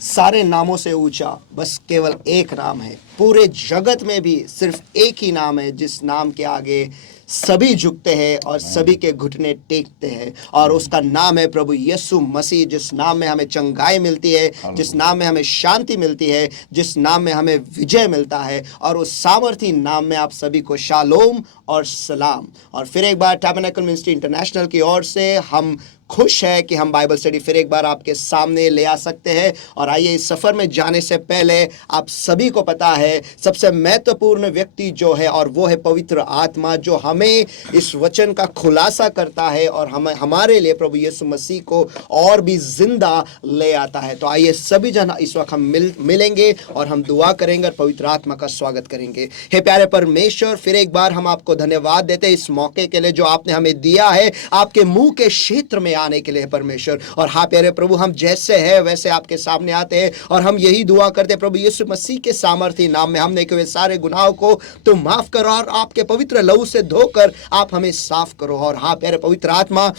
सारे नामों से ऊंचा बस केवल एक नाम है। पूरे जगत में भी सिर्फ एक ही नाम है जिस नाम के आगे सभी झुकते हैं और सभी के घुटने टेकते हैं, और उसका नाम है प्रभु यीशु मसीह। जिस नाम में हमें चंगाई मिलती है, जिस नाम में हमें शांति मिलती है, जिस नाम में हमें विजय मिलता है, और उस सामर्थी नाम में आप सभी को शालोम और सलाम। और फिर एक बार टैबरनेकल मिनिस्ट्री इंटरनेशनल की ओर से हम खुश है कि हम बाइबल स्टडी फिर एक बार आपके सामने ले आ सकते हैं। और आइए, इस सफ़र में जाने से पहले आप सभी को पता है सबसे महत्वपूर्ण व्यक्ति जो है, और वो है पवित्र आत्मा, जो हमें इस वचन का खुलासा करता है और हमारे लिए प्रभु यीशु मसीह को और भी जिंदा ले आता है। तो आइए सभी जन इस वक्त हम मिलेंगे और हम दुआ करेंगे और पवित्र आत्मा का स्वागत करेंगे। हे प्यारे परमेश्वर, फिर एक बार हम आपको धन्यवाद देते हैं इस मौके के लिए जो आपने हमें दिया है आपके मुंह के क्षेत्र में आने के लिए परमेश्वर। और हाँ प्यारे प्रभु, हम जैसे हैं वैसे आपके सामने आते हैं और हम यही दुआ करते हैं प्रभु यीशु मसीह के सामर्थी नाम में, हमने किए सारे गुनाहों को तो माफ करो और आपके पवित्र लहू से धोकर आप हमें साफ करो। और हाँ प्यारे पवित्र आत्मा,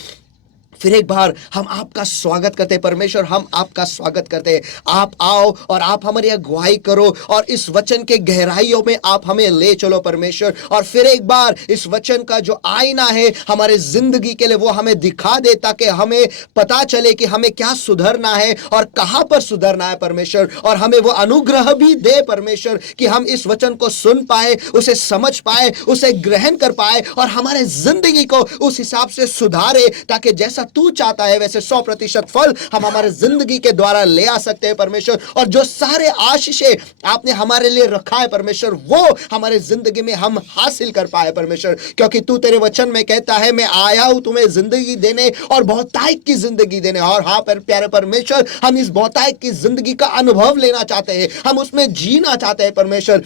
फिर एक बार हम आपका स्वागत करते हैं परमेश्वर, हम आपका स्वागत करते हैं। आप आओ और आप हमारी अगुवाई करो और इस वचन के गहराइयों में आप हमें ले चलो परमेश्वर। और फिर एक बार इस वचन का जो आईना है हमारे जिंदगी के लिए वो हमें दिखा दे, ताकि हमें पता चले कि हमें क्या सुधरना है और कहां पर सुधरना है परमेश्वर। और हमें वो अनुग्रह भी दे परमेश्वर कि हम इस वचन को सुन पाए, उसे समझ पाए, उसे ग्रहण कर पाए और हमारे जिंदगी को उस हिसाब से सुधारे, ताकि जैसा तू चाहता है वैसे 100% फल हम हमारे जिंदगी के द्वारा ले आ सकते हैं परमेश्वर। और जो सारे आशीषें आपने हमारे लिए रखा है परमेश्वर, वो हमारे जिंदगी में हम हासिल कर पाए परमेश्वर, क्योंकि तू तेरे वचन में कहता है मैं आया हूं तुम्हें जिंदगी देने और बहुतायत की जिंदगी देने। और हाँ प्यारे परमेश्वर, हम इस बहुतायत की जिंदगी का अनुभव लेना चाहते हैं, हम उसमें जीना चाहते हैं परमेश्वर।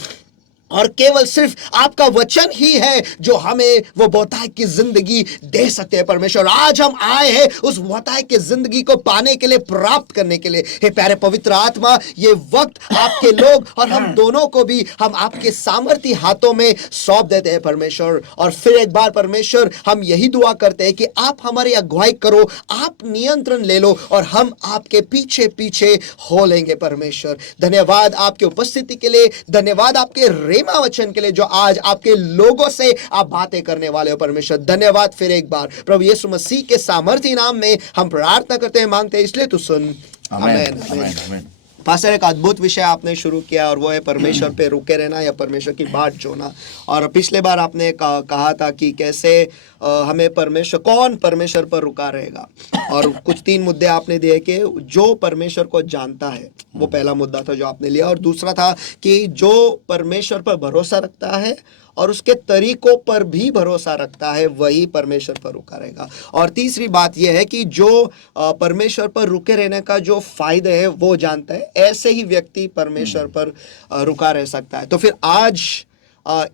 और केवल सिर्फ आपका वचन ही है जो हमें वो बहुतायत की जिंदगी दे सकते हैं परमेश्वर। आज हम आए हैं उस बहुतायत की जिंदगी को पाने के लिए, प्राप्त करने के लिए। हे प्यारे पवित्र आत्मा, ये वक्त आपके लोग और हम दोनों को भी हम आपके सामर्थी हाथों में सौंप देते हैं परमेश्वर। और फिर एक बार परमेश्वर, हम यही दुआ करते हैं कि आप हमारी अगुवाई करो, आप नियंत्रण ले लो और हम आपके पीछे पीछे हो लेंगे परमेश्वर। धन्यवाद आपकी उपस्थिति के लिए, धन्यवाद आपके रेमा वचन के लिए जो आज आपके लोगों से आप बातें करने वाले हो परमेश्वर। धन्यवाद फिर एक बार प्रभु यीशु मसीह के सामर्थी नाम में हम प्रार्थना करते हैं, मांगते हैं, इसलिए तू सुन। आमीन। पास्टर, एक अद्भुत विषय आपने शुरू किया और वो है परमेश्वर पे रुके रहना या परमेश्वर की बाट जोना। और पिछले बार आपने कहा था कि कैसे हमें कौन परमेश्वर पर रुका रहेगा, और कुछ 3 मुद्दे आपने दिए कि जो परमेश्वर को जानता है, वो पहला मुद्दा था जो आपने लिया, और दूसरा था कि जो परमेश्वर पर भरोसा रखता है और उसके तरीकों पर भी भरोसा रखता है वही परमेश्वर पर रुका रहेगा। और तीसरी बात यह है कि जो परमेश्वर पर रुके रहने का जो फायदे है वो जानता है, ऐसे ही व्यक्ति परमेश्वर पर रुका रह सकता है। तो फिर आज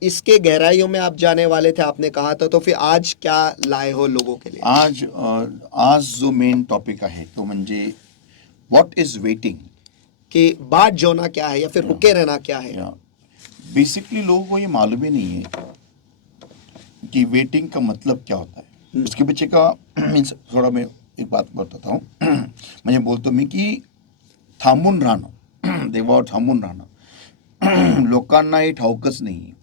इसके गहराइयों में आप जाने वाले थे, आपने कहा था, तो फिर आज क्या लाए हो लोगों के लिए? आज जो मेन टॉपिक आहे तो म्हणजे व्हॉट इज वेटिंग, कि बाट जोना क्या है या फिर रुके रहना क्या है। बेसिकली लोगों को ये मालूम ही नहीं है कि वेटिंग का मतलब क्या होता है। उसके पीछे का मीन्स थोड़ा मैं एक बात बताता हूँ म्हणजे बोलतो मी की थांबून राहणं, देवावर थांबून राहणं लोकांना हे ठाऊकच नाही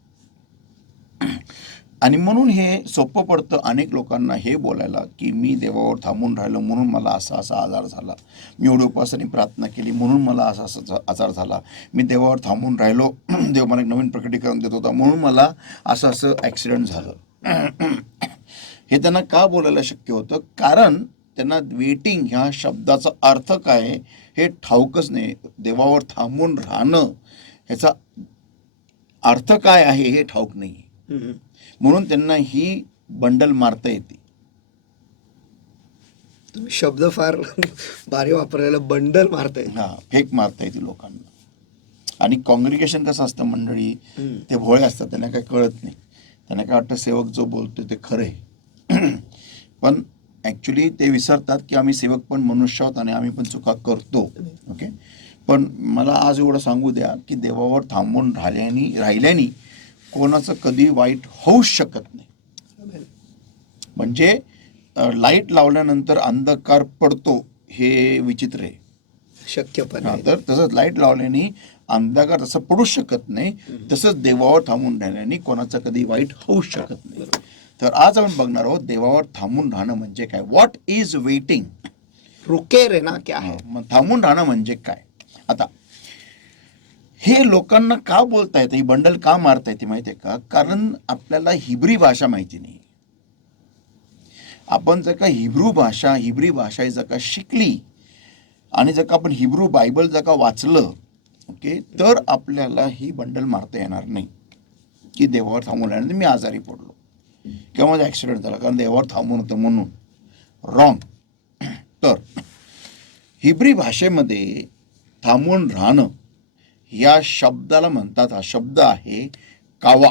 आणि म्हणून हे सोपं पडतं अनेक लोकांना हे बोलायला की मी देवावर थांबून राहिलो म्हणून मला असा असा आजार झाला, मी एवढी उपासनी प्रार्थना केली म्हणून मला असा असा आजार झाला, मी देवावर थांबून राहिलो देव मला एक नवीन प्रकटीकरण देत होता म्हणून मला असं असं ॲक्सिडेंट झालं। हे त्यांना का बोलायला शक्य होतं? कारण त्यांना वेटिंग ह्या शब्दाचा अर्थ काय हे ठाऊकच नाही। देवावर थांबून राहणं ह्याचा अर्थ काय आहे हे ठाऊक नाही, म्हणून त्यांना ही बंडल मारता येते। तुम्ही शब्द फार भारी वापरायला, बंडल मारताय। हा, फेक मारता येते लोकांना। आणि कॉंग्रिगेशन कसं असतं मंडळी, ते भोळे असतात, त्यांना काही कळत नाही, त्यांना काय वाटतं सेवक जो बोलतोय ते खरं आहे पण ॲक्च्युली ते विसरतात की आम्ही सेवक पण मनुष्य आहोत आणि आम्ही पण चुका करतो। ओके, पण मला आज एवढं सांगू द्या की देवावर थांबून राहिल्याने कोणाचं कधी वाईट होऊच शकत नाही। म्हणजे लाईट लावल्यानंतर अंधकार पडतो हे विचित्र आहे, शक्य पण हा, आहे. तर तसंच लाईट लावल्याने अंधकार तसं पडूच शकत नाही, तसंच देवावर थांबून राहिल्याने कोणाचं कधी वाईट होऊ शकत नाही. तर आज आपण बघणार आहोत देवावर थांबून राहणं म्हणजे काय. What is waiting. रुके रहना क्या है. मग थांबून राहणं म्हणजे काय. आता हे लोकांना का बोलता येतं, ही बंडल का मारता येते माहिती आहे का. कारण आपल्याला हिब्री भाषा माहिती नाही. आपण जर का हिब्री भाषा जर का शिकली आणि जर का आपण हिब्रू बायबल जर का वाचलं, ओके, तर आपल्याला ही बंडल मारता येणार नाही की देवावर थांबून राहिल्यानंतर मी आजारी पडलो किंवा माझा ॲक्सिडेंट झाला कारण देवावर थांबून होतं म्हणून. रॉंग. तर हिब्री भाषेमध्ये थांबून राहणं या शब्दाला म्हणतात, हा शब्द आहे कावा.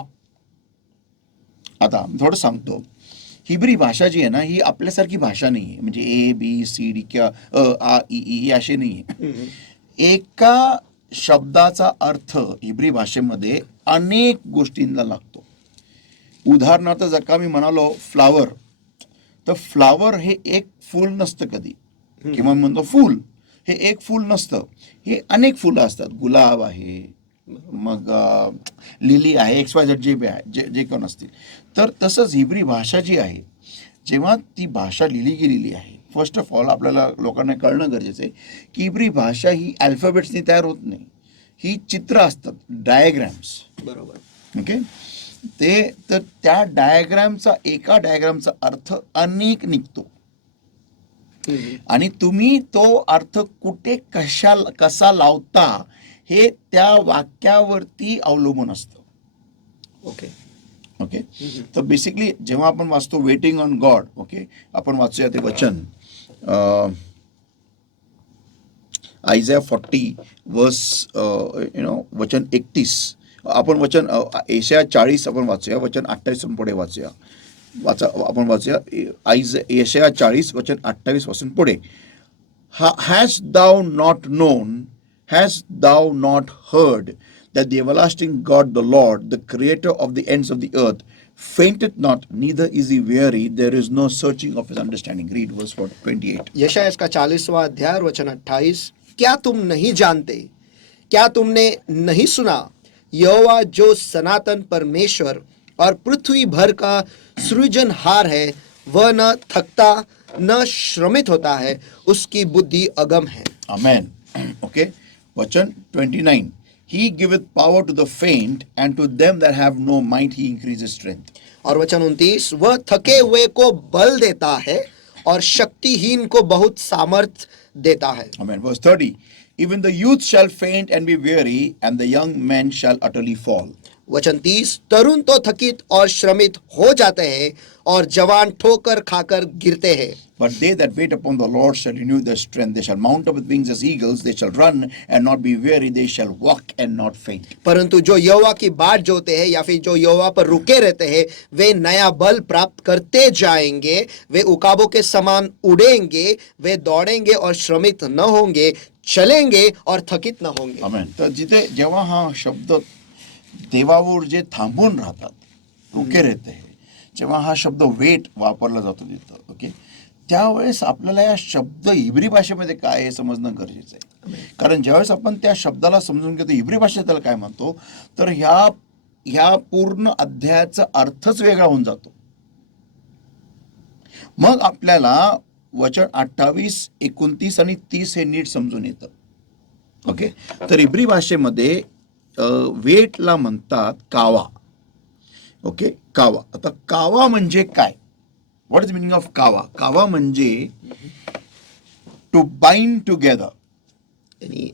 आता थोडं सांगतो. हिब्री भाषा जी आहे ना, ही आपल्यासारखी भाषा नाही आहे. म्हणजे ABCD किंवा आ ई असे नाही आहे. एका शब्दाचा अर्थ हिब्री भाषेमध्ये अनेक गोष्टींना लागतो. उदाहरणार्थ जर का मी म्हणालो फ्लावर, तर फ्लावर हे एक फूल नसतं कधी, किंवा म्हणतो फूल हे एक फूल नसतं. हे अनेक फुलं असतात. गुलाब आहे, मग लिली आहे, XYZ जे बी आहे, जे कोण असतील. तर तसंच हिब्री भाषा जी आहे, जेव्हा ती भाषा लिहिली गेलेली आहे, फर्स्ट ऑफ ऑल आपल्याला लोकांना कळणं गरजेचं आहे की हिब्री भाषा ही अल्फाबेट्सनी तयार होत नाही. ही चित्र असतात, डायग्रॅम्स. बरोबर. ओके. तर त्या एका डायग्रामचा अर्थ अनेक निघतो आणि तुम्ही तो अर्थ कुठे कसा लावता हे त्या वाक्यावरती अवलंबून असतं. ओके. ओके. तर बेसिकली जेव्हा आपण वाचतो वेटिंग ऑन गॉड, ओके, आपण वाचूया ते वचन आयझाया 40 वर्स वचन 31. आपण वचन यशाया 40 आपण वाचूया, वचन 28 पुढे वाचूया. आपण वाचूया यशाया 40 वचन 28 पासून पुढे. Hast thou not known, hast thou not heard, that the everlasting God, the Lord, the creator of the ends of the earth, fainteth not, neither is he weary, there is no searching of his understanding. Read verse 28. यशायाह का 40वां अध्याय वचन 28. क्या तुम नहीं जानते, क्या तुमने नहीं सुना, यहोवा जो सनातन परमेश्वर और पृथ्वी भर का सृजनहार है, वह न थकता न श्रमित होता है, उसकी बुद्धि अगम है. Amen. Okay. Vachan 29. He giveth power to the faint, and to them that have no might he increases strength. और वचन 29. वह थके हुए को बल देता है और शक्तिहीन को बहुत सामर्थ देता है. Amen. Verse 30. Even the youth shall faint and be weary, and the young men shall utterly fall. वचन 30. तरुण तो थकित और श्रमित हो जाते हैं और जवान ठोकर खाकर गिरते हैं. But they that wait upon the Lord shall renew their strength. They shall mount up with wings as eagles. They shall run and not be weary. They shall walk and not faint. परंतु जो यहोवा की बाट जोते हैं या फिर जो यहोवा पर रुके रहते हैं, वे नया बल प्राप्त करते जाएंगे. वे उकाबों के समान उड़ेंगे, वे दौड़ेंगे और श्रमित न होंगे, चलेंगे और थकित न होंगे. Amen. तर जिथे जेव्हा हा शब्द देवावर जे थांबून राहतात, रुके रहते हैं, जेव्हा हा शब्द वेट वापरला जातो तिथं, ओके, त्यावेळेस आपल्याला या शब्द हिब्री भाषेमध्ये काय आहे हे समजणं गरजेचं आहे. कारण ज्यावेळेस आपण त्या शब्दाला समजून घेतो हिब्री भाषेत त्याला काय म्हणतो, तर ह्या पूर्ण अध्यायाचा अर्थच वेगळा होऊन जातो. मग आपल्याला वचन 28, 29 आणि 30 हे नीट समजून येतं. ओके. तर हिब्री भाषेमध्ये वेटला म्हणतात कावा. ओके. कावा. आता कावा म्हणजे काय. व्हॉट इज मिनिंग ऑफ कावा. कावा म्हणजे टू बाइंड टुगेदर, यानी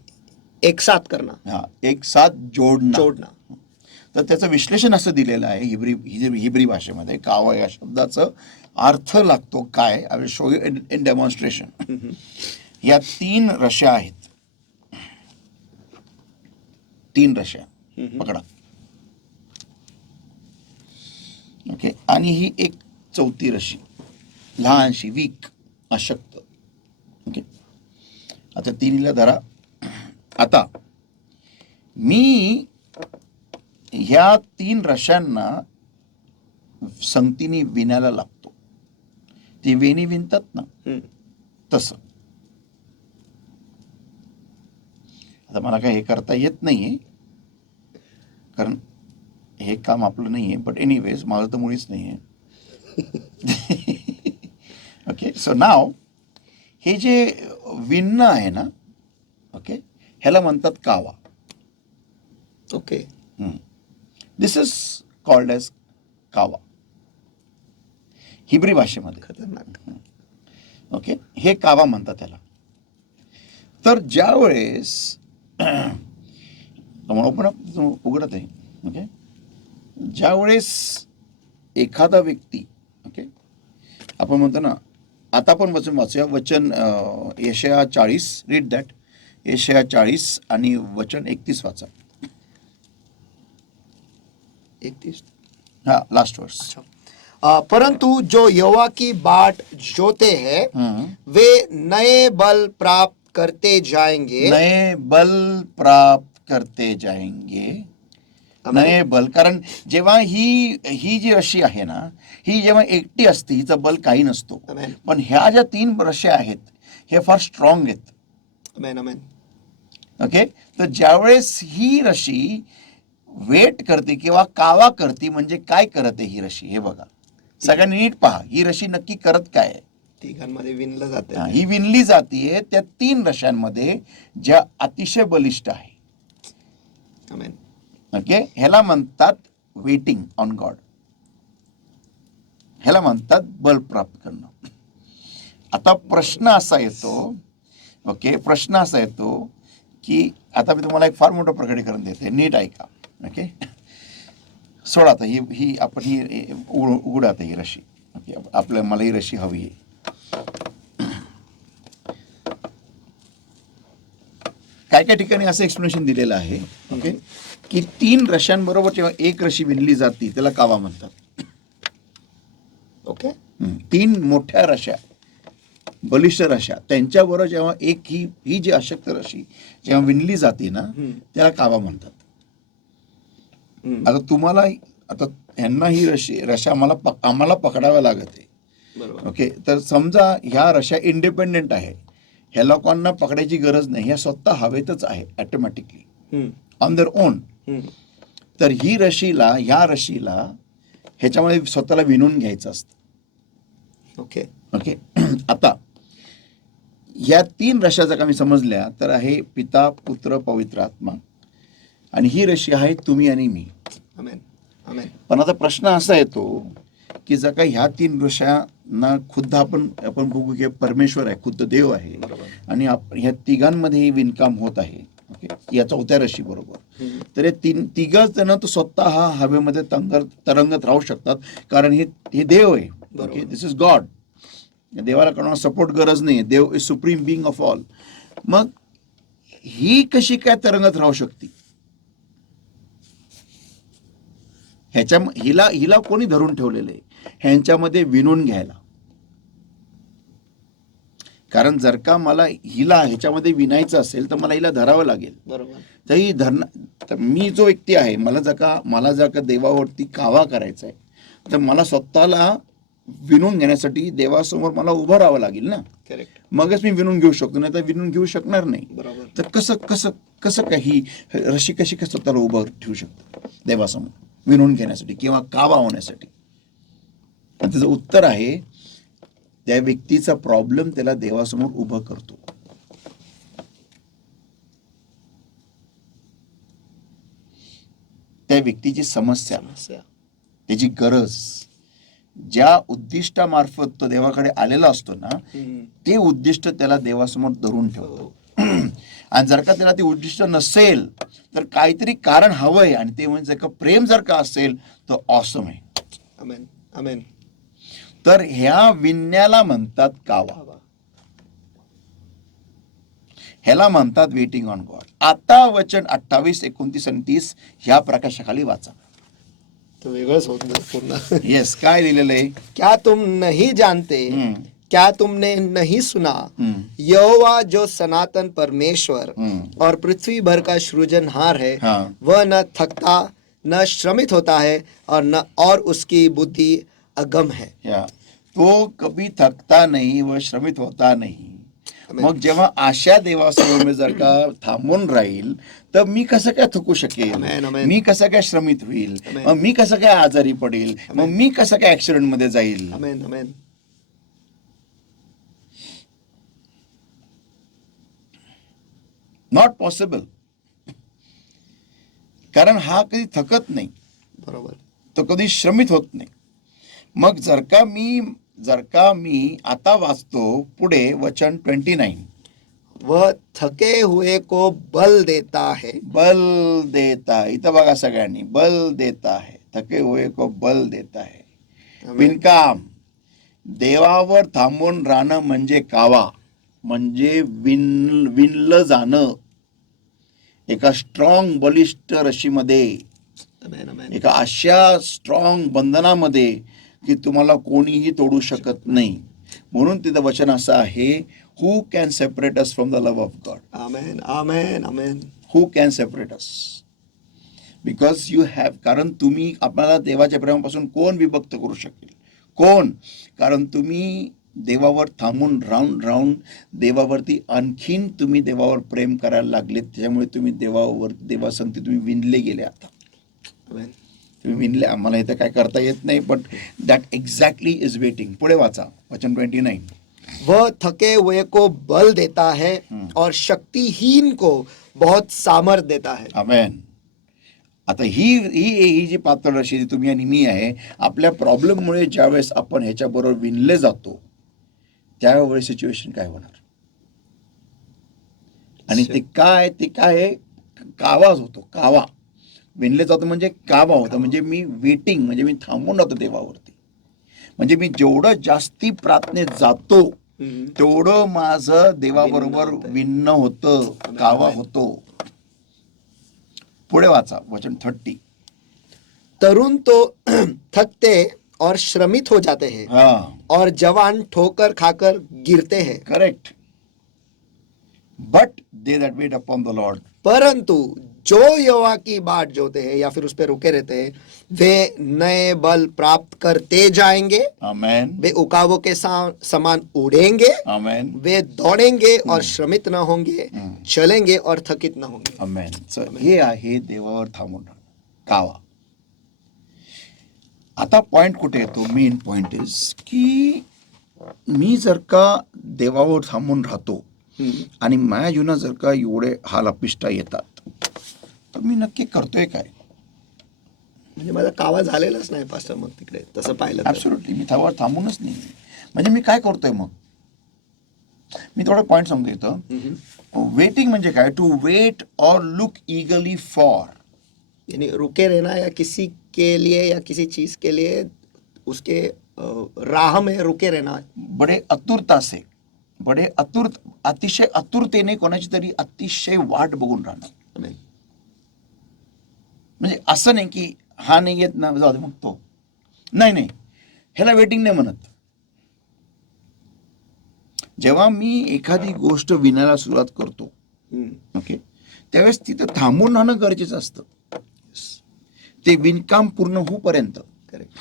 एक साथ करना, हा, एक साथ जोडणं. जोडना. तर त्याचं विश्लेषण असं दिलेलं आहे हिब्री भाषेमध्ये. कावा या शब्दाचं अर्थ लागतो काय. I will show you in demonstration. या 3 रश्या आहेत. 3 रश्या पकडा. ओके. आणि ही एक 4थी रशी, लहानशी, वीक, अशक्त. ओके. आता 3ला धरा. आता मी ह्या 3 रश्यांना संगतीने विणायला लागतो. ती वेणी विणतात ना, तसं. आता मला काही हे करता येत नाही आहे, कारण हे काम आपलं नाही आहे. बट एनिवेज माझं तर मुळीच नाही आहे. ओके, सो नाव हे जे विणणं आहे ना, ओके, ह्याला म्हणतात कावा. Okay. This is called as कावा हिब्री भाषेमध्ये. खतरनाक. ओके, हे कावा म्हणतात त्याला. तर ज्या वेळेस ओपन अप उघडत आहे, ओके, ज्या वेळेस एखादा व्यक्ती, ओके, आपण म्हणतो ना, आता आपण वचन वाचूया. वचन यशाया 40, रीड दॅट. यशाया 40 आणि वचन 31 वाचा. 31. हा, लास्ट वर्स. परंतु जो यहोवा की बाट जोते हैं वे नए बल प्राप्त करते जाएंगे. नए बल प्राप्त करते जाएंगे. नए बल. कारण जेव्हा ही जी रशी आहे ना, ही जेव्हा एकटी असते, हिचं बल काही नसतो. Amen. पण ह्या ज्या 3 रश्या आहेत, हे फार स्ट्रॉंग आहेत. Amen, amen. ओके, तर ज्यावेळेस ही रशी वेट करते किंवा कावा करते, म्हणजे काय करते ही रशी, हे बघा. सगळ्यांनी नीट पहा, ही रशी नक्की करत काय आहे. तिघांमध्ये विणलं जाते. ही विणली जातीये त्या 3 रश्यांमध्ये, ज्या अतिशय बलिष्ठ आहे. अमेन. ओके, ह्याला म्हणतात वेटिंग ऑन गॉड. ह्याला म्हणतात बल प्राप्त करणं. आता प्रश्न असा येतो, ओके, प्रश्न असा येतो की आता मी तुम्हाला एक फार मोठं प्रकटीकरण देते, नीट ऐका. ओके, सोडा आता ही आपण ही उघडा आता ही रशी. ओके, मला ही रशी हवी आहे. काय काय ठिकाणी असं एक्सप्लेनेशन दिलेलं आहे, ओके, की 3 रश्यांबरोबर जेव्हा एक रशी विणली जाते त्याला कावा म्हणतात. ओके. 3 मोठ्या रश्या, बलिष्ठ रश्या, त्यांच्याबरोबर जेव्हा एक ही जी अशक्त रशी जेव्हा विणली जाते ना, त्याला कावा म्हणतात. आता तुम्हाला, आता ह्यांना ही रश्या आम्हाला पकडाव्या लागत आहे. ओके, तर समजा ह्या रश्या इंडिपेंडेंट आहे, ह्या लोकांना पकडायची गरज नाही, ह्या स्वतः हवेतच आहे ऑटोमॅटिकली ऑन देअर ओन. तर ह्या रशीला ह्याच्यामध्ये स्वतःला विणून घ्यायचं असतं. ओके. ओके, आता ह्या 3 रश्या जर का मी समजल्या तर आहे पिता, पुत्र, पवित्र आत्मा, आणि ही रशी आहे तुम्ही आणि मी. Amen, amen. पण आता प्रश्न असा येतो की जर का ह्या 3 रश्यांना खुद्द आपण बघू की परमेश्वर आहे, खुद्द देव आहे, आणि ह्या तिघांमध्ये विणकाम होत आहे, ओके, या 4थ्या रशी बरोबर, तर हे तिघच जण तो स्वतः हवेमध्ये तरंगत राहू शकतात, कारण हे देव आहे. Okay, this is God. देवाला कोणाला सपोर्ट गरज नाही, देव is supreme being of all. मग ही कशी काय तरंगत राहू शकते? हिला कोणी धरून ठेवलेलं आहे? ह्यांच्यामध्ये विणून घ्यायला. कारण जर का मला हिला ह्याच्यामध्ये विणायचं असेल तर मला हिला धरावं लागेल. बरोबर. तर मी जो व्यक्ती आहे, मला जर का देवावरती कावा करायचा आहे, तर मला स्वतःला विणून घेण्यासाठी देवासमोर मला उभं राहावं लागेल ना. करेक्ट. मगच मी विणून घेऊ शकतो, नाही तर विणून घेऊ शकणार नाही. बरोबर. तर कसं काय ही रशी कशी काय स्वतःला उभं ठेवू शकतो देवासमोर विणून घेण्यासाठी किंवा कावा होण्यासाठी? आणि त्याचं उत्तर आहे, त्या व्यक्तीचा प्रॉब्लेम त्याला देवासमोर उभं करतो. त्या व्यक्तीची समस्या, त्याची गरज, ज्या उद्दिष्टामार्फत तो देवाकडे आलेला असतो ना, ते उद्दिष्ट त्याला देवासमोर धरून ठेवतो. आणि जर का त्याला ते उद्दिष्ट नसेल तर काहीतरी कारण हवंय, आणि ते म्हणजे जर का प्रेम जर का असेल तर ऑसम आहे. Amen, amen. तर ह्या विणण्याला म्हणतात कावा. ह्याला म्हणतात वेटिंग ऑन गॉड. आता वचन 28, 29 आणि 30 ह्या प्रकाशाखाली वाचा. तो वेगळंच होत पूर्ण. येस, काय लिहिलेलं आहे? क्या तुम नहीं जानते, क्या तुमने नहीं सुना, यहोवा जो सनातन परमेश्वर और पृथ्वी भर का सृजनहार है, वह न थकता न श्रमित होता है और उसकी बुद्धि अगम है. तो कभी थकता नहीं, वह श्रमित होता नहीं, मग जेव्हा अशा देवासमोर मी जर का थांबून राहील तर मी कसं काय थकू शकेल, Amen, amen. मी कसं काय श्रमित होईल, Amen. मग मी कसं काय आजारी पडेल, मग Amen. मी कसं काय ऍक्सिडेंट मध्ये जाईल. Amen, amen. Not possible. कारण हा कधी थकत नाही, बरोबर. तो कधी श्रमित होत नाही. मग जर का मी आता वाचतो पुढे वचन 29, वह थके हुए को बल देता है. बल देता. इथं बघा सगळ्यांनी, बल देता है, थके हुए को बल देता है. Amen. बिनकाम देवावर थांबून राहणं म्हणजे कावा, म्हणजे विणलं जाणं एका स्ट्रॉंग बलिष्ठ रशीमध्ये, Amen, amen. एका अशा स्ट्रॉंग बंधनामध्ये की तुम्हाला कोणीही तोडू शकत नाही. म्हणून तिथं वचन असं आहे, who can separate us from the love of God. Amen, amen, amen. Who can separate us, because you have. कारण तुम्ही, आपल्याला देवाच्या प्रेमापासून कोण विभक्त करू शकेल, कोण? कारण तुम्ही देवावर थांबून राहून देवावरती आणखीन तुम्ही देवावर प्रेम करायला लागले. त्याच्यामुळे तुम्ही देवासंगती तुम्ही विणले गेले. आता Amen. तुम्ही विणले. आम्हाला इथं काय करता येत नाही, but that exactly is waiting. पुढे वाचा वचन 29. वह थके हुए को बल देता है और शक्तिहीन को बहुत सामर्थ देता है. आमेन. आता ही जी पातळ रशी तुम्ही आणि मी आहे, आपल्या प्रॉब्लेममुळे ज्यावेळेस आपण ह्याच्याबरोबर विणले जातो त्यावेळेस सिच्युएशन काय होणार. आणि ते काय आहे, कावाच होतो. कावा विणले जातो म्हणजे कावा होतं. म्हणजे मी वेटिंग, म्हणजे मी थांबून राहतो देवावरती. म्हणजे मी जेवढं जास्ती प्रार्थनेत जातो तेवढं माझं देवाबरोबर विणणं होतं, कावा होतो. पुढे वाचा वचन 30. तरुण तो थकते और श्रमित हो जाते हैं हा, और जवान ठोकर खाकर गिरते हैं. Correct. But they that wait upon the Lord. परंतु जो यहोवा की बाट जोते हैं या फिर उस पर रुके रहते हैं, वे नए बल प्राप्त करते जाएंगे. आमेन, वे उकाबों के समान उड़ेंगे. आमेन, वे दौड़ेंगे और श्रमित न होंगे, चलेंगे और थकित न होंगे. आमेन. हे आहे देवावर थांबून राहणं, कावा. आता पॉइंट कुठे येतो? मेन पॉइंट इज की मी जर का देवावर थांबून राहतो आणि माझ्या जीवनात जर का एवढे हाल अपिष्टा येतात तर मी नक्की करतोय काय? म्हणजे माझा कावा झालेलाच नाही पास्टर. मग तिकडे तसं पाहिलं तर. ॲब्सोल्युटली मी त्यावर थांबूनच नाही. म्हणजे मी काय करतोय मग? मी थोडा पॉइंट सांगतो इथं. वेटिंग म्हणजे काय? टू वेट और लुक ईगरली फॉर. यानी रुके रहना या किसी के लिए या किसी चीज के लिए उसके राह में रुके रहना. बडे आतुरता से, अतिशय आतुरतेने कोणाची तरी अतिशय वाट बघून राहणं. Amen. म्हणजे असं नाही की हा नाही येत ना, जाऊ दे मग तो. नाही, ह्याला वेटिंग नाही म्हणत. जेव्हा मी एखादी गोष्ट विणायला सुरुवात करतो, ओके, त्यावेळेस तिथं थांबून राहणं गरजेचं असतं, ते विणकाम पूर्ण होईपर्यंत. करेक्ट.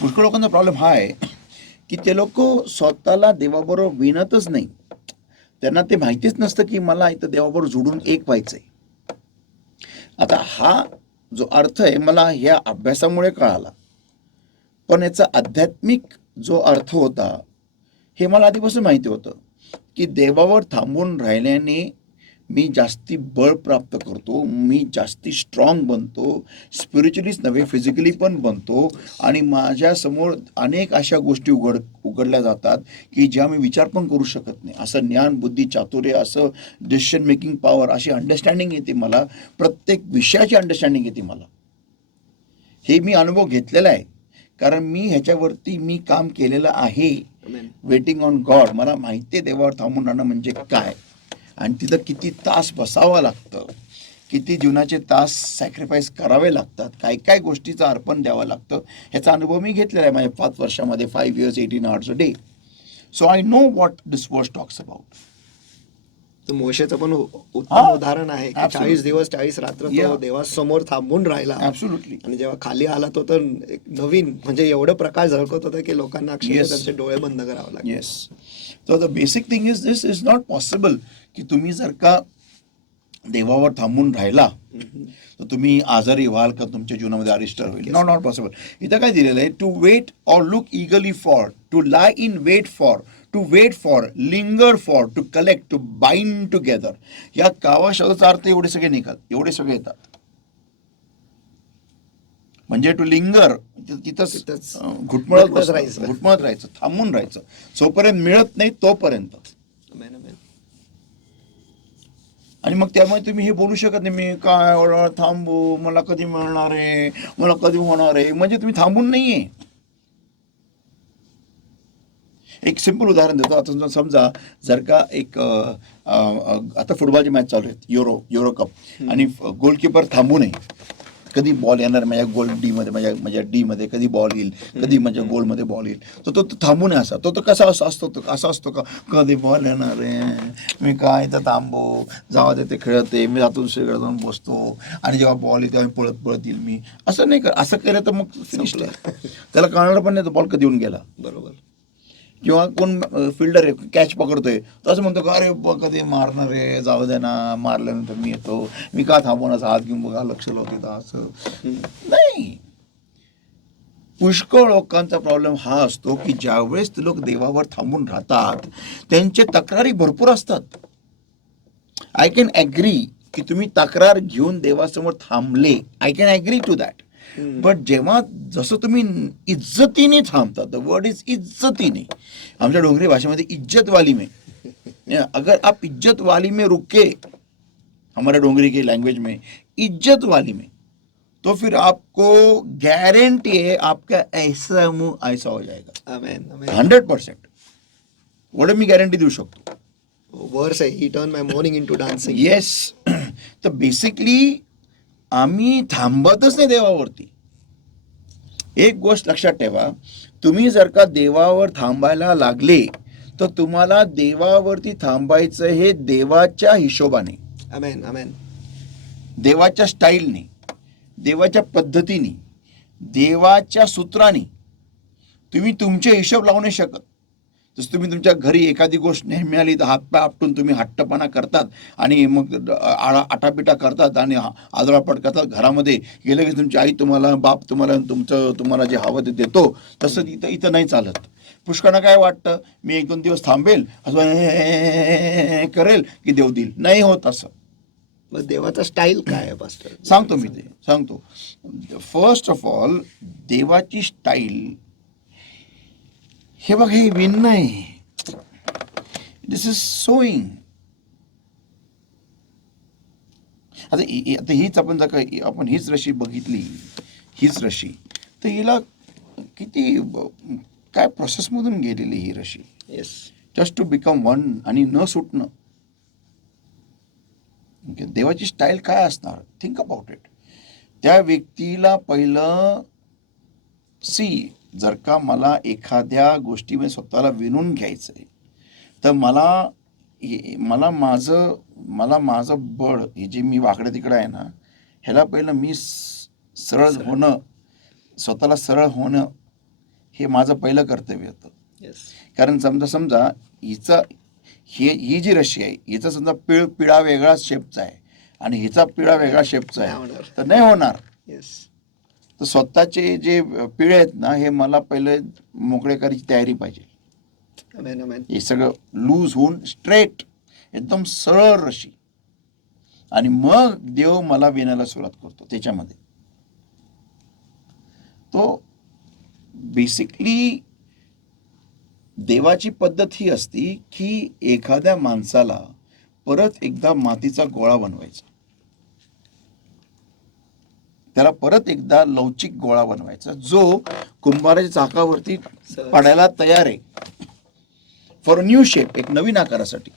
पुष्कळ लोकांचा प्रॉब्लेम हा आहे की ते लोक स्वतःला देवाबरोबर विणतच नाही. त्यांना ते माहितीच नसतं की मला इथं देवाबरोबर जोडून एक व्हायचंय. आता हा जो अर्थ आहे मला ह्या अभ्यासामुळे कळाला, पण याचा आध्यात्मिक जो अर्थ होता हे मला आधीपासून माहिती होतं की देवावर थांबून राहिल्याने मी जास्ती बळ प्राप्त करतो, मी जास्ती स्ट्रॉंग बनतो, स्पिरिच्युअलीच नव्हे फिजिकली पण बनतो. आणि माझ्यासमोर अनेक अशा गोष्टी उघडल्या जातात की ज्या मी विचार पण करू शकत नाही. असं ज्ञान, बुद्धी, चातुर्य, असं डिसिशन मेकिंग पॉवर, अशी अंडरस्टँडिंग येते मला. प्रत्येक विषयाची अंडरस्टँडिंग येते मला. हे मी अनुभव घेतलेला आहे, कारण मी ह्याच्यावरती मी काम केलेलं आहे. Waiting on God. मला माहिती आहे देवावर थांबून राहणं म्हणजे काय, आणि तिथं किती तास बसावं लागतं, किती जीवनाचे तास सॅक्रिफाईस करावे लागतात, काय काय गोष्टीचं अर्पण द्यावं लागतं. ह्याचा अनुभव मी घेतलेला आहे माझ्या 5 वर्षामध्ये, 5 years 18 hours a day. So I know what this verse talks about. तर मोशेचं पण उत्तम उदाहरण आहे की 40 दिवस 40 रात्र तो Yeah. देवासमोर थांबून राहिला. ॲब्सोल्युटली. आणि जेव्हा खाली आला तो तर एक नवीन, म्हणजे एवढं प्रकाश झळकत होता की लोकांना अक्षरशः Yes. त्यांचे डोळे बंद करावे लागले. Yes. So the basic thing is this is not possible की तुम्ही जर का देवावर थांबून राहिला तर तुम्ही आजारी व्हाल का तुमच्या जीवनामध्ये अरिष्ट होईल. Not not possible. इथं काय दिलेलं आहे, to wait or look eagerly for, to lie in wait for, to wait for, linger for, to collect, to bind together. या कावा शब्दाचा अर्थ एवढे सगळे निघाल, एवढे सगळे येतात. म्हणजे टू लिंगर तिथंच घुटमळत राहायचं, थांबून राहायचं जोपर्यंत मिळत नाही तोपर्यंत. आणि मग त्यामुळे तुम्ही हे बोलू शकत नाही मी काय एवढं थांबू, मला कधी मिळणार आहे, मला कधी होणार आहे, म्हणजे तुम्ही थांबून नाहीये. एक सिंपल उदाहरण देतो. आता समजा जर का एक आता फुटबॉलची मॅच चालू आहेत, युरो कप, आणि गोलकीपर थांबू नये, कधी बॉल येणार माझ्या गोल डी मध्ये, माझ्या डी मध्ये कधी बॉल येईल, कधी माझ्या गोलमध्ये बॉल येईल, तर तो थांबू नये. असा तो कसा असा असतो का कधी बॉल येणार आहे, मी काय तर थांबू, जावा ते खेळते, मी जातो दुसरीकडे जाऊन बसतो, आणि जेव्हा बॉल येईल तेव्हा पळत पळत येईल मी. असं नाही कर, असं केलं तर मग फिनिश. त्याला कळणार पण नाही तो बॉल कधी येऊन गेला. बरोबर. किंवा कोण फिल्डर आहे कॅच पकडतोय तर असं म्हणतो का अरे कधी मारणार आहे, जाऊ दे ना, मारल्यानंतर मी येतो, मी का थांबवून असं हात घेऊन बघा लक्ष लावते असं नाही. पुष्कळ लोकांचा प्रॉब्लेम हा असतो की ज्यावेळेस ते लोक देवावर थांबून राहतात त्यांचे तक्रारी भरपूर असतात. आय कॅन ॲग्री की तुम्ही तक्रार घेऊन देवासमोर थांबले, I can agree to that. But जेव्हा जसं तुम्ही इज्जतीने थांबता, द वर्ड इज इज्जतीने. आमच्या डोंगरी भाषेमध्ये इज्जत वाली में, अगर आप इज्जत वाली में रुके, हमारे डोंगरी की लैंग्वेज में इज्जत वाली में, तो फिर आपको गारंटी है आपका ऐसा मुंह ऐसा हो जाएगा. 100%. एवढं मी गॅरंटी देऊ शकतो. वर्स आहे, ही टर्न माय मॉर्निंग इनटू डान्सिंग. येस. तर बेसिकली आम्ही थांबतच नाही देवावरती. एक गोष्ट लक्षात ठेवा, तुम्ही जर का देवावर थांबायला लागले तर तुम्हाला देवावरती थांबायचं हे देवाच्या हिशोबाने, आमेन आमेन, देवाच्या स्टाईलने, देवाच्या पद्धतीने, देवाच्या सूत्राने. तुम्ही तुमचे हिशोब लावू नाही शकत. जसं तुम्ही तुमच्या घरी एखादी गोष्ट नाही मिळाली तर हातपाय आपटून तुम्ही हट्टपणा करतात आणि मग आटापिटा करतात आणि आदळापट करतात. घरामध्ये गेलं की तुमची आई तुम्हाला, बाप तुम्हाला जे हवं ते देतो. तसं इथं नाही चालत. पुष्कळांना काय वाटतं, मी 1-2 दिवस थांबेल असं करेल की देव देईल. नाही होत असं. मग देवाचा स्टाईल काय आहे पास्टर? सांगतो मी, ते सांगतो. फर्स्ट ऑफ ऑल देवाची स्टाईल हे बघ, हे विणणं आहे. दिस इज सोईंग. आता हीच आपण जर का आपण हीच रशी बघितली, हीच रशी, तर हिला किती काय प्रोसेसमधून गेलेली ही रशी. Yes. Just to become one आणि न सुटणं. देवाची स्टाईल काय असणार, थिंक अबाउट इट. त्या व्यक्तीला पहिलं जर का मला एखाद्या गोष्टीमध्ये स्वतःला विणून घ्यायचं आहे तर मला माझं बळ हे जे मी वाकडं तिकडं आहे ना, ह्याला पहिलं मी सरळ होणं, स्वतःला सरळ होणं हे माझं पहिलं कर्तव्य होतं. कारण समजा ही जी रशी आहे हिचा समजा पिळा वेगळा शेपचा आहे आणि हिचा पिळा वेगळा शेपचा आहे तर नाही होणार. तर स्वतःचे जे पिळे आहेत ना हे मला पहिले मोकळे करायची तयारी पाहिजे. हे सगळं लूज होऊन स्ट्रेट एकदम सरळ रशी, आणि मग देव मला विणायला सुरुवात करतो. त्याच्यामध्ये तो बेसिकली देवाची पद्धत ही असती की एखाद्या माणसाला परत एकदा मातीचा गोळा बनवायचा, त्याला परत एकदा लवचिक गोळा बनवायचा जो कुंभाराच्या चाकावरती पडायला तयार आहे. फॉर अ न्यू शेप, एक नवीन आकारासाठी,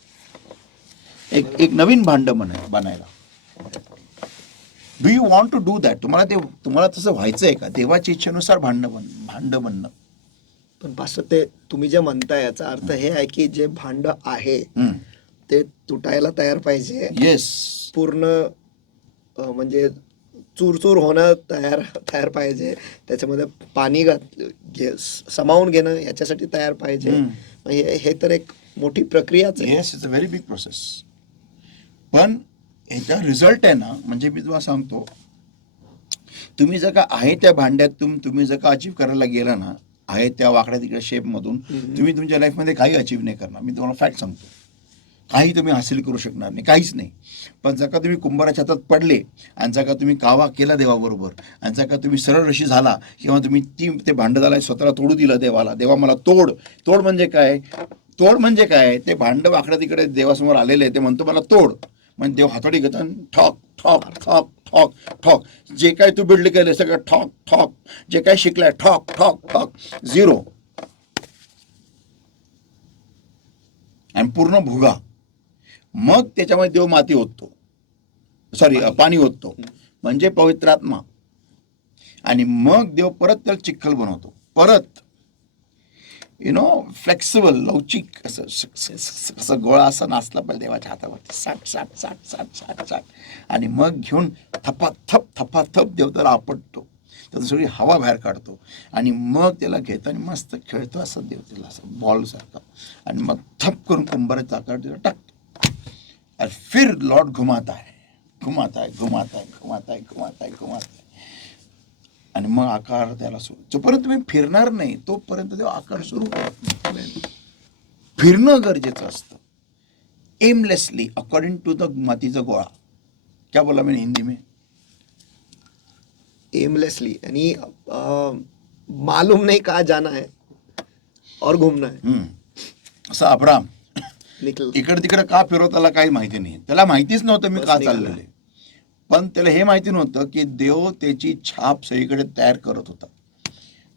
एक नवीन भांड बनायला. Do you want to do that? तुम्हाला तसं व्हायचं आहे का? देवाच्या इच्छेनुसार भांड बनणं. पण पास्टर, ते तुम्ही जे म्हणताय याचा अर्थ हे आहे की जे भांड आहे ते तुटायला तयार पाहिजे. येस. पूर्ण म्हणजे चूर होणं तयार पाहिजे. त्याच्यामध्ये पाणी सामावून घेणं याच्यासाठी तयार पाहिजे. हे तर एक मोठी प्रक्रियाच आहे. Yes, it's a very big process. पण ह्याचा रिझल्ट आहे ना, म्हणजे मी तुम्हाला सांगतो, तुम्ही जर का आहे त्या भांड्यातून तुम्ही जर का अचीव्ह करायला गेला ना, आहे त्या वाकड्या तिकडे शेपमधून, तुम्ही तुमच्या लाईफमध्ये काही अचीव्ह नाही करणार. मी तुम्हाला फॅक्ट सांगतो, काही तुम्ही हासिल करू शकणार नाही, काहीच नाही. पण जर का तुम्ही कुंभाराच्या हातात पडले आणि जर का तुम्ही कावा केला देवाबरोबर, आणि जर का तुम्ही सरळ रशी झाला, किंवा तुम्ही ते भांडं झाला स्वतःला तोडू दिलं देवाला, देवा मला तोड. तोड म्हणजे काय? तोड म्हणजे काय? ते भांडं वाकड्या तिकडे देवासमोर आलेलं आहे, ते म्हणतो मला तोड. म्हणजे देव हातोडी घेतो आणि ठॉक ठॉक ठॉक ठॉक ठॉक, जे काय तू बिल्ड केलं सगळं ठॉक ठॉक, जे काय शिकलाय ठॉक ठॉक ठॉक, झिरो. आणि पूर्ण भुगा. मग त्याच्यामध्ये देव माती ओततो, सॉरी पाणी ओततो, म्हणजे पवित्र आत्मा. आणि मग देव परत त्याला चिखल बनवतो, परत फ्लेक्सिबल, लवचिक, असं गोळा असा नाचला पाहिजे देवाच्या हातावरती, साठ साठ साठ साठ साठ साठ. आणि मग घेऊन थपाथप थपाथप देव त्याला आपटतो, त्यातून सगळी हवा बाहेर काढतो. आणि मग त्याला घेतो आणि मस्त खेळतो असं देव त्याला, असं बॉलसारखं. आणि मग थप करून कुंभाराचा आकार त्याला टाकतो. और फिर लॉर्ड घुमाता है, घुमाता है, घुमाता है, घुमाता है, घुमाता है, घुमाता है. आणि मग आकार त्याला जोपर्यंत तुम्ही फिरणार नाही तोपर्यंत तो आकार सुरू करत नाही. फिरणं गरजेचं असतं, एमलेसली, अकॉर्डिंग टू द मातीचा गोळा. क्या बोला मैंने हिंदी में? एमलेसली, आणि मालूम नहीं कहाँ जाना है और घूमना है. असं अब्राम निकल इकडे तिकडे का फिरवत, त्याला काही माहिती नाही. त्याला माहितीच नव्हतं मी का चाललेलं आहे. पण त्याला हे माहिती नव्हतं की देव त्याची छाप सगळीकडे तयार करत होता.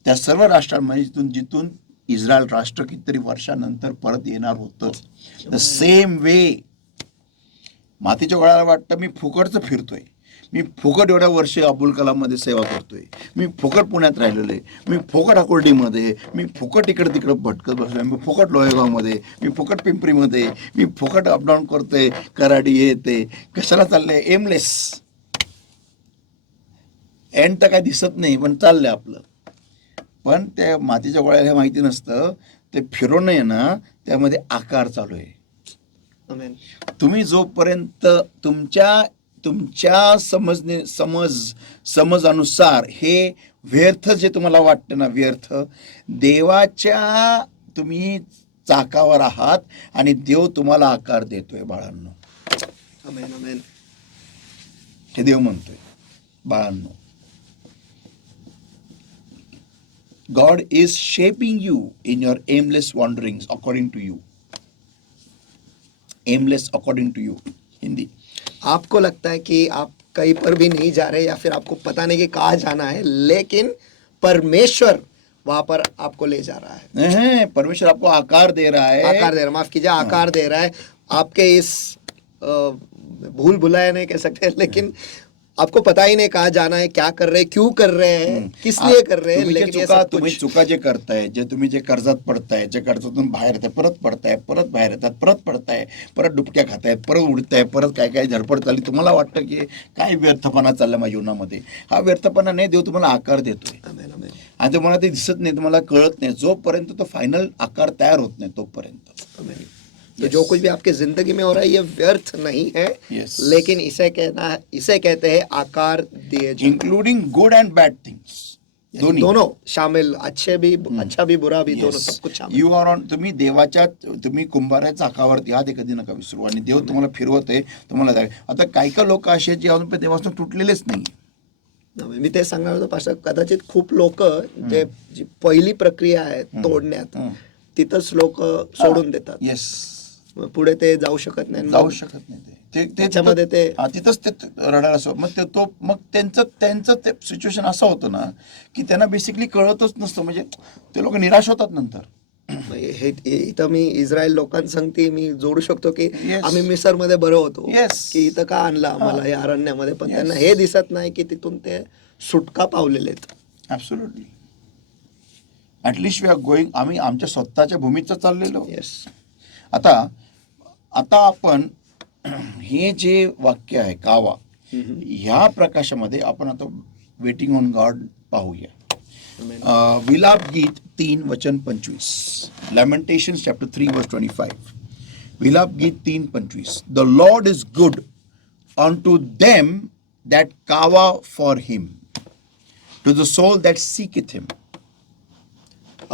त्या सर्व राष्ट्रांमध्ये जिथून इस्रायल राष्ट्र कितीतरी वर्षानंतर परत येणार होतं. द सेम वे मातीच्या गोळ्याला वाटतं मी फुकटचं फिरतोय, मी फुकट एवढ्या वर्ष अब्दुल कलाममध्ये सेवा करतोय, मी फुकट पुण्यात राहिलेलो आहे, मी फुकट अकोर्डीमध्ये, मी फुकट इकडे तिकडे भटकत बसलोय, मी फुकट लोहेगावमध्ये, मी फुकट पिंपरीमध्ये, मी फुकट अपडाऊन करतोय, कराडी हे ते. कशाला चाललंय? एमलेस. एंड तर काय दिसत नाही, पण चाललंय आपलं. पण त्या मातीच्या गोळ्याला माहिती नसतं, ते फिरवणं आहे ना, त्यामध्ये आकार चालू आहे. आमेन. तुम्ही जोपर्यंत तुमच्या समजानुसार हे व्यर्थ जे तुम्हाला वाटतं ना, व्यर्थ, देवाच्या तुम्ही चाकावर आहात आणि देव तुम्हाला आकार देतोय बाळांनो. आमेन, आमेन. हे देव म्हणतोय बाळांनो. God is shaping you in your aimless wanderings according to you. Aimless according to you. Hindi. आपको लगता है कि आप कहीं पर भी नहीं जा रहे, या फिर आपको पता नहीं कि कहाँ जाना है, लेकिन परमेश्वर वहां पर आपको ले जा रहा है. नहीं, परमेश्वर आपको आकार दे रहा है. आकार दे रहा है, माफ कीजिए, आकार दे रहा है. आपके इस भूल भुलाया नहीं कह सकते, लेकिन आपको पता ही नाही कहाँ जाना है, क्या कर रहे हैं, क्यों कर रहे हैं, किस लिए कर रहे हैं. तुम्ही चुका जे करताय, जे तुम्ही जे कर्जात पडताय, जे कर्जातून बाहेर येताय, परत पडताय, परत बाहेर येतात, परत पडताय, परत डुबक्या खाताय, परत उडताय, परत काय काय धडपड चालली. तुम्हाला वाटतं की काय व्यर्थपणा चालला माझ्या जीवनामध्ये. हा व्यर्थपणा नाही, देव तुम्हाला आकार देतोय. आणि तुम्हाला ते दिसत नाही, तुम्हाला कळत नाही. जोपर्यंत तो फायनल आकार तयार होत नाही तोपर्यंत. तो जो कुछ भी आपकी जिंदगी में हो रहा है ये व्यर्थ नहीं है. लेकिन इसे कहते हैं आकार दिए जाना. Including good end bad things, दोनों शामिल, अच्छा भी बुरा भी, दोनों सब कुछ शामिल. You are on. तुम्ही कुंभाराच्या चाकावरती आहात, कधी नका विसरू. आणि देव तुम्हाला फिरवत आहे, तुम्हाला. आता काही लोक असे जे अजून पण देवापासून तुटलेलेच नाही. मी ते सांगणार होतो पास्टर, कदाचित खूप लोक जे जी पहिली प्रक्रिया आहे तोडण्यात, तिथंच लोक सोडून देतात. येस, पुढे ते जाऊ शकत नाही. त्याच्यामध्ये ते तिथंच ते रडायला असं. मग त्यांचं ते सिच्युएशन असं होतं ना की त्यांना बेसिकली कळतच नसतं. म्हणजे ते लोक निराश होतात नंतर. हे इथं मी इस्रायल लोकांसंगती मी जोडू शकतो की आम्ही मिसरमध्ये बरं होतो, की इथं का आणलं आम्हाला या अरण्यामध्ये. पण त्यांना हे दिसत नाही की तिथून ते सुटका पावलेले आहेत. Absolutely. At least we are going. आम्ही आमच्या स्वतःच्या भूमीत चाललेलो. आता आपण हे जे वाक्य आहे कावा, ह्या प्रकाशामध्ये आपण आता वेटिंग ऑन गॉड पाहूया. विलाप गीत 3:25. Lamentations chapter 3 verse 25. विलाप गीत 3:25. The Lord is good unto them that cower for him, to the soul that seeketh him.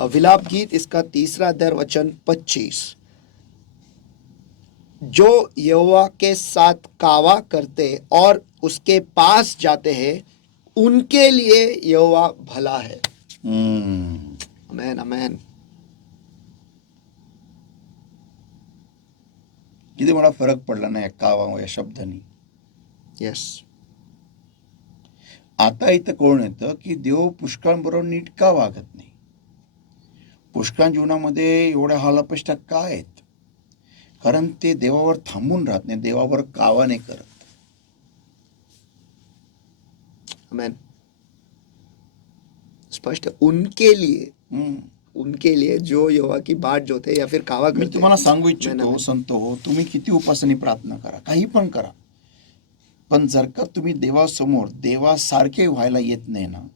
विलाप गीत इसका तीसरा अध्याय वचन 25. जो यहोवा के साथ कावा करते और उसके पास जाते हैं उनके लिए यहोवा भला है. आमेन आमेन. किती मला फरक पडला ना या कावा या शब्दानी. यस. आता इथं कोण येतं की देव पुष्कळांबरोबर नीट का वागत नाही. पुष्कळ जीवनामध्ये एवढ्या हालापेष्टा का आहेत. कारण ते देवावर थांबून राहत नाही, देवावर कावा नाही करत. आमेन. स्पष्ट उनके लिए जो यहोवा की बाट जोते या फिर कावा मी करते. तुम्हाला सांगू इच्छितो संत हो, तुम्ही किती उपासनी प्रार्थना करा, काही पण करा, पण जर का तुम्ही देवासमोर देवासारखे व्हायला येत नाही ना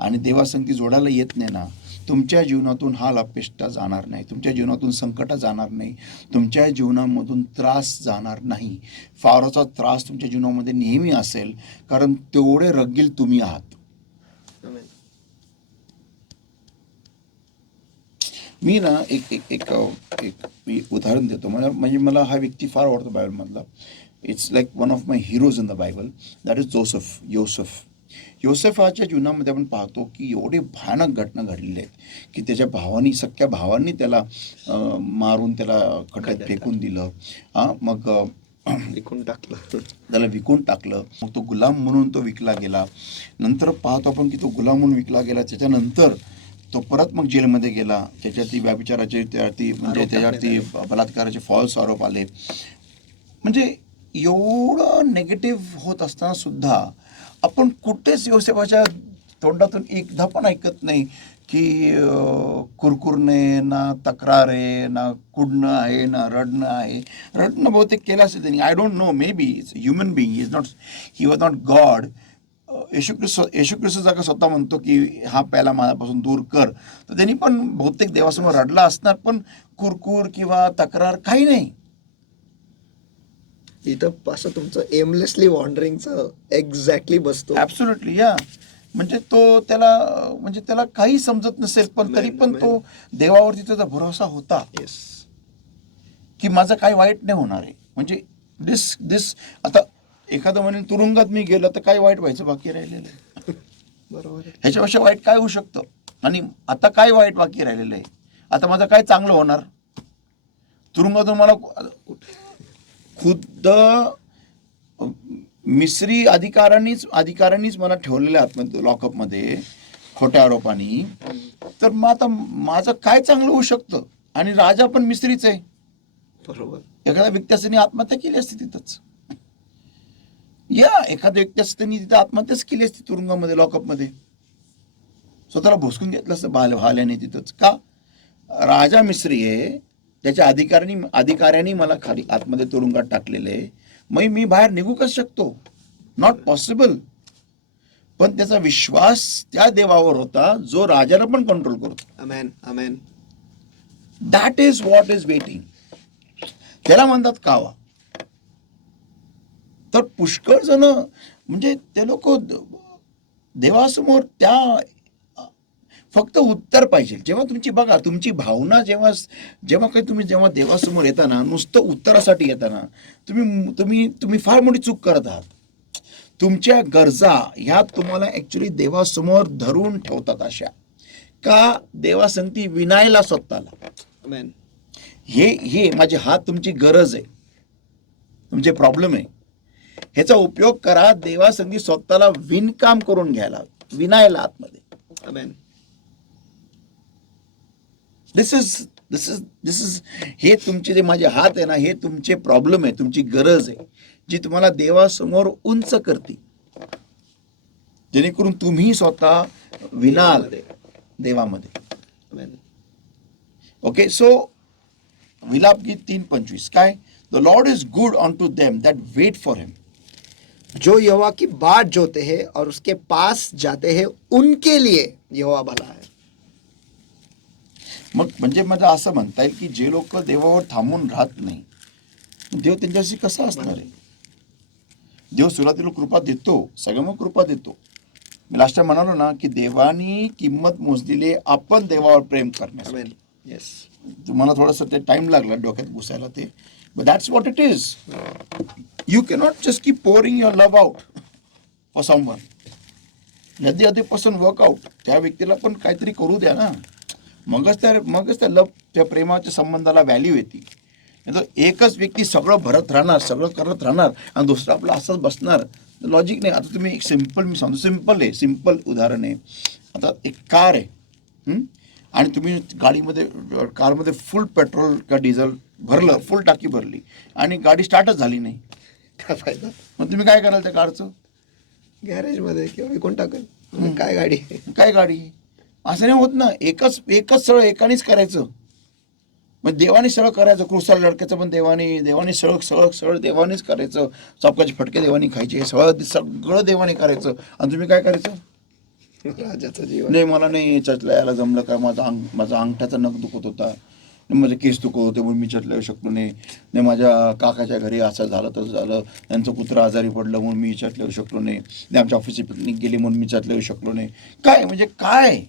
आणि देवासंगती जोडायला येत नाही ना, तुमच्या जीवनातून हाल अपेष्टा जाणार नाही, तुमच्या जीवनातून संकट जाणार नाही, तुमच्या जीवनामधून त्रास जाणार नाही. फारचा त्रास तुमच्या जीवनामध्ये नेहमी असेल, कारण तेवढे रगील तुम्ही आहात. आमेन. मी ना एक मी उदाहरण देतो. मला हा व्यक्ती फार आवडतो बायबलमधला. It's like one of my heroes in the Bible. That is योसेफाच्या जीवनामध्ये आपण पाहतो की एवढे भयानक घटना घडलेल्या आहेत की त्याच्या सख्या भावांनी त्याला मारून त्याला खड्ड्यात फेकून दिलं. मग विकून टाकलं. त्याला विकून टाकलं. मग तो गुलाम म्हणून तो विकला गेला. नंतर पाहतो आपण की तो गुलाम म्हणून विकला गेला. त्याच्यानंतर तो परत मग जेलमध्ये गेला. त्याच्यावरती व्याभिचाराचे त्याच्यावरती बलात्काराचे फॉल्स आरोप आले. म्हणजे एवढं नेगेटिव्ह होत असताना सुद्धा आपण कुठेच योसेफाच्या तोंडातून एकदा पण ऐकत नाही की कुरकुरणे ना तक्रार आहे ना कुडणं आहे ना रडणं आहे. रडणं बहुतेक केलं असेल त्यांनी. I don't know, maybe it's human being. He was not God. Yeshu Khrist जर का स्वतः म्हणतो की हा प्याला माझ्यापासून दूर कर, तर त्यांनी पण बहुतेक देवासमोर रडला असणार, पण कुरकुर किंवा तक्रार काही नाही. इथं असं तुमचं एमलेसली वॉन्डरिंगचं एक्झॅक्टली बसतो. ॲब्सोल्युटली. या म्हणजे त्याला काही समजत नसेल, पण तरी पण तो देवावरती त्याचा भरोसा होता. येस. की माझं काही वाईट नाही होणार आहे. म्हणजे दिस आता एखादं म्हणेल तुरुंगात मी गेलं तर काय वाईट व्हायचं बाकी राहिलेलं आहे. बरोबर. ह्याच्यापेक्षा वाईट काय होऊ शकतं. आणि आता काय वाईट बाकी राहिलेलं आहे. आता माझं काय चांगलं होणार. तुरुंगातून मला खुद्द मिस्री अधिकाऱ्यांनीच मला ठेवलेल्या आतमध्ये लॉकअपमध्ये खोट्या आरोपांनी. तर मग आता माझं काय चांगलं होऊ शकतं. आणि राजा पण मिस्रीच आहे. बरोबर. एखाद्या व्यक्ती असताना आत्महत्या केली असती तिथंच. एखाद्या व्यक्ती असताना तिथं आत्महत्याच केली असती तुरुंगामध्ये, लॉकअपमध्ये. स्वतःला भोसकून घेतलं असतं भाल्याने तिथंच. का? राजा मिस्री आहे, त्याच्या अधिकाऱ्यांनी मला खाली आतमध्ये तुरुंगात टाकलेलं आहे. मग मी बाहेर निघू कसं शकतो. Not possible. पण त्याचा विश्वास त्या देवावर होता जो राजाला पण कंट्रोल करतो. Amen amen. That is what is waiting. त्याला म्हणतात कावा. तर पुष्कळ जण म्हणजे ते लोक देवासमोर त्या फक्त उत्तर पाहिजे. जेव्हा तुमची भावना जेव्हा काही तुम्ही देवासमोर येताना नुसतं उत्तरासाठी येताना तुम्ही फार मोठी चूक करत आहात. तुमच्या गरजा ह्या तुम्हाला ऍक्च्युली देवासमोर धरून ठेवतात. अशा का देवासंगती विनायला स्वतःला. आमेन. हे माझे हात तुमची गरज आहे, तुमचे प्रॉब्लेम आहे. ह्याचा उपयोग करा देवासंगी स्वतःला विणकाम करून घ्यायला, विनायला आतमध्ये. आमेन. दिस इज हे तुमचे जे माझे हात आहे ना, हे तुमचे प्रॉब्लेम आहे, तुमची गरज आहे, जी तुम्हाला देवासमोर उंच करते, जेणेकरून तुम्ही स्वतः विनाल देवामध्ये. आमेन. ओके. सो विलाप गीत 3:25 काय? The Lord is good unto them that wait for him. जो यहोवा की बाट जोते हैं और उसके पास जाते हैं उनके लिए यहोवा भला है. मग म्हणजे मला असं म्हणता येईल की जे लोक देवावर थांबून राहत नाही, देव त्यांच्याशी कसा असणार आहे? देव सुरुवातीला कृपा देतो, सगळ्यांना कृपा देतो. मी लास्ट टाइम म्हणालो ना की देवानी किंमत मोजलेली आहे आपण देवावर प्रेम करण्यासाठी. Amen. Yes. तुम्हाला थोडंसं ते टाइम लागला डोक्यात घुसायला ते, but that's what it is. You cannot just keep pouring your love out for someone. आधीपासून वर्कआउट त्या व्यक्तीला पण काहीतरी करू द्या ना, मगच त्या लव, त्या प्रेमाच्या संबंधाला व्हॅल्यू येते. नाही तर एकच व्यक्ती सगळं भरत राहणार, सगळं करत राहणार आणि दुसरं आपलं असंच बसणार, लॉजिक नाही. आता तुम्ही एक सिम्पल, मी सांगतो, सिम्पल उदाहरण आहे. आता एक कार आहे आणि तुम्ही कारमध्ये फुल पेट्रोल का डिझेल भरलं, फुल टाकी भरली आणि गाडी स्टार्टच झाली नाही, काय फायदा? मग तुम्ही काय कराल त्या कारचं? गॅरेज मध्ये किंवा विकून टाकल. काय गाडी? काय गाडी? असं नाही होत ना. एकच सगळं एकानेच करायचं. मग देवाने सगळं करायचं. क्रुसाल लडक्याचं पण देवाने सगळं देवानेच करायचं. चौकाचे फटके देवाने खायचे, सगळं देवाने करायचं. आणि तुम्ही काय करायचं? राजाचं जीवन. नाही, मला नाही चर्चला यायला जमलं का, माझा अंगठ्याचा नख दुखत होता, माझे केस दुखत होते म्हणून मी चर्चला येऊ शकलो नाही, माझ्या काकाच्या घरी असं झालं तसं झालं, त्यांचं कुत्रं आजारी पडलं म्हणून मी चर्चला येऊ शकलो नाही, आमच्या ऑफिसची पिकनिक गेली म्हणून मी चर्चला येऊ शकलो नाही. काय म्हणजे काय?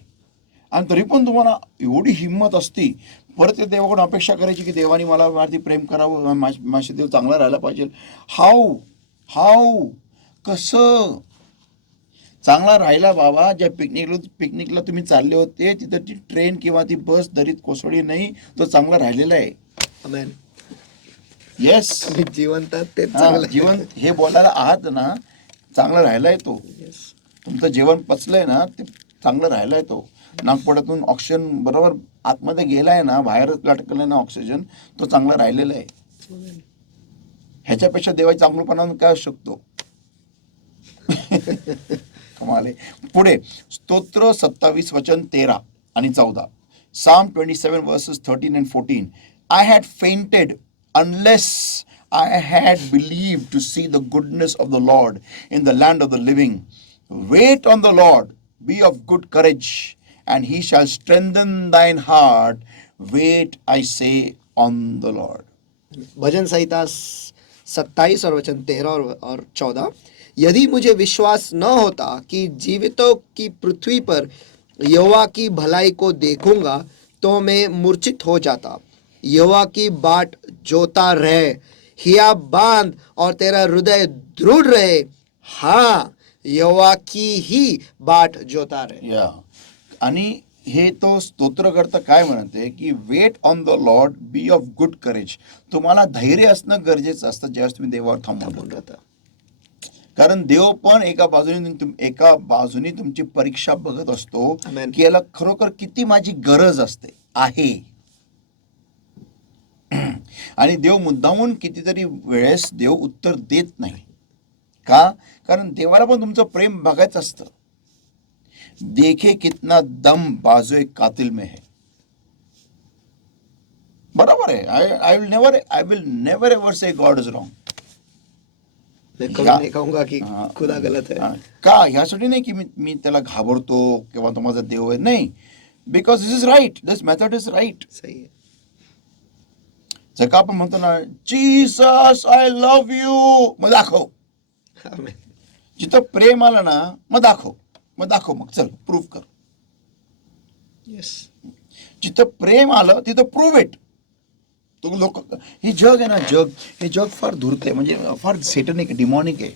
आणि तरी पण तुम्हाला एवढी हिंमत असती परत ते देवाकडून अपेक्षा करायची की देवाने मला वरती प्रेम करावं, माझे देव चांगला राहायला पाहिजे. हाऊ कसं चांगला राहिला बाबा? ज्या पिकनिकला तुम्ही चालले होते तिथं ती ट्रेन किंवा ती बस दरीत कोसळली नाही, तो चांगला राहिलेला आहे. Amen. येस, जिवंत ते चांगलं. जीवन हे बोलायला आहात ना, चांगला राहिलाय तो. Yes. तुमचं जेवण पचलंय ना, ते चांगलं राहिलाय तो. नागपुरातून ऑक्सिजन बरोबर आतमध्ये गेलाय ना, बाहेरच लटकलंय ना ऑक्सिजन, तो चांगला राहिलेला आहे. Amen. ह्याच्यापेक्षा देवाची चांगलपणा काय असू शकतो? कमाल आहे. पुढे स्तोत्र 27 वचन 13 आणि 14. Psalm 27 verses 13 and 14. I had fainted unless I had believed to see the goodness of the Lord in the land of the living. Wait on the Lord, be of good courage, and he shall strengthen thine heart. Wait, I say, on the Lord. भजन संहिता 27 और वचन 13 और 14. यदि मुझे विश्वास न होता कि जीवितों की पृथ्वी पर यहोवा की भलाई को देखूंगा तो मैं मूर्छित हो जाता. यहोवा की बाट जोता रहे, हिया बांध और तेरा हृदय दृढ़ रहे. हाँ, यहोवा की ही बाट जोता रहे. या आणि हे तो स्तोत्रकर्ता काय म्हणते की wait on the Lord, be of good courage. तुम्हाला धैर्य असणं गरजेचं असतं ज्यावेळेस तुम्ही देवावर थांबून राहता. कारण देव पण एका बाजूने तुमची परीक्षा बघत असतो Amen. की याला खरोखर किती माझी गरज आहे. आणि देव मुद्दामून कितीतरी वेळेस देव उत्तर देत नाही. का? कारण देवाला पण तुमचं प्रेम बघायचं असतं. देखे कितना दम बाजू कातिल में है. बरोबर आहे. I will never ever say God is wrong. मैं कभी नहीं कहूंगा कि खुदा गलत है. का? ह्यासाठी नाही की मी त्याला घाबरतो किंवा तो माझा देव आहे, नाही. Because this is right, this method is right. सही है. जर का आपण म्हणतो ना, जीसस आय लव्ह यू, मग दाखव. Amen. जिथं प्रेम आलं ना, मग दाखव मग चल प्रूव्ह कर. Yes. जिथं प्रेम आलं तिथं प्रूव्ह इट. तो लोक, हे जग आहे ना, हे जग फार धूर्त आहे, म्हणजे फार सेटनिक डिमॉनिक आहे,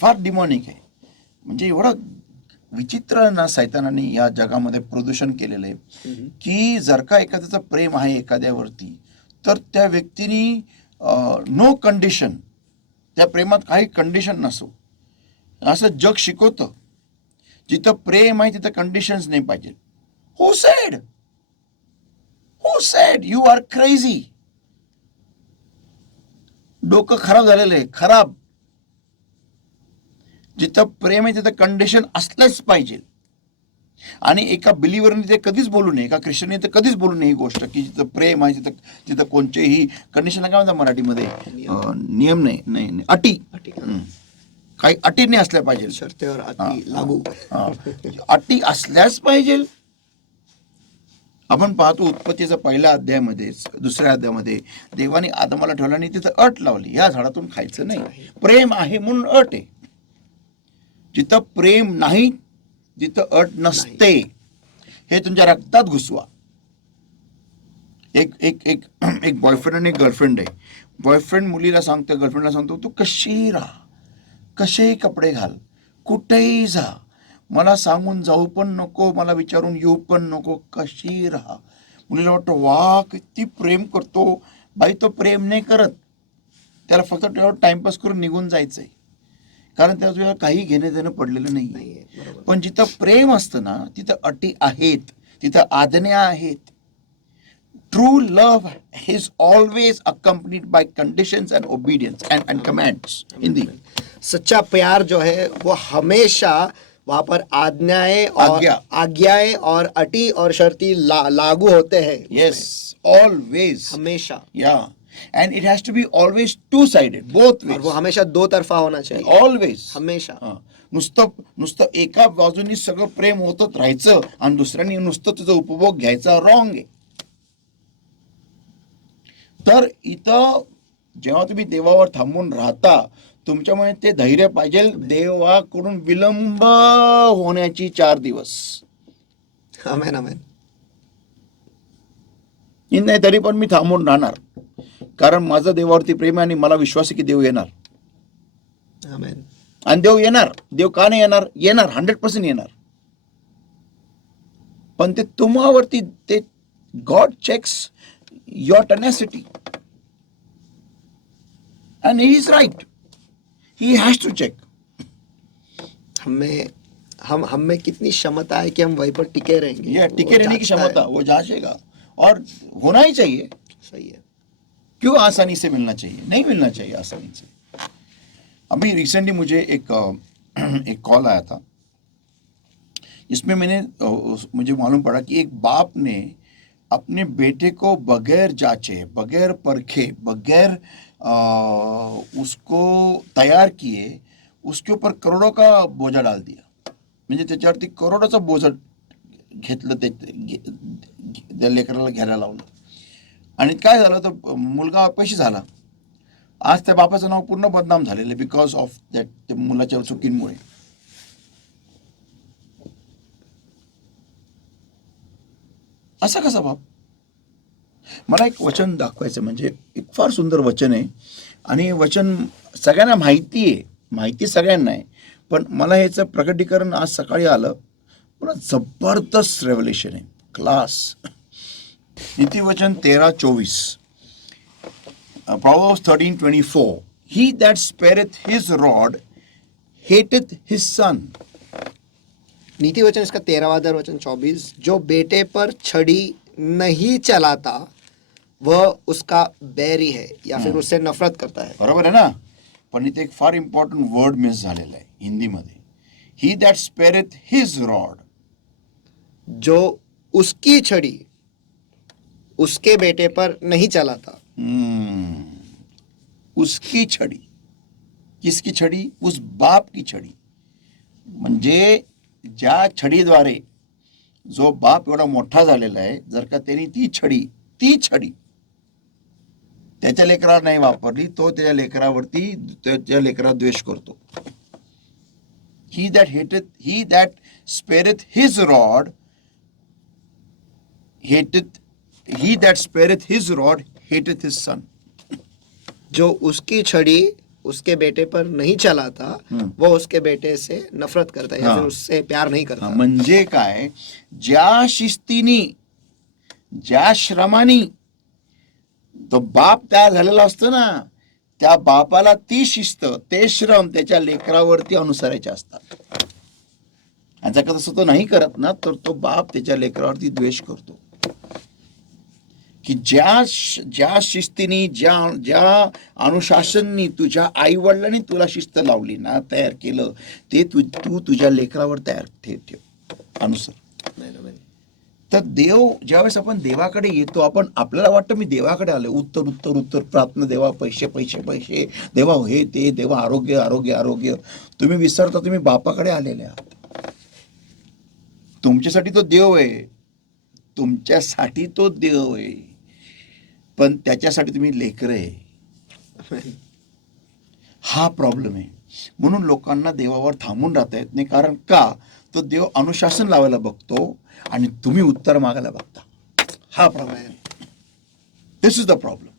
फार डिमॉनिक आहे. म्हणजे एवढा विचित्र ना सैतानाने या जगामध्ये प्रदूषण केलेलं आहे की जर का एखाद्याचं प्रेम आहे एखाद्यावरती, तर त्या व्यक्तीने नो कंडिशन, त्या प्रेमात काही कंडिशन नसो, असं जग शिकवतं. जिथं प्रेम आहे तिथं कंडिशन्स नाही पाहिजे. Who said you are crazy? डोकं खराब झालेलं आहे, खराब. जिथं प्रेम आहे तिथं कंडिशन असलंच पाहिजे. आणि एका बिलिव्हरने ते कधीच बोलू नये, एका ख्रिश्चनने ते कधीच बोलू नये ही गोष्ट की जिथं प्रेम आहे तिथं कोणतेही कंडिशनला काय म्हणतात मराठीमध्ये, नियम नाही, अटी. काही अटीने असल्या पाहिजे. शर्तेवर अटी लागू. हा. अटी असल्याच पाहिजे. आपण पाहतो उत्पत्तीच्या पहिल्या अध्यायामध्ये, दुसऱ्या अध्यायामध्ये देवाने आदमाला ठेवला आणि तिथं अट लावली, या झाडातून खायचं नाही. प्रेम आहे म्हणून अट आहे. जिथं प्रेम नाही तिथं अट नसते. हे तुमच्या रक्तात घुसवा. एक एक एक एक बॉयफ्रेंड आणि एक गर्लफ्रेंड आहे. बॉयफ्रेंड मुलीला सांगतो, गर्लफ्रेंडला सांगतो, तू कशी राहा, कसेही कपडे घाल, कुठेही जा, मला सांगून जाऊ पण नको, मला विचारून येऊ पण नको, कशी राहा. मुलीला वाटतं वा किती प्रेम करतो. बाई तो प्रेम नाही करत, त्याला फक्त त्यावर टाइमपास करून निघून जायचंय, कारण त्या तुझ्या काही घेणं देणं पडलेलं नाही. पण जिथं प्रेम असतं ना तिथं अटी आहेत, तिथं आज्ञा आहेत. True love is always accompanied by conditions and obedience and commands. Hindi. सच्चा प्यार जो है वो हमेशा वहाँ पर आज्ञाएं और अटी और शर्ती लागू होते हैं. Yes, always. हमेशा. Yeah, and it has to be always two-sided, both ways. और वो हमेशा दो तरफा होना चाहिए. Always. हमेशा. नुसतं एका बाजूनी सगळं प्रेम होतच राहायचं आणि दुसऱ्याने नुसतं तुझा उपभोग घ्यायचा, रॉंग आहे. तर इथं जेव्हा तुम्ही देवावर थांबून राहता, तुमच्यामुळे ते धैर्य पाहिजे. देवाकडून विलंब होण्याची 4 दिवस. आमेन आमेन. नाही तरी पण मी थांबून राहणार, कारण माझं देवावरती प्रेम आहे आणि मला विश्वास आहे की देव येणार. आमेन. आणि देव येणार. देव का नाही येणार? येणार, 100% येणार. पण ते तुम्हावरती, ते God checks your tenacity, and he is right. He has to check. हम में कितनी क्षमता है कि हम वहीं पर टिके रहेंगे. ये टिके रहने की क्षमता वो जांचेगा, और होना ही चाहिए. सही है. क्यों आसानी से मिलना चाहिए? नहीं मिलना चाहिए आसानी से. अभी रिसेंटली मुझे एक कॉल आया था. इसमें मुझे मालूम पड़ा कि एक बाप ने अपने बेटे को बगैर जांचे, बगैर परखे, बगैर उसको तयार किए उसके ऊपर करोड़ों का बोझा डाल दिया. म्हणजे त्याच्यावरती करोडोचा बोझा घेतलं, त्या लेकराला घ्यायला लावलं. आणि काय झालं, तर मुलगा अपयशी झाला. आज त्या बापाचं नाव पूर्ण बदनाम झालेलं आहे बिकॉज ऑफ दॅट, त्या मुलाच्या चुकींमुळे. असा कसा बाप? मला एक वचन दाखवायचं, म्हणजे एक फार सुंदर वचन आहे, आणि वचन सगळ्यांना माहिती आहे, माहिती सगळ्यांना आहे, पण मला ह्याचं प्रकटीकरण आज सकाळी आलं. मला जबरदस्त रेव्हलेशन आहे, class. नीतिवचन 13:24, Proverbs 13:24, He that spareth his rod hateth his son. नीति वचन इसका 13वां अध्याय वचन 24, जो बेटे पर छड़ी नहीं चलाता वह उसका बैरी है या फिर उससे नफरत करता है. बरोबर आहे ना. पण इथे एक फार इम्पॉर्टंट वर्ड मिस झालेला आहे हिंदीमध्ये. ही दॅट स्पेरेथ हिज रॉड, जो उसकी छड़ी उसके बेटे पर नहीं चलाता. उसकी छड़ी, किसकी छड़ी? उस बाप की छड़ी. म्हणजे ज्या छडीद्वारे जो बाप एवढा मोठा झालेला आहे, जर का त्यांनी ती छडी त्याच्या लेकरावर नाही वापरली, तो त्याच्या लेकरावर द्वेष करतो. He that spareth his rod hateth his son. जो उसकी छड़ी उसके बेटे पर नहीं चलाता वो उसके बेटे से नफरत करता है या फिर उससे प्यार नहीं करता. म्हणजे काय, ज्या शिस्तीनी, ज्या श्रमानी तो बाप तयार झालेला असतो ना, त्या बापाला ती शिस्त, ते श्रम त्याच्या लेकरावरती अनुसरायचे असतात. आणि जर का तसं तो नाही करत ना, तर तो बाप त्याच्या लेकरावरती द्वेष करतो. की ज्या शिस्तीने, ज्या अनुशासननी तुझ्या आई वडिलांनी तुला शिस्त लावली ना, तयार केलं, ते तू तुझ्या लेकरावर तयार ठेव, अनुसर. तर देव ज्यावेळेस आपण देवाकडे येतो, आपण आपल्याला वाटतं मी देवाकडे आलो, उत्तर उत्तर उत्तर प्रार्थना, देवा पैसे पैसे पैसे, देवा हे ते, देवा आरोग्य आरोग्य आरोग्य. तुम्ही विसरता तुम्ही बापाकडे आलेले आहात. तुमच्यासाठी तो देव आहे, तुमच्यासाठी तो देव आहे, पण त्याच्यासाठी तुम्ही लेकरं आहे. हा प्रॉब्लेम आहे. म्हणून लोकांना देवावर थांबून राहता येत नाही. कारण का? तो देव अनुशासन लावायला बघतो आणि तुम्ही उत्तर मागायला बघता. हा प्रॉब्लेम आहे. दिस इज द प्रॉब्लेम.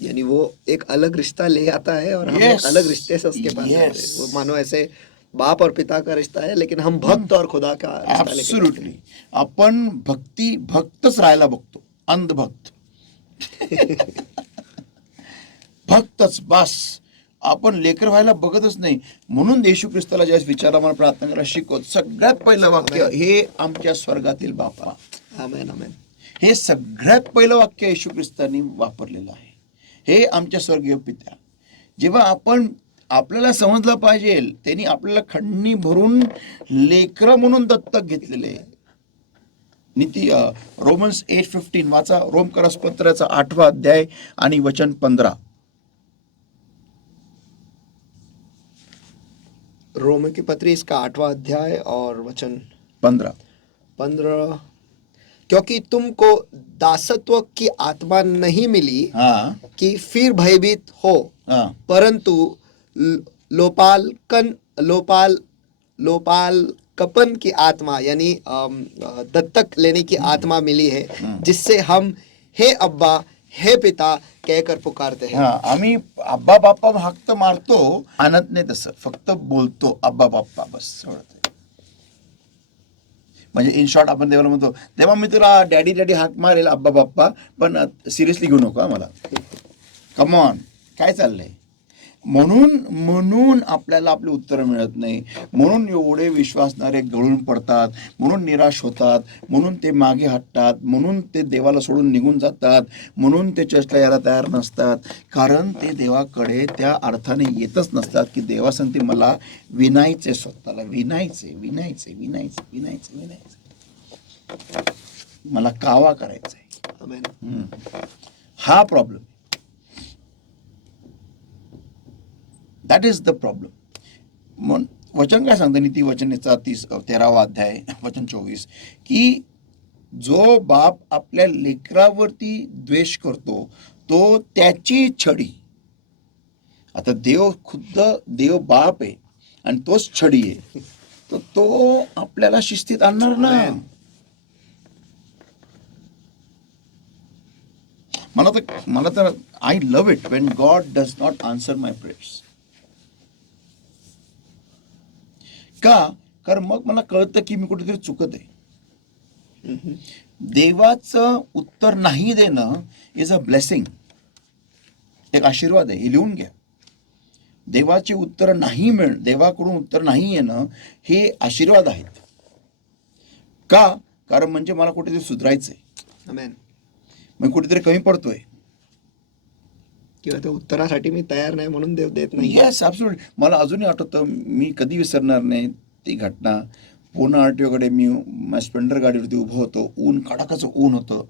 यानी वो एक अलग रिश्ता ले आता है और हम Yes. एक अलग रिश्ते से उसके पास आते हैं. Yes. वो मानो ऐसे बाप और पिता का रिश्ता है, लेकिन हम भक्त और खुदा का रिश्ता लेके जाते ऍब्सोल्युटली. हैं. आपण भक्तच राहायला बघतो, अंधभक्त. भक्तच बस. आपण लेकर व्हायला बघतच नाही. म्हणून येशू ख्रिस्ताला ज्यावेळेस विचारा मला प्रार्थना करायला शिकवत, सगळ्यात पहिलं वाक्य हे आमच्या स्वर्गातील बापा. आमेन आमेन. हे सगळ्यात पहिलं वाक्य येशू ख्रिस्तांनी वापरलेलं आहे. हे आमच्या स्वर्गीय पित्या. जेव्हा आपल्याला समजलं पाहिजे, त्यांनी आपल्याला खंडणी भरून लेकरं म्हणून दत्तक घेतलेले. नीती रोमन्स 8:15 वाचा. रोमकरसपत्राचा 8वा अध्याय आणि वचन 15. रोम की पत्री इसका 8वां अध्याय और वचन 15. क्योंकि तुमको दासत्व की आत्मा नहीं मिली हाँ कि फिर भयभीत हो, हाँ परंतु लोपालकपन की आत्मा यानी दत्तक लेने की आत्मा मिली है, जिससे हम हे अब्बा हे पिता कहकर पुकारते हैं. हा. आम्ही अब्बा बाप्पा हाक तर मारतो, आणत नाही तसं, फक्त बोलतो अब्बा बाप्पा, बस एवढं. म्हणजे इन शॉर्ट आपण देवाला म्हणतो, तेव्हा मी तुला डॅडी डॅडी हाक मारेल अब्बा बाप्पा, पण सिरियसली घेऊ नको मला. कम ऑन, काय चाललंय? म्हणून आपल्याला आपली उत्तरं मिळत नाही. म्हणून एवढे विश्वासणारे गळून पडतात, म्हणून निराश होतात, म्हणून ते मागे हटतात, म्हणून ते देवाला सोडून निघून जातात, म्हणून ते चर्चला यायला तयार नसतात. कारण ते देवाकडे त्या अर्थाने येतच नसतात की देवा सांगते मला विनायचे, स्वतःला विनायचे विनायचे विनायचे विनायचे विनायचे, मला कावा करायचा आहे. आमेन. हा problem. That is the problem. म्हणून वचन काय सांगतं? नीती वचनेचा 13वा अध्याय वचन 24 की जो बाप आपल्या लेकरावरती द्वेष करतो तो त्याची छडी. आता देव खुद्द देव बाप आहे आणि तोच छडी आहे, तर तो आपल्याला शिस्तीत आणणार ना. मला तर I love it Wien God does not answer my prayers. का? कारण मग मला कळतं की मी कुठेतरी चुकत आहे. देवाचं उत्तर नाही देणं इज अ ब्लेसिंग, एक आशीर्वाद आहे. हे लिहून घ्या. देवाचे उत्तर नाही देवाकडून उत्तर नाही येणं हे आशीर्वाद आहेत. का? कारण म्हणजे मला कुठेतरी सुधारायचंय, आमेन. मी कुठेतरी कमी पडतोय, किंवा त्या उत्तरासाठी मी तयार नाही म्हणून देव देत नाही. Yes absolutely. मला अजूनही आठवतं, मी कधी विसरणार नाही ती घटना. पुणे RTOकडे मी स्प्लेंडर गाडीवरती उभं होतो. ऊन, कडाकाचं ऊन होतं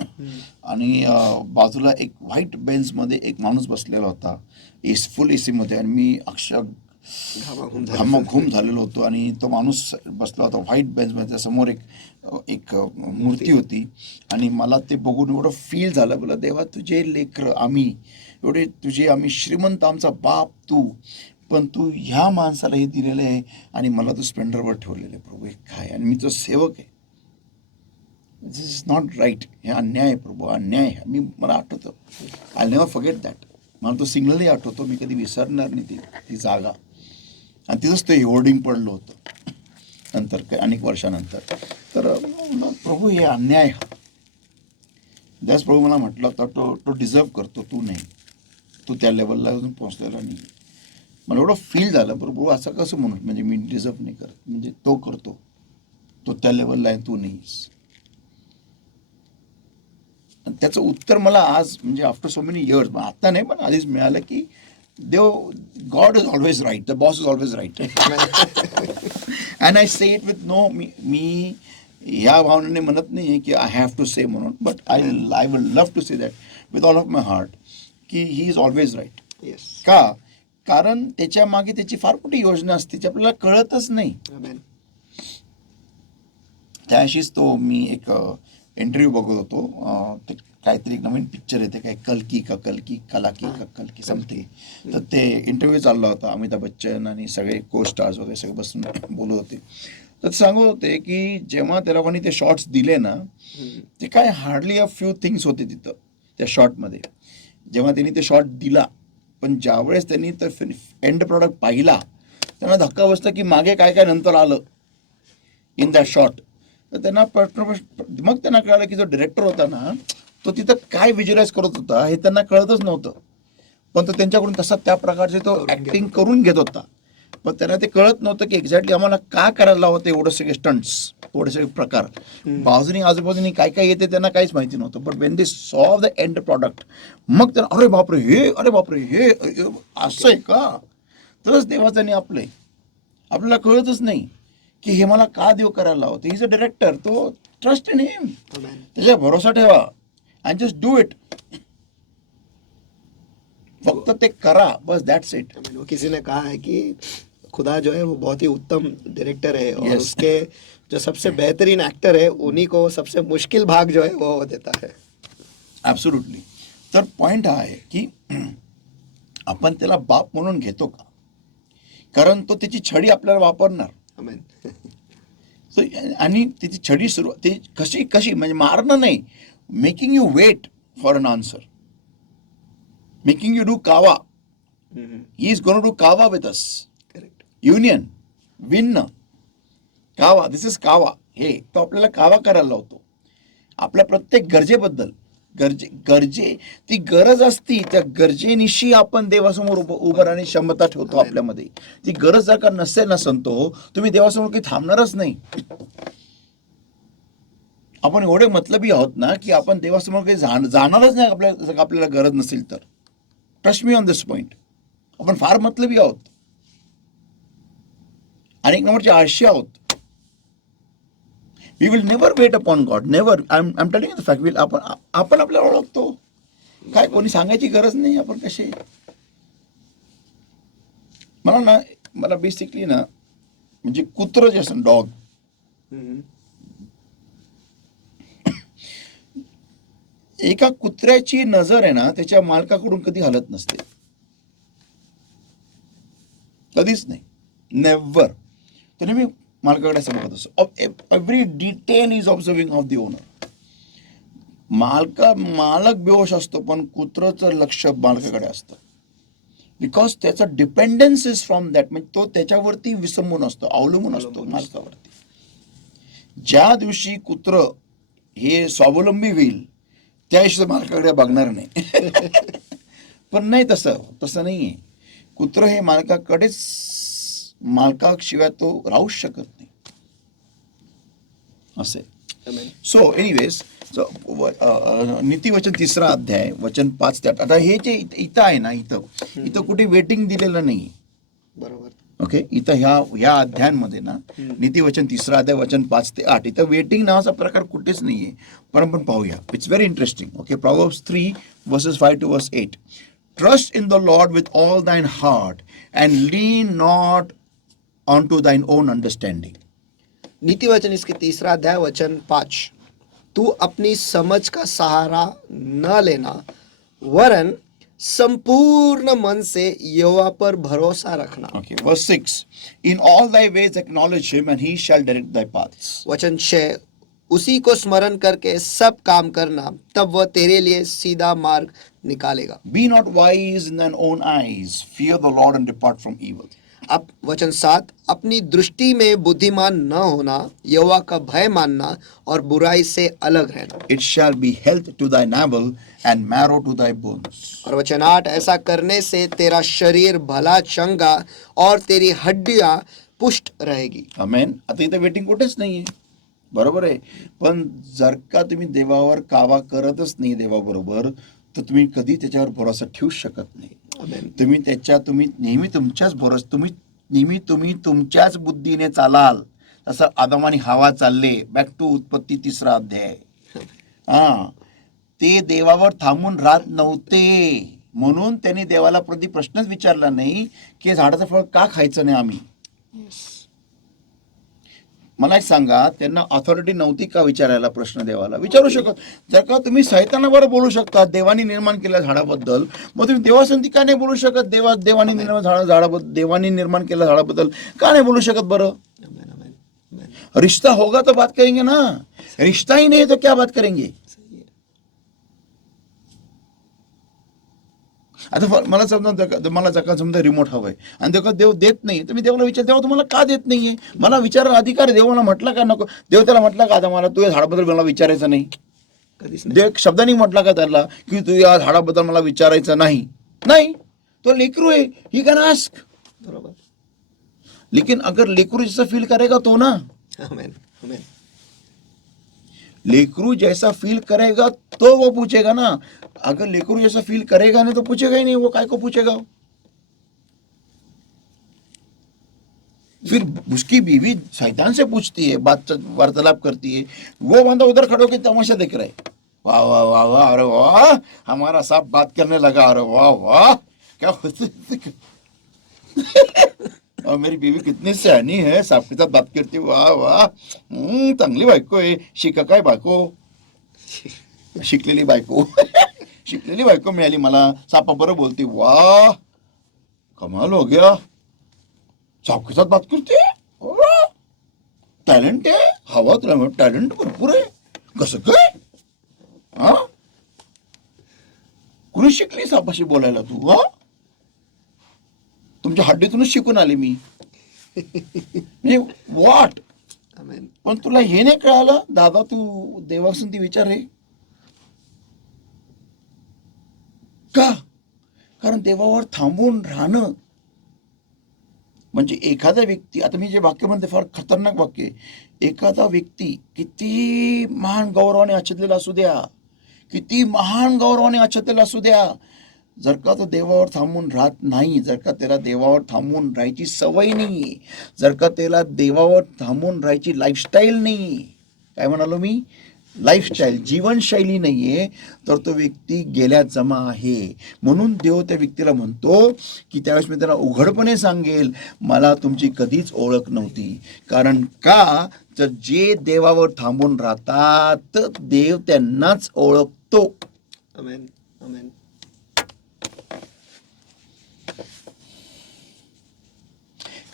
आणि बाजूला एक व्हाईट बेंचमध्ये एक माणूस बसलेला होता, फुल AC मध्ये, आणि मी अक्षर घामाघूम झालेलो होतो. आणि तो माणूस बसला होता व्हाईट बेंचमध्ये. समोर एक मूर्ती होती आणि मला ते बघून एवढं फील झालं. बोला देवा, तुझे लेकरं आम्ही, एवढे तुझे आम्ही श्रीमंत, आमचा बाप तू, पण तू ह्या माणसाला हे दिलेलं आहे आणि मला तू स्प्लेंडरवर ठेवलेलं आहे. प्रभू हे काय? आणि मी तो सेवक आहे. दिस इज नॉट राईट. हे अन्याय आहे प्रभू, अन्याय आहे. मला आठवतं, आय नेव्हर फॉरगेट दॅट. मला तो सिग्नलही आठवतो, मी कधी विसरणार नाही ती जागा. आणि तिथंच ते होर्डिंग पडलं होतं नंतर अनेक वर्षानंतर. तर प्रभू हे अन्याय. त्याच प्रभू मला म्हटलं होतं तो डिझर्व करतो, तू नाही, तू त्या लेवलला अजून पोहोचलेला नाही. मला एवढं फील झालं, प्रभू असं कसं म्हणून, म्हणजे मी डिझर्व नाही करत, म्हणजे तो करतो, तो त्या लेवलला आहे, तू नाहीस. त्याचं उत्तर मला आज, म्हणजे आफ्टर सो मेनी इयर्स, आता नाही पण आधीच मिळालं की देव, God is always right, the boss is always right. And I say it with no, मी ह्या भावनेने म्हणत नाही की आय हॅव टू से म्हणून, but I will love to say that with all of my heart की he is always right. Yes. का? कारण त्याच्या मागे त्याची फार मोठी योजना असते जी आपल्याला कळतच नाही. आमेन. त्याशीच तो मी एक इंटरव्ह्यू बघत होतो, ते काहीतरी एक नवीन पिक्चर येते काय, कलकी का कलकी समथिंग. तर ते इंटरव्ह्यू चालला होता, अमिताभ बच्चन आणि सगळे को स्टार्स वगैरे सगळे बसून बोलत होते. तर सांगत होते की जेव्हा त्या लोकांनी ते शॉर्ट्स दिले ना, ते काय हार्डली अ फ्यू थिंग्स होते तिथं त्या शॉर्टमध्ये. जेव्हा त्यांनी ते शॉर्ट दिला, पण ज्यावेळेस त्यांनी तर एंड प्रॉडक्ट पाहिला, त्यांना धक्का बसला की मागे काय काय नंतर आलं इन दॅट शॉर्ट. तर त्यांना मग त्यांना कळालं की जो डिरेक्टर होता ना, तो तिथं काय व्हिज्युअलाइज करत होता हे त्यांना कळतच नव्हतं, पण तो त्यांच्याकडून तसा त्या प्रकारचे तो ऍक्टिंग करून घेत होता. पण त्यांना ते कळत नव्हतं की एक्झॅक्टली आम्हाला का करायला होतं एवढं सगळे स्टंट्स, एवढे सगळे प्रकार बाजूनी आजूबाजूनी काय काय येते त्यांना काहीच माहिती नव्हतं. But when they saw the end product, मग त्यांना अरे बापरे हे असं आहे का. तरच देवाचं आपल्याला कळतच नाही की हे मला का देव करायला लावतो. इज अ डिरेक्टर, तो ट्रस्ट इन हिम, त्याच्या भरोसा ठेवा अँड जस्ट डू इट. फक्त ते करा, बस, दॅट्स इट. वो किसी ने कहा है कि खुदा जो है वो बहुत ही उत्तम डायरेक्टर है और Yes. उसके जो सबसे बेहतरीन एक्टर है उन्हीं को सबसे मुश्किल भाग जो है वो देता है. ॲब्सोल्युटली. तर पॉईंट हा आहे की आपण त्याला बाप म्हणून घेतो का? कारण तो त्याची छडी आपल्याला वापरणार. आमेन. So, आणि त्याची छडी ती कशी म्हणजे मारणं नाही, making you wait for an answer, making you do कावा. ही इज गोन डू कावा with us. Correct. Union, win कावा, दिस इज कावा. हे तो आपल्याला कावा करायला लावतो आपल्या प्रत्येक गरजेबद्दल. ती गरज असती, त्या गरजेनिशी आपण देवासमोर उभं राहण्याची क्षमता ठेवतो आपल्यामध्ये. ती गरज जर का नसेल ना संतो, तुम्ही देवासमोर काही थांबणारच नाही. आपण एवढे मतलबी आहोत ना की आपण देवासमोर काही जाणारच नाही आपल्याला गरज नसेल तर. Trust me on this point. आपण फार मतलबी आहोत आणि एक नंबरचे आळशी आहोत. We will never wait upon God, never. I am telling the fact. आपण आपल्याला ओळखतो, काय कोणी सांगायची गरज नाही आपण कसे. मला बेसिकली ना, म्हणजे कुत्रं जे असतं, डॉग, एका कुत्र्याची नजर आहे ना त्याच्या मालकाकडून कधी हलत नसते, कधीच नाही, नेव्हर. तर नेहमी मालकाकडे असं बघत असतो. Every detail is observing of the owner. मालक बेहोश असतो पण कुत्रचं लक्ष मालकाकडे असतं. बिकॉज त्याचा डिपेंडन्स इज फ्रॉम दॅट, म्हणजे तो त्याच्यावरती विसंबून असतो, अवलंबून असतो मालकावरती. ज्या दिवशी कुत्र हे स्वावलंबी होईल त्या दिवशी मालकाकडे बघणार नाही. पण नाही, तसं नाही आहे. कुत्र हे मालकाशिवाय तो राहूच शकत नाही असे. सो एनिवेज, नीतिवचन 3 अध्याय वचन 5 ते 8. आता हे जे इथं आहे ना, इथं कुठे वेटिंग दिलेलं नाही. बरोबर. ओके, इथं ह्या अध्यायांमध्ये ना, नीतिवचन 3 अध्याय वचन 5 ते 8, इथं वेटिंग नावाचा प्रकार कुठेच नाहीये. पण आपण पाहूया, it's very interesting. Okay, Proverbs 3 verses 5 to verse 8. Trust in the Lord with all thine heart and lean not onto thine own understanding. नीति वचन इसके 3 अध्याय वचन 5. तू अपनी समझ का सहारा न लेना, वरन संपूर्ण मन से यहोवा पर भरोसा रखना. Okay, verse 6. In all thy ways acknowledge him and he shall direct thy paths. वचन 6. उसी को स्मरण करके सब काम करना, तब वह तेरे लिए सीधा मार्ग निकालेगा. Be not wise in thine own eyes, fear the Lord and depart from evil. अब वचन 7. अपनी दृष्टि में बुद्धिमान न होना, यहोवा का भय मानना और बुराई से अलग रहना. It shall be health to thy navel and marrow to thy bones. और वचन 8. ऐसा करने से तेरा शरीर भला चंगा और तेरी हड्डियां पुष्ट रहेगी. आमेन. आता इथं वेटिंग कुठेच नाहीये, बरोबर आहे. पण जर का तुम्ही देवावर कावा करतच नाही देवाबरोबर, तर तुम्ही कधी त्याच्यावर भरोसा ठेवू शकत नाही. तुम्ही नेहमी तुमच्याच बुद्धीने चालाल तसं आदम आणि हवा चालले. बॅक टू उत्पत्ती 3रा अध्याय. ते देवावर थांबून राहत नव्हते, म्हणून त्यांनी देवाला कधी प्रश्नच विचारला नाही की झाडाचं फळ का खायचं नाही आम्ही. मला एक सांगा, त्यांना ऑथॉरिटी नव्हती का विचारायला प्रश्न देवाला? विचारू शकत. जर का तुम्ही सैतानावर बोलू शकता देवानी निर्माण केल्या झाडाबद्दल, मग तुम्ही देवासंती का नाही बोलू शकत? देवानी निर्माण केल्या झाडाबद्दल का नाही बोलू शकत बरं? रिश्ता होगा तो बात करेंगे ना, रिश्ता ही नहीं तो क्या बात करेंगे? आता मला समजा रिमोट हवंय आणि देव देत नाही, तर मी देवाला विचार, देवा तुम्हाला का देत नाहीये? मला विचारायला अधिकार. देव मला म्हटलं का नको? देव त्याला म्हटलं का आता मला तू या झाडाबद्दल मला विचारायचं नाही? देव शब्दाने म्हटला का त्याला की तू या झाडाबद्दल मला विचारायचं नाही? नाही. तो लेकरू है, ही कैन आस्क. बरोबर. लेकिन अगर लेकरू जैसा फील करेगा तो ना, लेकरू जैसा फील करेगा तो वो पूछेगा ना. अगर लेकरू जैसा फील करेगा नहीं तो पूछेगा ही नहीं. वो काय को पूछेगा? फिर उसकी बीवी शैतान से पूछती है, वार्तालाप करती है. वो बंदा उधर खड़े होकर तमाशा देख रहा है. वाह वाह वाह वाह, अरे वाह, हमारा सांप बात करने लगा, अरे वाह वाह, क्या और मेरी बीवी कितनी सयानी है, सांप के साथ बात करती. वाह वाह, चांगली बायको आहे. काय बायको, शिकलेली बायको. शिकलेली बायको मिळाली मला, सापा बरं बोलती. वाह, कमाल हो गया, सांप के साथ बात करते. टॅलेंट आहे, हवा तुला टॅलेंट भरपूर आहे. कसं काय? हा, कुणी शिकली सापाशी बोलायला तू? हा, तुमच्या हड्डीतूनच शिकून आले मी. व्हॉट? पण तुला हे नाही कळालं दादा, तू देवासंती विचार आहे का? कारण देवावर थांबून राहणं म्हणजे एखादा व्यक्ती, आता मी जे वाक्य म्हणते फार खतरनाक वाक्य आहे. एखादा व्यक्ती किती महान गौरवाने आच्छादलेला असू द्या, किती महान गौरवाने आच्छादलेला असू द्या, जर का तो देवावर थांबून राहत नाही, जर का त्याला देवावर थांबून राहायची सवय नाही, जर का त्याला देवावर थांबून राहायची लाईफस्टाईल नाही, काय म्हणालो मी, लाईफस्टाईल, जीवनशैली नाहीये, तर तो व्यक्ती गेल्या जमा आहे. म्हणून देव त्या व्यक्तीला म्हणतो की त्यावेळेस मी त्याला उघडपणे सांगेल, मला तुमची कधीच ओळख नव्हती. कारण का, तर जे देवावर थांबून राहतात देव त्यांनाच ओळखतो. आमेन, आमेन.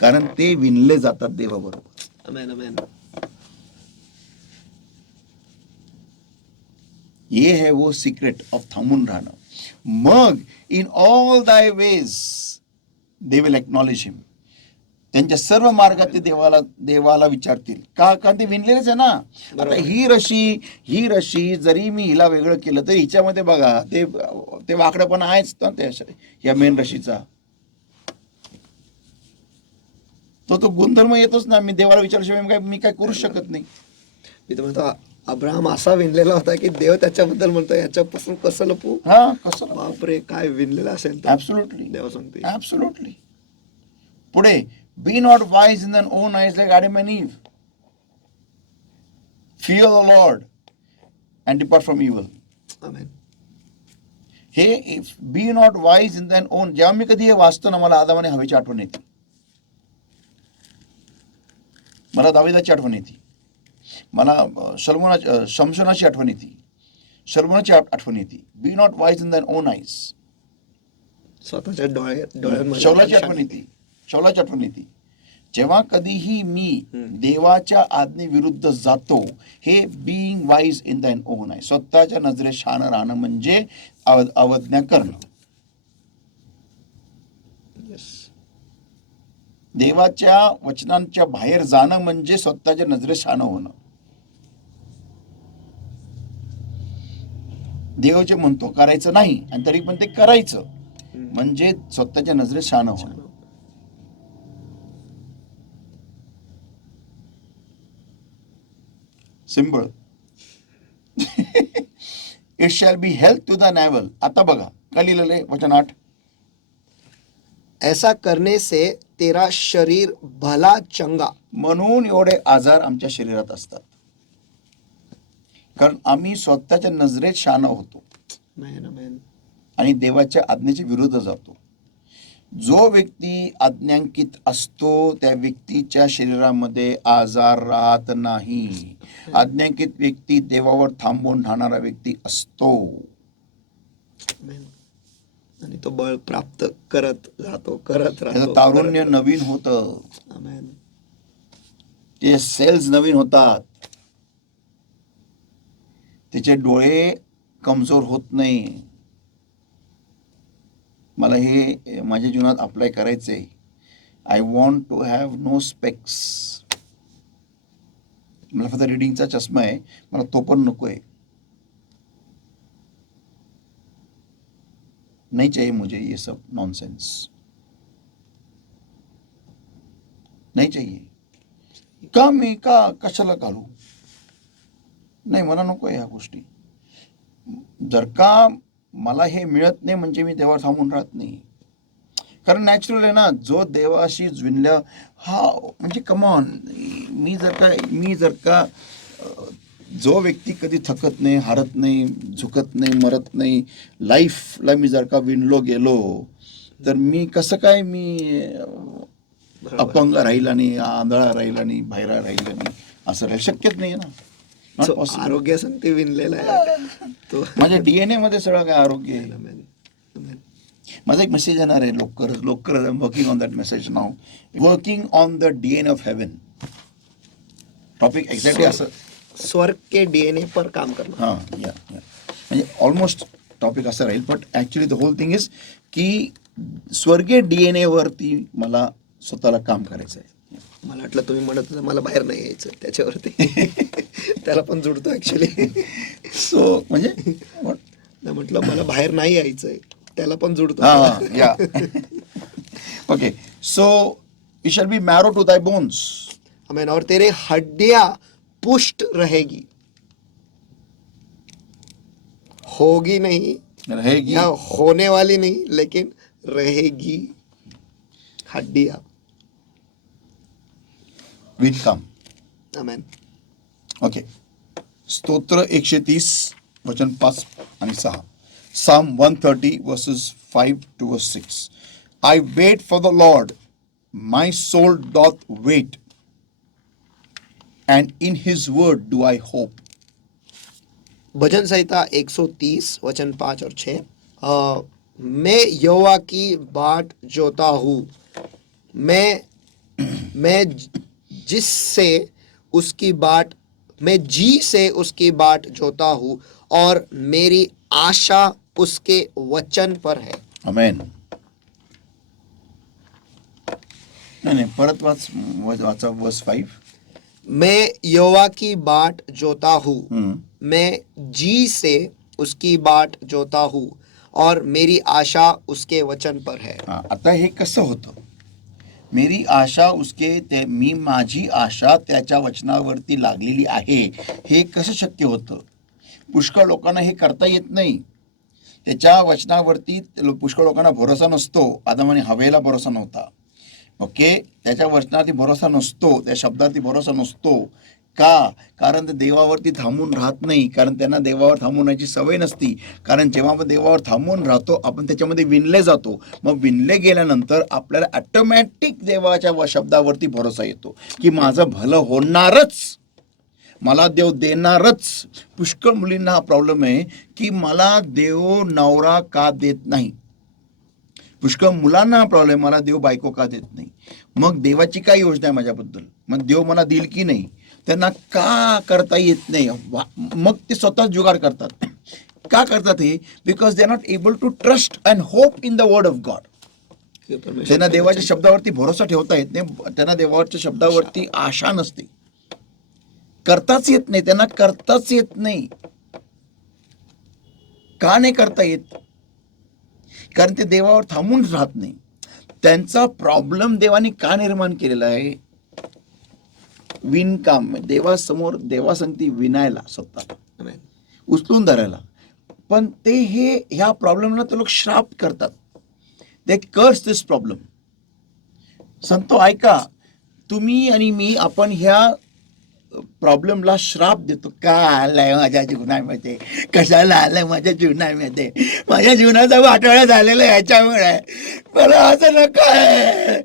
कारण ते विणले जातात देवाबरोबर. आमेन, आमेन. ये है वो सिक्रेट ऑफ थांबून राहणं. मग इन ऑल दाय वेज दे विल एक्नॉलेज हिम. त्यांच्या सर्व मार्गात ते देवाला विचारतील. का? कारण ते विणलेलेच आहे ना. आता ही रशी जरी मी हिला वेगळं केलं तर हिच्यामध्ये बघा ते वाकडं पण आहेच ना या मेन रशीचा. तो गुणधर्म येतोच ना. मी देवाला विचारल्याशिवाय मी काय करू शकत नाही. मी तर म्हणतो अब्राहम असा विणलेला होता की देव त्याच्याबद्दल म्हणतो याच्यापासून कसं लपू. हा, कसं? बापरे, काय विणलेलं असेल. ऍब्सोल्युटली, देव सांगते. ऍब्सोल्युटली. पुढे, be not wise in thine own eyes like Adam and Eve. Fear the Lord and depart from evil. Amen. हे be not wise in thine own, जेव्हा मी कधी हे वाचतो ना, मला आदम आणि हवेची आठवण येते, मला दाविदाची आठवण येते, मला शमशोनाची आठवण येते, शर्मनाची आठवण येते. Be not wise in thine own eyes. स्वतःच्या डोळ्यांमध्ये शौलाची आठवण येते, शौलाची आठवण येते. जेव्हा कधीही मी देवाच्या आज्ञेविरुद्ध जातो, हे being wise in thine own eyes, स्वतःच्या नजरेत शहाणं राहणं म्हणजे अवज्ञा करणं. देवाच्या वचनांच्या बाहेर जाणं म्हणजे स्वतःच्या नजरेत शहाणं होणं. देव जे म्हणतो करायचं नाही आणि तरी पण ते करायचं म्हणजे स्वतःच्या नजरेत शहाणं होणं. Simple. It shall be health to the navel. आता बघा काय लिहिलेलं आहे वचन 8. ऐसा करने से तेरा शरीर भला चंगा. म्हणून एवढे आजार आमच्या शरीरात असतात, कारण आम्ही स्वतःच्या नजरेत शहाणा होतो Amen, amen. आणि देवाच्या आज्ञेच्या विरुद्ध जातो. जो व्यक्ती आज्ञांकित असतो त्या व्यक्तीच्या शरीरामध्ये आजार राहत नाही. आज्ञांकित व्यक्ती देवावर थांबून राहणारा व्यक्ती असतो. Amen. आणि तो बळ प्राप्त करत राहतो, करत त्याचं राहतो. तारुण्य नवीन होतं, Amen. ते सेल्स नवीन होतात, त्याचे डोळे कमजोर होत नाही. मला हे माझ्या जीवनात अप्लाय करायचंय. I want to have no specs. मला फक्त रिडिंगचा चष्मा आहे, मला तो पण नको आहे. नहीं चाहिए मुझे ये सब नॉनसेंस, नहीं चाहिए. का मी कशाला घालू? नाही, मला नको ह्या गोष्टी. जर का मला हे मिळत नाही म्हणजे मी देवावर थांबून राहत नाही. कारण नॅचरल आहे ना, जो देवाशी जुळल्या हा म्हणजे कमॉन. मी जर का जो व्यक्ती कधी थकत नाही, हारत नाही, झुकत नाही, मरत नाही, लाईफला मी जर का विणलो गेलो, तर मी कसं काय मी अपंग राहील आणि आंधळा राहील आणि बहिरा राहील आणि असं राहील? शक्यच नाही ना. Not So, possible. आरोग्यासाठी विणलेला आहे तो. माझ्या डीएनए मध्ये सगळं काय आरोग्य आहे. Amen. Amen. माझा एक मेसेज येणार आहे लवकर. I am working on that message now. Working on the DNA of haven. Topic exactly असं. स्वर्ग के डीएनए पर काम करना. हां, या म्हणजे ऑलमोस्ट टॉपिक असं राहील, but actually the whole thing is की स्वर्गीय डीएनए वरती मला स्वतःला काम करायचं आहे. मला वाटलं तुम्ही म्हणत होता मला बाहेर नाही यायचं त्याच्यावरती. त्याला पण जुडतो ऍक्च्युली. सो म्हणजे what? म्हटलं मला बाहेर नाही यायचंय, त्याला पण जुडतो. हां, या okay. So you shall be marrow to thy bones. Amen. और तेरे हड्डियां पुष्ट रहेगी. होगी नहीं रहेगी. या होने वाली नहीं, लेकिन रहेगी हड्डियां. Will come. आमेन. ओके. स्तोत्र 130 वचन 5 आणि 6. Psalm 130 verses 5 to verse 6. I wait for the Lord, my soul doth wait, and in his word do I hope. भजन संहिता 130 वचन 5 और 6. मैं यहोवा की बाट जोता हूँ, मैं जिससे उसकी बाट, मैं जी से उसकी बाट जोता हूँ और मेरी आशा उसके वचन पर है. Amen. नाही परत वाचा वर्स 5. मैं यहोवा की बाट जोता हूँ, हम्म. मैं जी से उसकी बाट जोता हूँ और मेरी आशा उसके वचन पर है. हां, आता हे कसं होतं? मेरी आशा उसके मी माझी आशा त्याच्या वचनावरती लागलेली आहे. हे कसं शक्य होतं? पुष्कळ लोकांना हे करता येत नाही. त्याच्या वचनावरती पुष्कळ लोकांना भरोसा नसतो. आदम आणि हवेला भरोसा नव्हता. ओके, त्याच्या वचनावरती भरोसा नसतो, त्या शब्दावरती भरोसा नसतो. का? कारण ते देवावरती थांबून राहत नाही, कारण त्यांना देवावर थांबून राहायची सवय नसती. कारण जेव्हा आपण देवावर थांबून राहतो आपण त्याच्यामध्ये विणले जातो. मग विणले गेल्यानंतर आपल्याला ऑटोमॅटिक देवाच्या शब्दावरती भरोसा येतो की माझं भलं होणारच, मला देव देणारच. पुष्कळ मुलींना हा प्रॉब्लेम आहे की मला देव नवरा का देत नाही. पुष्कळ मुलांना हा प्रॉब्लेम, मला देव बायको का देत नाही. मग देवाची काय योजना आहे माझ्याबद्दल, मग देव मला देईल की नाही, त्यांना का करता येत नाही. मग ते स्वतः जुगाड करतात. का करतात हे? Because they are not able to trust and hope in the word of God. त्यांना देवाच्या शब्दावरती भरोसा ठेवता येत नाही, त्यांना देवाच्या शब्दावरती आशा नसते, करताच येत नाही, त्यांना करताच येत नाही. का नाही करता येत? कारण ते देवावर थांबून राहत नाही. त्यांचा प्रॉब्लेम देवाने का निर्माण केलेला आहे? विणकाम, देवासमोर देवासंगती विणायला, स्वतः उचलून धरायला. पण ते ह्या प्रॉब्लेमला ते लोक श्राप करतात. दे कर्स दिस प्रॉब्लेम. संतो ऐका, तुम्ही आणि मी आपण ह्या प्रॉब्लेमला श्राप देतो. का आलाय माझ्या जीवनामध्ये, कशाला आलाय माझ्या जीवनामध्ये, माझ्या जीवनाचा वाटोळा झालेला ह्याच्यामुळे, मला असं नका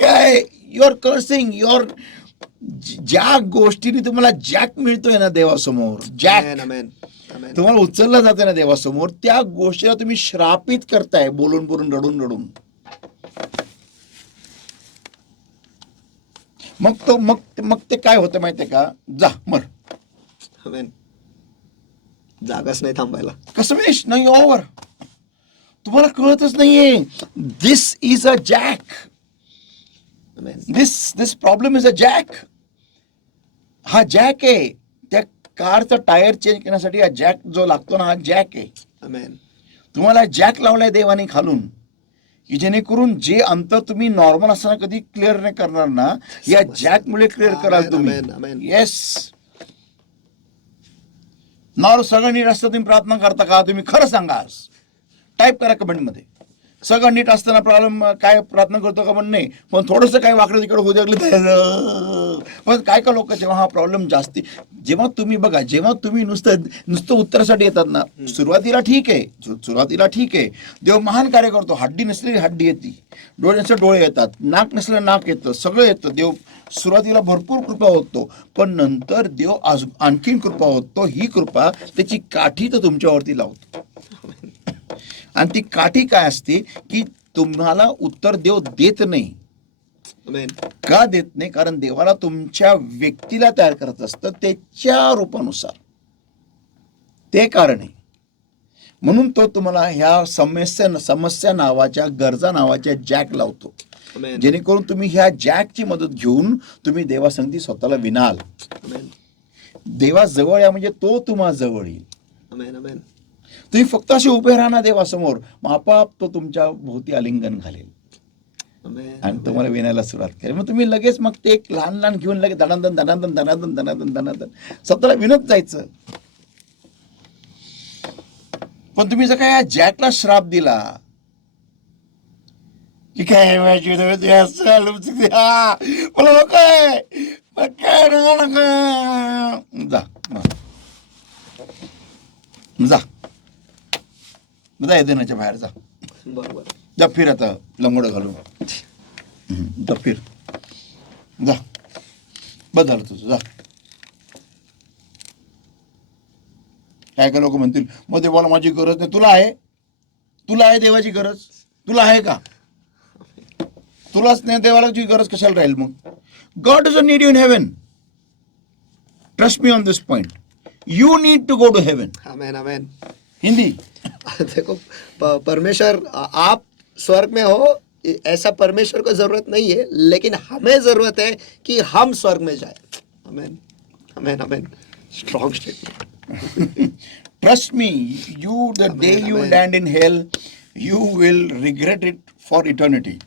काय. Your cursing your. ज्या गोष्टीने तुम्हाला जॅक मिळतोय ना देवासमोर, जॅक Amen, amen, amen. तुम्हाला उचललं जाते ना देवासमोर, त्या गोष्टीला तुम्ही श्रापित करताय बोलून बोलून, रडून रडून. मग ते काय होतं माहितीये का, जा मर. Amen. जागाच नाही थांबायला. कसं नाही ओव्हर. तुम्हाला कळतच नाहीये. This is a jack. Amen. This problem is a jack. हा जॅक आहे. त्या कारचा टायर चेंज करण्यासाठी हा जॅक जो लागतो ना, हा जॅक आहे. Amen. तुम्हाला जॅक लावलाय देवाने खालून, की जेणेकरून जे अंतर तुम्ही नॉर्मल असताना कधी क्लिअर नाही करणार ना, या जॅकमुळे क्लिअर कराल Amen, तुम्ही. amen, amen. येस. सगळं नीट असतं तुम्ही प्रार्थना करता का? तुम्ही खरं सांगा. टाईप करा कमेंटमध्ये. सगळं नीट असताना प्रॉब्लेम काय प्रार्थना करतो का? पण नाही, पण थोडंसं काय वाकडं तिकडं होऊ लागलं. पण काय लोक जेव्हा हा प्रॉब्लेम जास्ती, जेव्हा तुम्ही बघा, जेव्हा तुम्ही नुसतं उत्तरासाठी येतात ना, सुरुवातीला ठीक आहे, देव महान कार्य करतो. हड्डी नसलेली हड्डी येते, डोळे नसले डोळे येतात, नाक नसलं नाक येतं, सगळं येतं. देव सुरुवातीला भरपूर कृपा होतो, पण नंतर देव आणखीन कृपा होतो. ही कृपा त्याची काठी तर तुमच्यावरती लावतो. आणि ती काठी काय असते, की तुम्हाला उत्तर देव देत नाही. Amen. का देत नाही? कारण देवाला तुमच्या व्यक्तीला तयार करत असतं त्याच्या रूपानुसार. ते कारण आहे. म्हणून तो तुम्हाला ह्या समस्या नावाच्या, गरजा नावाच्या जॅक लावतो, Amen. जेणेकरून तुम्ही ह्या जॅकची मदत घेऊन तुम्ही देवासंगती स्वतःला विणाल. Amen. देवा जवळ या म्हणजे तो तुम्हा जवळ येईल. Amen. Amen. तुम्ही फक्त असे उभे राहा ना देवासमोर, मग आपोआप तो तुमच्या भोवती आलिंगन घालेल Amen. आणि तुम्हाला विणायला सुरुवात करेल. मग तुम्ही लगेच मग ते एक लहान घेऊन लगेच दणादन स्वतःला विनत जायचं. पण तुम्ही जर काय जॅकला श्राप दिला की काय मला नको आहे, जा येदेनाच्या बाहेर जा. बरोबर. जा फिर आता लंगोडं घालून. जा फिर, जा, बस झालं तुझं, जा. काय लोक म्हणतील, मग देवाला माझी गरज नाही. तुला आहे देवाची गरज? तुला आहे का? तुलाच नाही देवाला गरज कशाला राहील मग? God doesn't need you in heaven. Trust me on this point. You need to go to heaven. Amen. Amen. Hindi. देखो, परमेश्वर, आप स्वर्ग में हो, ऐसा परमेश्वर को जरूरत नहीं है, लेकिन हमें जरूरत है कि हम स्वर्ग में जाए. Amen. Amen. Amen. Strong statement. Trust me, the Amen, day you amen. land in hell, you will regret it for eternity.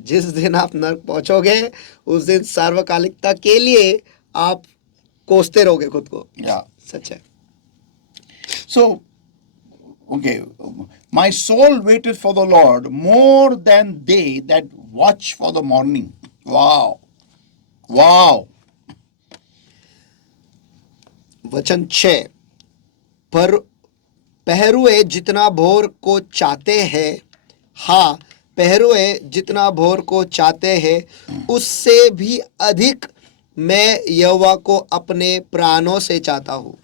जिस दिन आप नरक पहुंचोगे, उस दिन सार्वकालिकता के लिए आप कोसते रहोगे खुद को. Yeah. सच है. So, okay, my soul waited for the Lord more than they that watch for the morning. Wow. Wow. वचन 6, पर पहरुए जितना भोर को चाहते हैं, हाँ, पहरुए जितना भोर को चाहते हैं, उससे भी अधिक मैं यहोवा को अपने प्राणों से चाहता हूँ.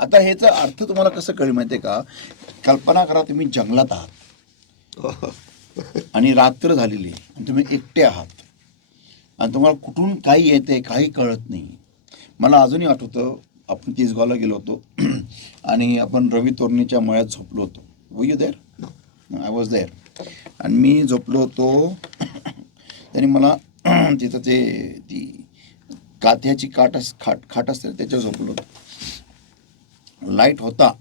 आता ह्याचा अर्थ तुम्हाला कसं कळेल माहितीये का? कल्पना करा, तुम्ही जंगलात आहात आणि रात्र झालेली आहे आणि तुम्ही एकटे आहात आणि तुम्हाला कुठून काही येते काही कळत नाही. मला अजूनही आठवतं, आपण तिसगावला गेलो होतो आणि आपण रवी तोरणीच्या मळ्यात झोपलो होतो. Were you there? I was there. आणि मी झोपलो होतो. त्यांनी मला तिथं ती काथ्याची खाट असते त्याच्यावर झोपलो होतो. लाईट होता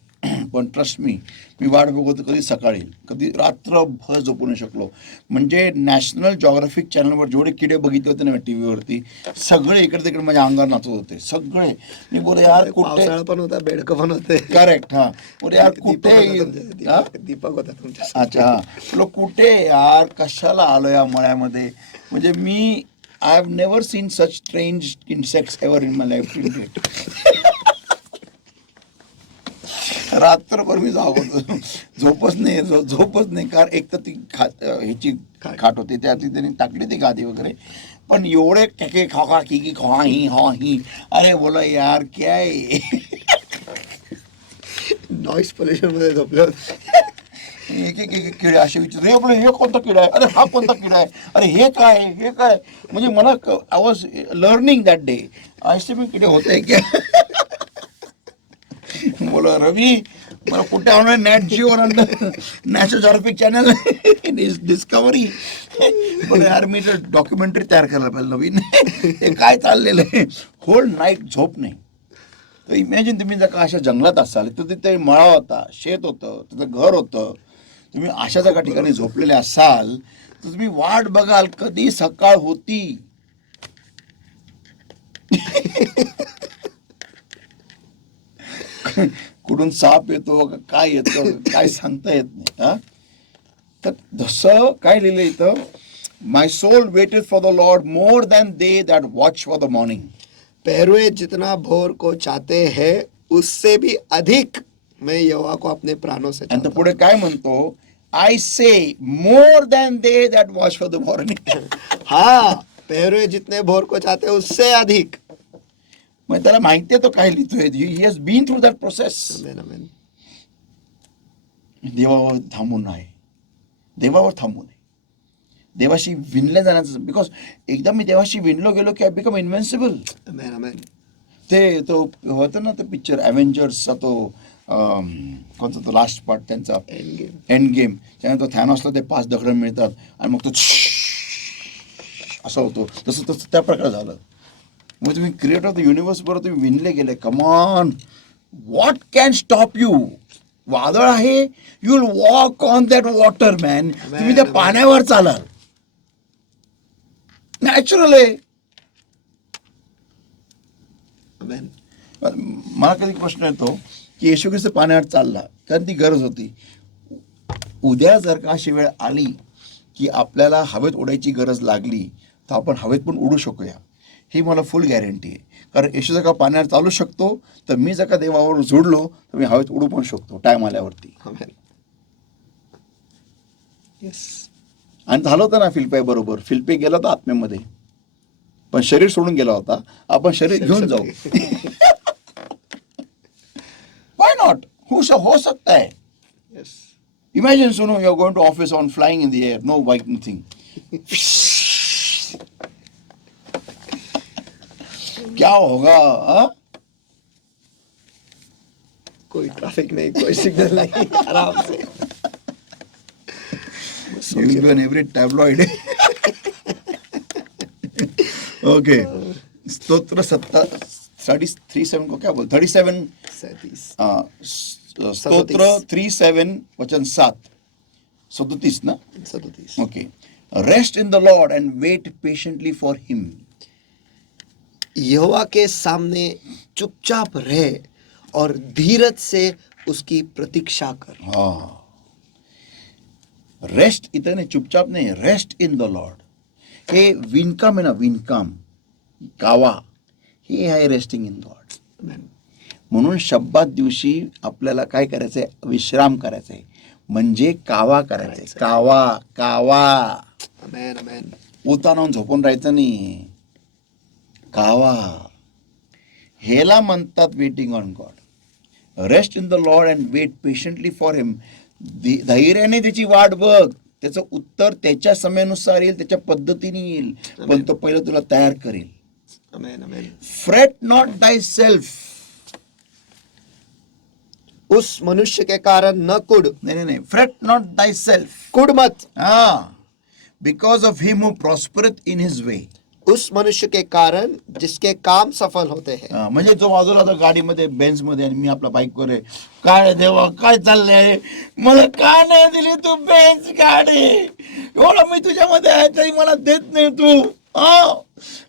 पण ट्रस्ट मी वाट बघतो कधी सकाळी कधी रात्रभर झोपू नाही शकलो. म्हणजे नॅशनल जॉग्राफिक चॅनलवर जेवढे किडे बघितले होते ना टी व्हीवरती सगळे इकडे तिकडे माझ्या अंगावर नाचत होते सगळे. मी बोल यार कुठे पावसाळा पण होता, बेडकं पण होते. करेक्ट. हां बोल यार कुठे दीपक होता तुमच्या. अच्छा हां बोलो कुठे यार कशाला आलो या मळ्यामध्ये. म्हणजे मी I have never seen such strange insects ever in my life. रात्रभर मी जागवतो, झोपच नाही. कारण एक तर ती ह्याची खाट होती त्यातली त्यांनी टाकली ती गादी वगैरे. पण एवढे टॅके खा की खा ही अरे बोला यार क्या है. नॉईस पोल्युशन मध्ये झोपले होते. एक किडे असे विचार हे कोणता किडा आहे, अरे हा कोणता किडा आहे, अरे हे काय. म्हणजे मला I was learning that day असे मी किडे होते क्या. बोला रवी मला कुठे आणलं NAAT Jio national geographic channel discovery. बोला यार मी तर डॉक्युमेंटरी तयार करायला पाहिजे नवीन. हे काय चाललेलं आहे. होल नाईट झोप नाही. तर इमॅजिन तुम्ही जर का अशा जंगलात असाल तर तिथे मळा होता, शेत होतं, तिथं घर होतं, तुम्ही अशा जगा ठिकाणी झोपलेले असाल तर तुम्ही वाट बघाल कधी सकाळ होती. कुठून साप येतो काय येतं काय सांगता येत नाही. हा तर जसं काय लिहिलं इथं, my soul waited for the Lord more than they that watch for the morning. पहरुए जितना भोर को चाहते हैं उससे भी अधिक मैं यहोवा को अपने प्राणों से आणि चाहता हूं. पुढे काय म्हणतो, I say more than they that watch for the morning. हाँ, पहरुए जितने भोर को चाहते हैं उससे अधिक. मग त्याला माहिती आहे तो काय लिहितोय. He has been through that process. Amen, amen. देवावर थांबून आहे, देवावर थांबून आहे, देवाशी विणल्या जाण्याचं. बिकॉज एकदा मी देवाशी विणलो गेलो की आय बिकम इन्व्हिन्सिबल. आमेन, आमेन. ते तो होतं ना तो पिक्चर ॲव्हेंजर्सचा तो कोणता तो लास्ट पार्ट त्यांचा एंड गेम. त्यानंतर थॅनॉसला ते 5 दगडं मिळतात आणि मग तो असं होतो. तसं त्या प्रकार झालं. मग तुम्ही क्रिएटर ऑफ द युनिवर्स बरोबर तुम्ही विणले गेले. Come on, what can stop you. वादळ आहे, you will walk on that water man. तुम्ही त्या पाण्यावर चालाल. नॅचरल आहे. आमेन. मला कधी प्रश्न येतो की येशू ख्रिस्त पाण्यावर चालला कारण ती गरज होती. उद्या जर का अशी वेळ आली की आपल्याला हवेत उडायची गरज लागली तर आपण हवेत पण उडू शकूया, ही मला फुल गॅरंटी आहे. कारण येशू जर का पाण्यावर चालू शकतो तर मी जर का देवावर जोडलो तर मी हवेत उडू पण शकतो टाइम आल्यावरती. आमेन. येस. आणि झालं होतं ना फिल्पे बरोबर. फिल्पे गेला होता आत्म्यामध्ये पण शरीर सोडून गेला होता. आपण शरीर घेऊन जाऊ. Why not. हो सकता है. Yes. Imagine, Sunu, you're going to office on flying in the air, no bike, nothing. क्या होगा? हाँ? कोई ट्रैफिक नहीं, कोई सिग्नल नहीं, आराम से. You will be on every tabloid. Okay. स्तोत्र 37 को क्या बोल 37 स्तोत्र 37 वचन 7 37 ना. 37. Okay. Rest in the Lord and wait patiently for him. यहोवा के सामने चुपचाप रहे और धीरज से उसकी प्रतीक्षा कर. हाँ, रेस्ट इथं नाही, चुपचाप नाही, रेस्ट इन द लॉर्ड. हे विणकाम आहे ना, विणकाम कावा, हे आहे रेस्टिंग इन लॉर्ड. आमेन. म्हणून शब्दात दिवशी आपल्याला काय करायचं आहे, विश्राम करायचा आहे. म्हणजे कावा करायचा आहे. कावा. आमेन, आमेन. उतानावून झोपून राहायचं नाही. कावा, ह्याला म्हणतात waiting on God. Rest in the Lord and wait patiently for him. धैर्याने त्याची वाट बघ. त्याचं उत्तर त्याच्या समयानुसार येईल, त्याच्या पद्धतीने येईल, पण तो पहिलं तुला तयार करेल. Amen, amen. Fret not thyself. उस मनुष्य के कारण न कुड़. नहीं, फ्रेट नॉट दाय सेल्फ. कुड़ मत. हाँ, because of him who prospereth in his way. उस मनुष्य के कारण जिसके काम सफल होते हैं. म्हणजे जो बाजूला होता गाडीमध्ये बेंच मध्ये आणि मी आपला बाईकवर आहे. काय देवा काय चाललंय, मला का नाही दिली तू बेंच गाडी, एवढं मी तुझ्यामध्ये आहे तरी मला देत नाही तू.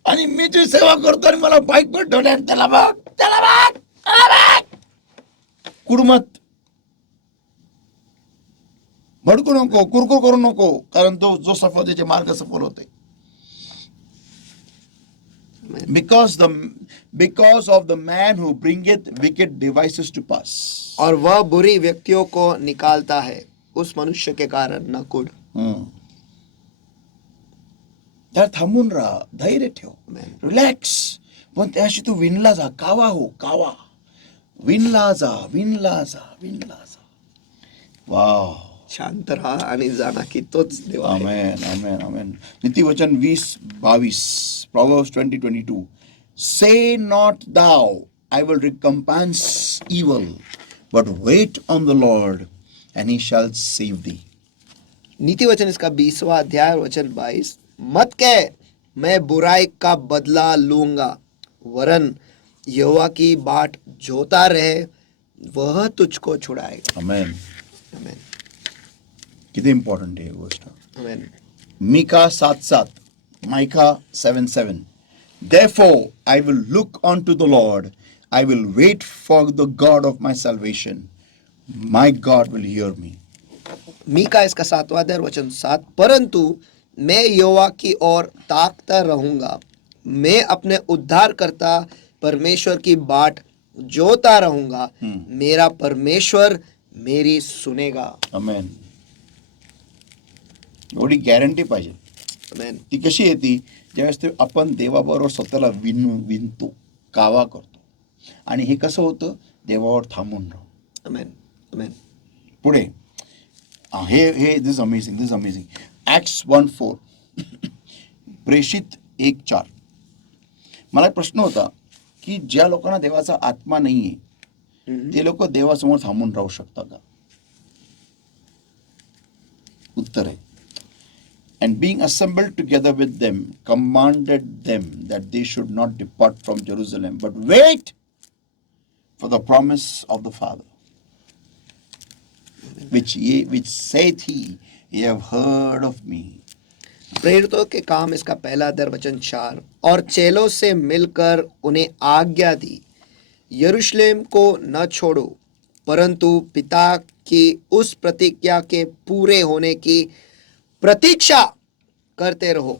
आणि मी तुझी सेवा करतो आणि मला बाईकवर ठेवल्या, त्याला बघ त्याला बघ त्याला बघ. कुडमत भडकू नको, कुरकुर करू नको, कारण तो जो सफल त्याचे मार्ग सफल होते. because of the man who bringeth wicked devices to pass. और वह बुरी व्यक्तियों को निकालता है उस मनुष्य के कारण नकुड. त्या थांबून राहा, धैर्य ठेव, रिलॅक्स. पण त्याशी तू विणला जा, कावा हो कावा, विणला जा विणला जा विणला जा. वाव. शांत राहा आणि जाणा की तोच देव आहे. आमेन आमेन आमेन. नीतिवचन 20:22, Proverbs 20:22. Say not thou, I will recompense evil, but wait on the Lord, and he shall save thee. नीति वचन इसका 20वां अध्याय वचन 22. मत कह मैं बुराई का बदला लूंगा, वरन यहोवा की बाट जोता रहे, वह तुझको छुड़ाएगा. आमेन. आमेन. किती इम्पॉर्टंट आहे ही गोष्ट. आमेन. Micah 7:7, Micah 7:7. Therefore I will look unto the Lord, I will wait for the God of my salvation. My God will hear me. Mika इसका 7वां अध्याय वचन 7. परंतु मैं यहोवा की ओर ताकता रहूंगा, मैं अपने उद्धारकर्ता परमेश्वर की बाट जोता रहूंगा, मेरा परमेश्वर मेरी सुनेगा. आमेन. एवढी गॅरंटी पाहिजे. आमेन. ती कशी येते, ज्यावेळेस ते आपण देवाबरोबर स्वतःला विणतो, कावा करतो. आणि हे कसं होतं, देवावर थांबून राहू. आमेन. आमेन. पुढे हे दिस अमेझिंग, दिस अमेझिंग. ॲक्ट्स 1:4, प्रेषित 1:4. मला एक प्रश्न होता की ज्या लोकांना देवाचा आत्मा नाहीये ते लोक देवासमोर थांबून राहू शकतात का? उत्तर आहे, and being assembled together with them commanded them that they should not depart from Jerusalem but wait for the promise of the Father, which saith he, ye have heard of me. प्रेरितों के काम इसका पहला अध्याय वचन 4. और चेलों से मिलकर उन्हें आज्ञा दी, यरूशलेम को न छोड़ो, परंतु पिता की उस प्रतिज्ञा के पूरे होने की प्रतीक्षा करते रहो,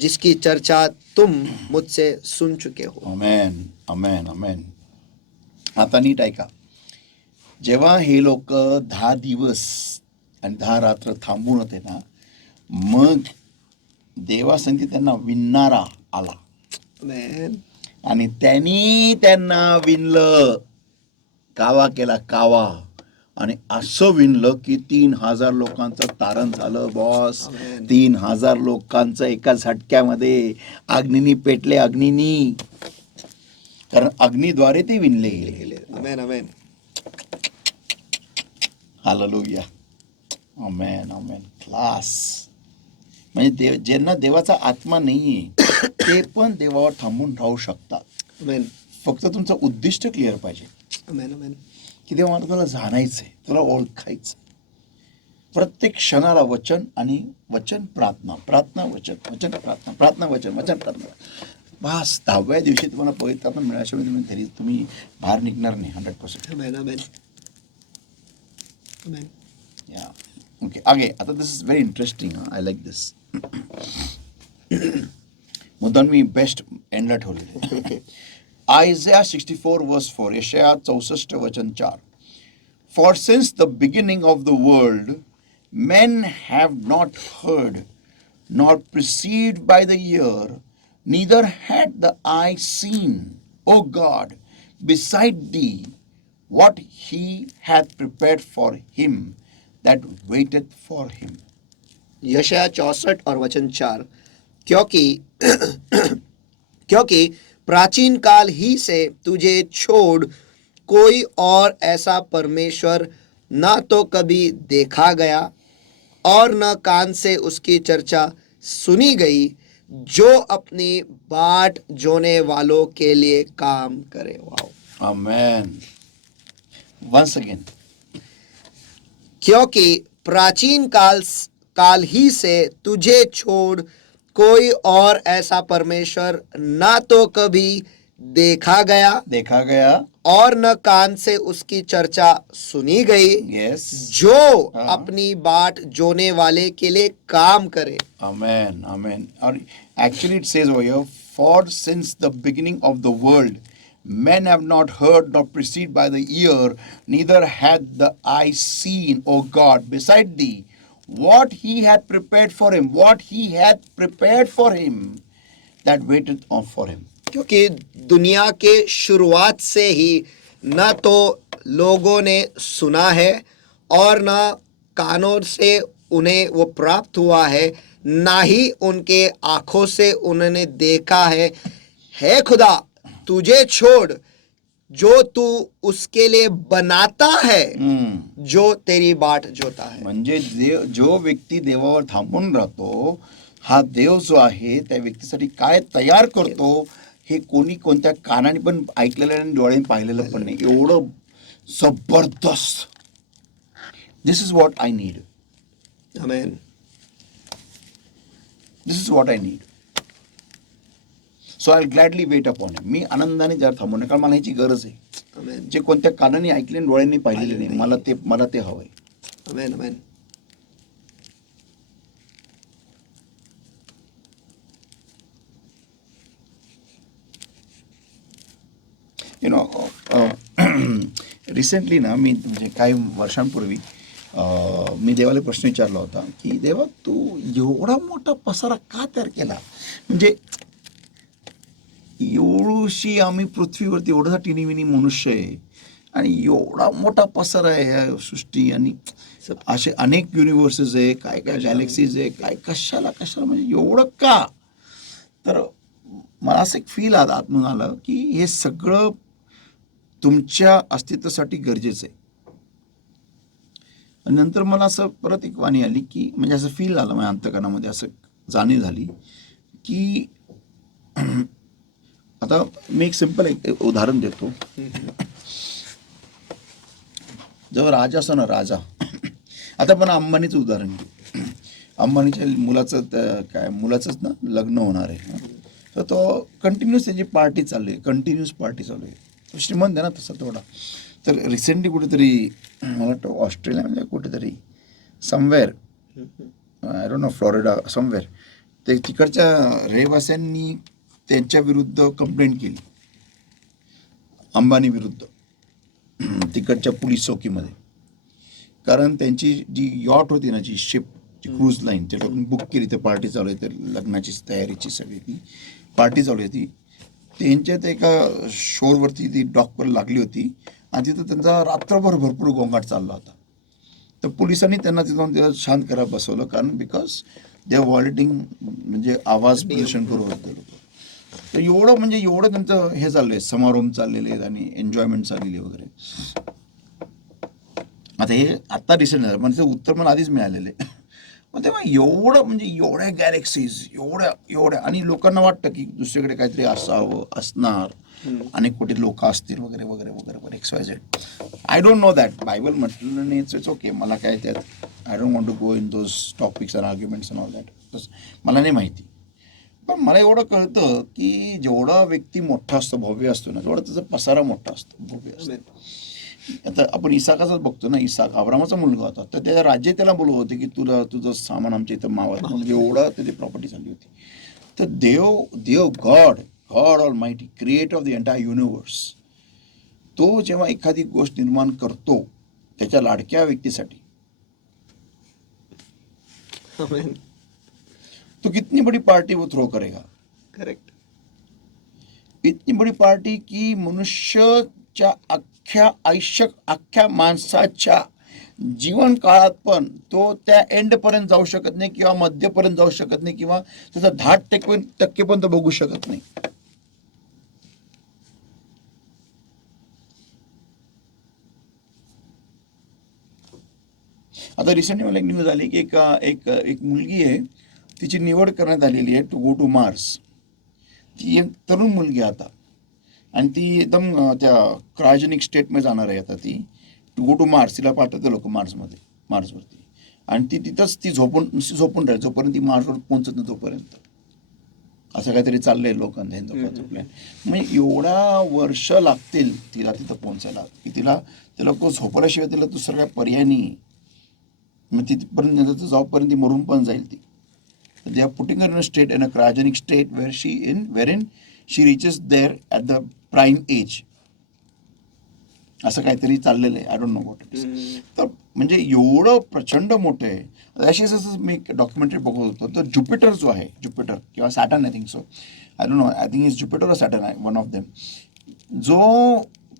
जिसकी चर्चा तुम मुझसे सुन चुके हो. Amen amen amen. आता नीट ऐका. जेव्हा हे लोक 10 दिवस आणि 10 रात्र थांबून होते ना, मग देवासंधी त्यांना विणणारा आला. आमेन. आणि त्यांनी त्यांना विणलं, कावा केला कावा, आणि असं विणलं की 3,000 लोकांचं तारण झालं बॉस. 3,000 लोकांचं एका झटक्यामध्ये अग्नीनी पेटले, अग्नीनी, कारण अग्नीद्वारे ते विणले गेले. आमेन. आमेन. हालेलुया. आमेन आमेन. क्लास. म्हणजे ज्यांना देवाचा आत्मा नाहीये ते पण देवावर थांबून राहू शकतात. आमेन. फक्त तुमचं उद्दिष्ट क्लिअर पाहिजे. आमेन. आमेन. की देवा मला तुला जाणायचंय, तुला ओळखायचं. प्रत्येक क्षणाला वचन आणि वचन प्रार्थना, प्रार्थना वचन, वचन प्रार्थना, प्रार्थना वचन, वचन प्रार्थना. बस 10व्या दिवशी तुम्हाला पवित्र आत्मा मिळाल्याशिवाय तुम्ही बाहेर निघणार नाही 100%. आमेन. आमेन. आमेन. या ओके. आगे आता this is very interesting. I like this. मुद्दाम मी बेस्ट एंडला ठेवलेले. Isaiah 64:4, यशाया 64 वचन 4. For since the beginning of the world, men have not heard, nor perceived by the ear, neither had the eye seen, O God, beside thee, what he hath prepared for him that waiteth for him. यशाया 64 और वचन 4. क्योंकि प्राचीन काल ही से तुझे छोड़ कोई और ऐसा परमेश्वर न तो कभी देखा गया और न कान से उसकी चर्चा सुनी गई, जो अपनी बाट जोने वालों के लिए काम करे। वाओ। Amen. Once again. क्योंकि प्राचीन काल ही से तुझे छोड़ कोई और ऐसा परमेश्वर ना तो कभी देखा गया और न कान से उसकी चर्चा सुनी गई, Yes. जो हाँ. अपनी बाट जोने वाले के लिए काम करे। Amen. Amen. Or actually, it says over here, for since the beginning of the world, men have not heard nor perceived by the ear, neither had the eye seen, O God, beside thee, what he had prepared for him, that waited on for him. क्योंकि दुनिया के शुरुआत से ही न तो लोगों ने सुना है और न कानों से उन्हें वो प्राप्त हुआ है, ना ही उनके आंखों से उन्होंने देखा है खुदा तुझे छोड़ जो तू उसके लिए बनाता है, जो तेरी बाट जोता है। म्हणजे जो व्यक्ती देवावर थांबून राहतो, हा देव जो आहे त्या व्यक्तीसाठी काय तयार करतो हे कोणी कोणत्या कानाने पण ऐकलेलं आणि डोळ्याने पाहिलेलं पण नाही. एवढं जबरदस्त. This is what I need. Amen. This is what I need. So I gladly wait upon him. मी आनंदाने जर थांबवणे, कारण मला ह्याची गरज आहे. आमेन. जे कोणत्या कानाने ऐकले आणि डोळ्यांनी पाहिलेले नाही, मला ते हवंय. आमेन. आमेन. यु नो रिसेंटली ना, मी म्हणजे काही वर्षांपूर्वी मी देवाला प्रश्न विचारला होता की देवा, तू एवढा मोठा पसारा का तयार केला? म्हणजे एवढीशी आम्ही पृथ्वीवरती एवढा टिनीविनी मनुष्य आहे आणि एवढा मोठा पसारा आहे ह्या सृष्टी, आणि असे अनेक युनिव्हर्सेस आहे, काय काय गॅलेक्सीज आहे, काय कशाला म्हणजे एवढं का? तर मला असं एक फील आतमधून आलं की हे सगळं तुमच्या अस्तित्वासाठी गरजेचं आहे. आणि नंतर मला असं परत एक वाणी आली की, म्हणजे असं फील आलं माझ्या अंतकरणामध्ये, असं जाणीव झाली की आता मी एक सिंपल एक उदाहरण देतो. जो राजा असतो ना, राजा, आता पण अंबानीचं उदाहरण घेऊ. अंबानीच्या मुलाचंच ना लग्न होणार आहे. तर तो कंटिन्यूस त्याची पार्टी चालू आहे, कंटिन्यूस पार्टी चालू आहे. तो श्रीमंत आहे ना तसा थोडा. तर रिसेंटली कुठेतरी, मला वाटतं ऑस्ट्रेलिया म्हणजे कुठेतरी somewhere, I don't no, Florida somewhere, ते तिकडच्या रहिवाशांनी त्यांच्या विरुद्ध कंप्लेंट केली, अंबानी विरुद्ध, तिकडच्या पोलीस चौकीमध्ये. कारण त्यांची जी यॉट होती ना, जी शिप, जी क्रूज लाईन, त्याच्यातून बुक केली, ते पार्टी चालू आहे, तर लग्नाची तयारीची सगळी ती पार्टी चालू होती. त्यांच्यात एका शोरवरती ती डॉकवर लागली होती आणि तिथं त्यांचा रात्रभर भरपूर गोंगाट चालला होता. तर पोलिसांनी त्यांना तिथून शांत करायला बसवलं, कारण बिकॉज दे आर व्हायोलेटिंग, म्हणजे आवाज प्रदर्शन करू होते लोक. तर एवढं त्यांचं हे चाललं आहे, समारंभ चाललेले आहेत आणि एन्जॉयमेंट चाललेली वगैरे. आता हे आत्ता रिसेंट झालं, पण त्याचं उत्तर मला आधीच मिळालेलं आहे. मग तेव्हा एवढ्या गॅलेक्सीज, एवढ्या, आणि लोकांना वाटतं की दुसरीकडे काहीतरी असावं, असणार, अनेक कोटी लोक असतील वगैरे वगैरे वगैरे वगैरे, XYZ. I don't know that. Bible म्हटलं नाही, इट्स ओके. मला काय त्यात, I don't want to go in those topics and arguments and all that. मला नाही माहिती. पण मला एवढं कळतं की जेवढा व्यक्ती मोठा असतो, भव्य असतो ना, तेवढा त्याचा पसारा मोठा असतो, भव्य असतो. आता आपण इसाकाचाच बघतो ना. इसाक अब्रामाचा मुलगा होता, तर त्या राज्य त्याला बोलवत होते की तुझं सामान आमच्या इथं मावत, म्हणजे एवढा त्याची प्रॉपर्टी झाली होती. तर देव God almighty, creator of the entire universe, तो जेव्हा एखादी गोष्ट निर्माण करतो त्याच्या लाडक्या व्यक्तीसाठी, तो कितनी बड़ी पार्टी वो थ्रो करेगा. करेक्ट. इतनी बड़ी पार्टी की मनुष्याच्या अख्ख्या आयुष्य, अख्ख्या माणसाच्या जीवन काळात पण तो त्या एंडपर्यंत जाऊ शकत नाही, किंवा मध्यपर्यंत जाऊ शकत नाही, किंवा त्याचा 10% पण तो बघू शकत नाही. आता रिसेंटली मला एक न्यूज आली की एक मुलगी आहे, तिची निवड करण्यात आलेली आहे टू गो टू मार्स. ती एक तरुण मुलगी आहे आता आणि ती एकदम त्या क्रायोजेनिक स्टेटमध्ये जाणार आहे आता ती टू गो टू मार्स. तिला पाठवते लोक मार्सवरती आणि ती तिथंच ती झोपून राहील जोपर्यंत ती मार्सवर पोहोचत नाही तोपर्यंत. असं काहीतरी चाललंय लोकांचं प्लॅन. म्हणजे एवढा वर्ष लागतील तिला तिथं पोहोचायला की तिला ते लोक झोपल्याशिवाय तिला दुसरं काय पर्याय नाही. मग तिथपर्यंत जाऊपर्यंत ती मरून पण जाईल ती. They are putting her in a state in a cryogenic state where she reaches there at the prime age. असं काहीतरी चाललेलं आहे. I don't know what it is. तर म्हणजे एवढं प्रचंड मोठं आहे. अशीच असं मी डॉक्युमेंटरी बघत होतो तर ज्युपिटर जो आहे, ज्युपिटर किंवा Saturn I think so, I don't no, I think is Jupiter और सॅटर्न आहे वन ऑफ देम. जो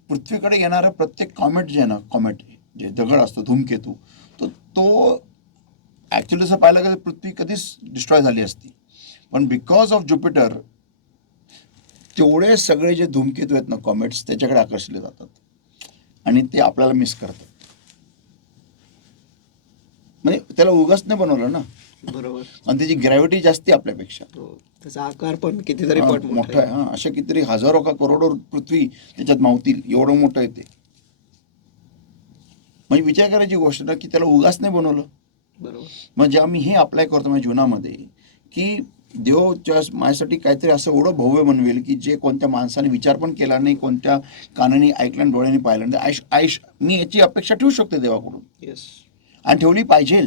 पृथ्वीकडे येणारा प्रत्येक कॉमेट जे आहे ना, कॉमेट जे दगड असतो धूमकेतू, तो ॲक्च्युली असं पाहिलं का पृथ्वी कधीच डिस्ट्रॉय झाली असती. पण बिकॉज ऑफ ज्युपिटर तेवढे सगळे जे धूमकेतू आहेत ना, कॉमेट्स, त्याच्याकडे आकर्षले जातात आणि ते आपल्याला मिस करतात. म्हणजे त्याला उगाच नाही बनवलं ना. बरोबर. आणि त्याची ग्रॅव्हिटी जास्ती आपल्यापेक्षा. त्याचा आकार पण कितीतरी पट मोठा आहे. अशा कितीतरी हजारो का करोडो पृथ्वी त्याच्यात मावतील एवढं मोठं आहे ते. म्हणजे विचार करायची गोष्ट ना की त्याला उगाच नाही बनवलं. बरोबर. म्हणजे आम्ही हे अप्लाय करतो माझ्या जीवनामध्ये की देव माझ्यासाठी काहीतरी असं एवढं भव्य बनवेल की जे कोणत्या माणसाने विचार पण केला नाही, कोणत्या कानाने ऐकला आणि डोळ्याने पाहिलं नाही. मी याची अपेक्षा ठेवू शकते देवाकडून. येस. आणि ठेवली पाहिजे.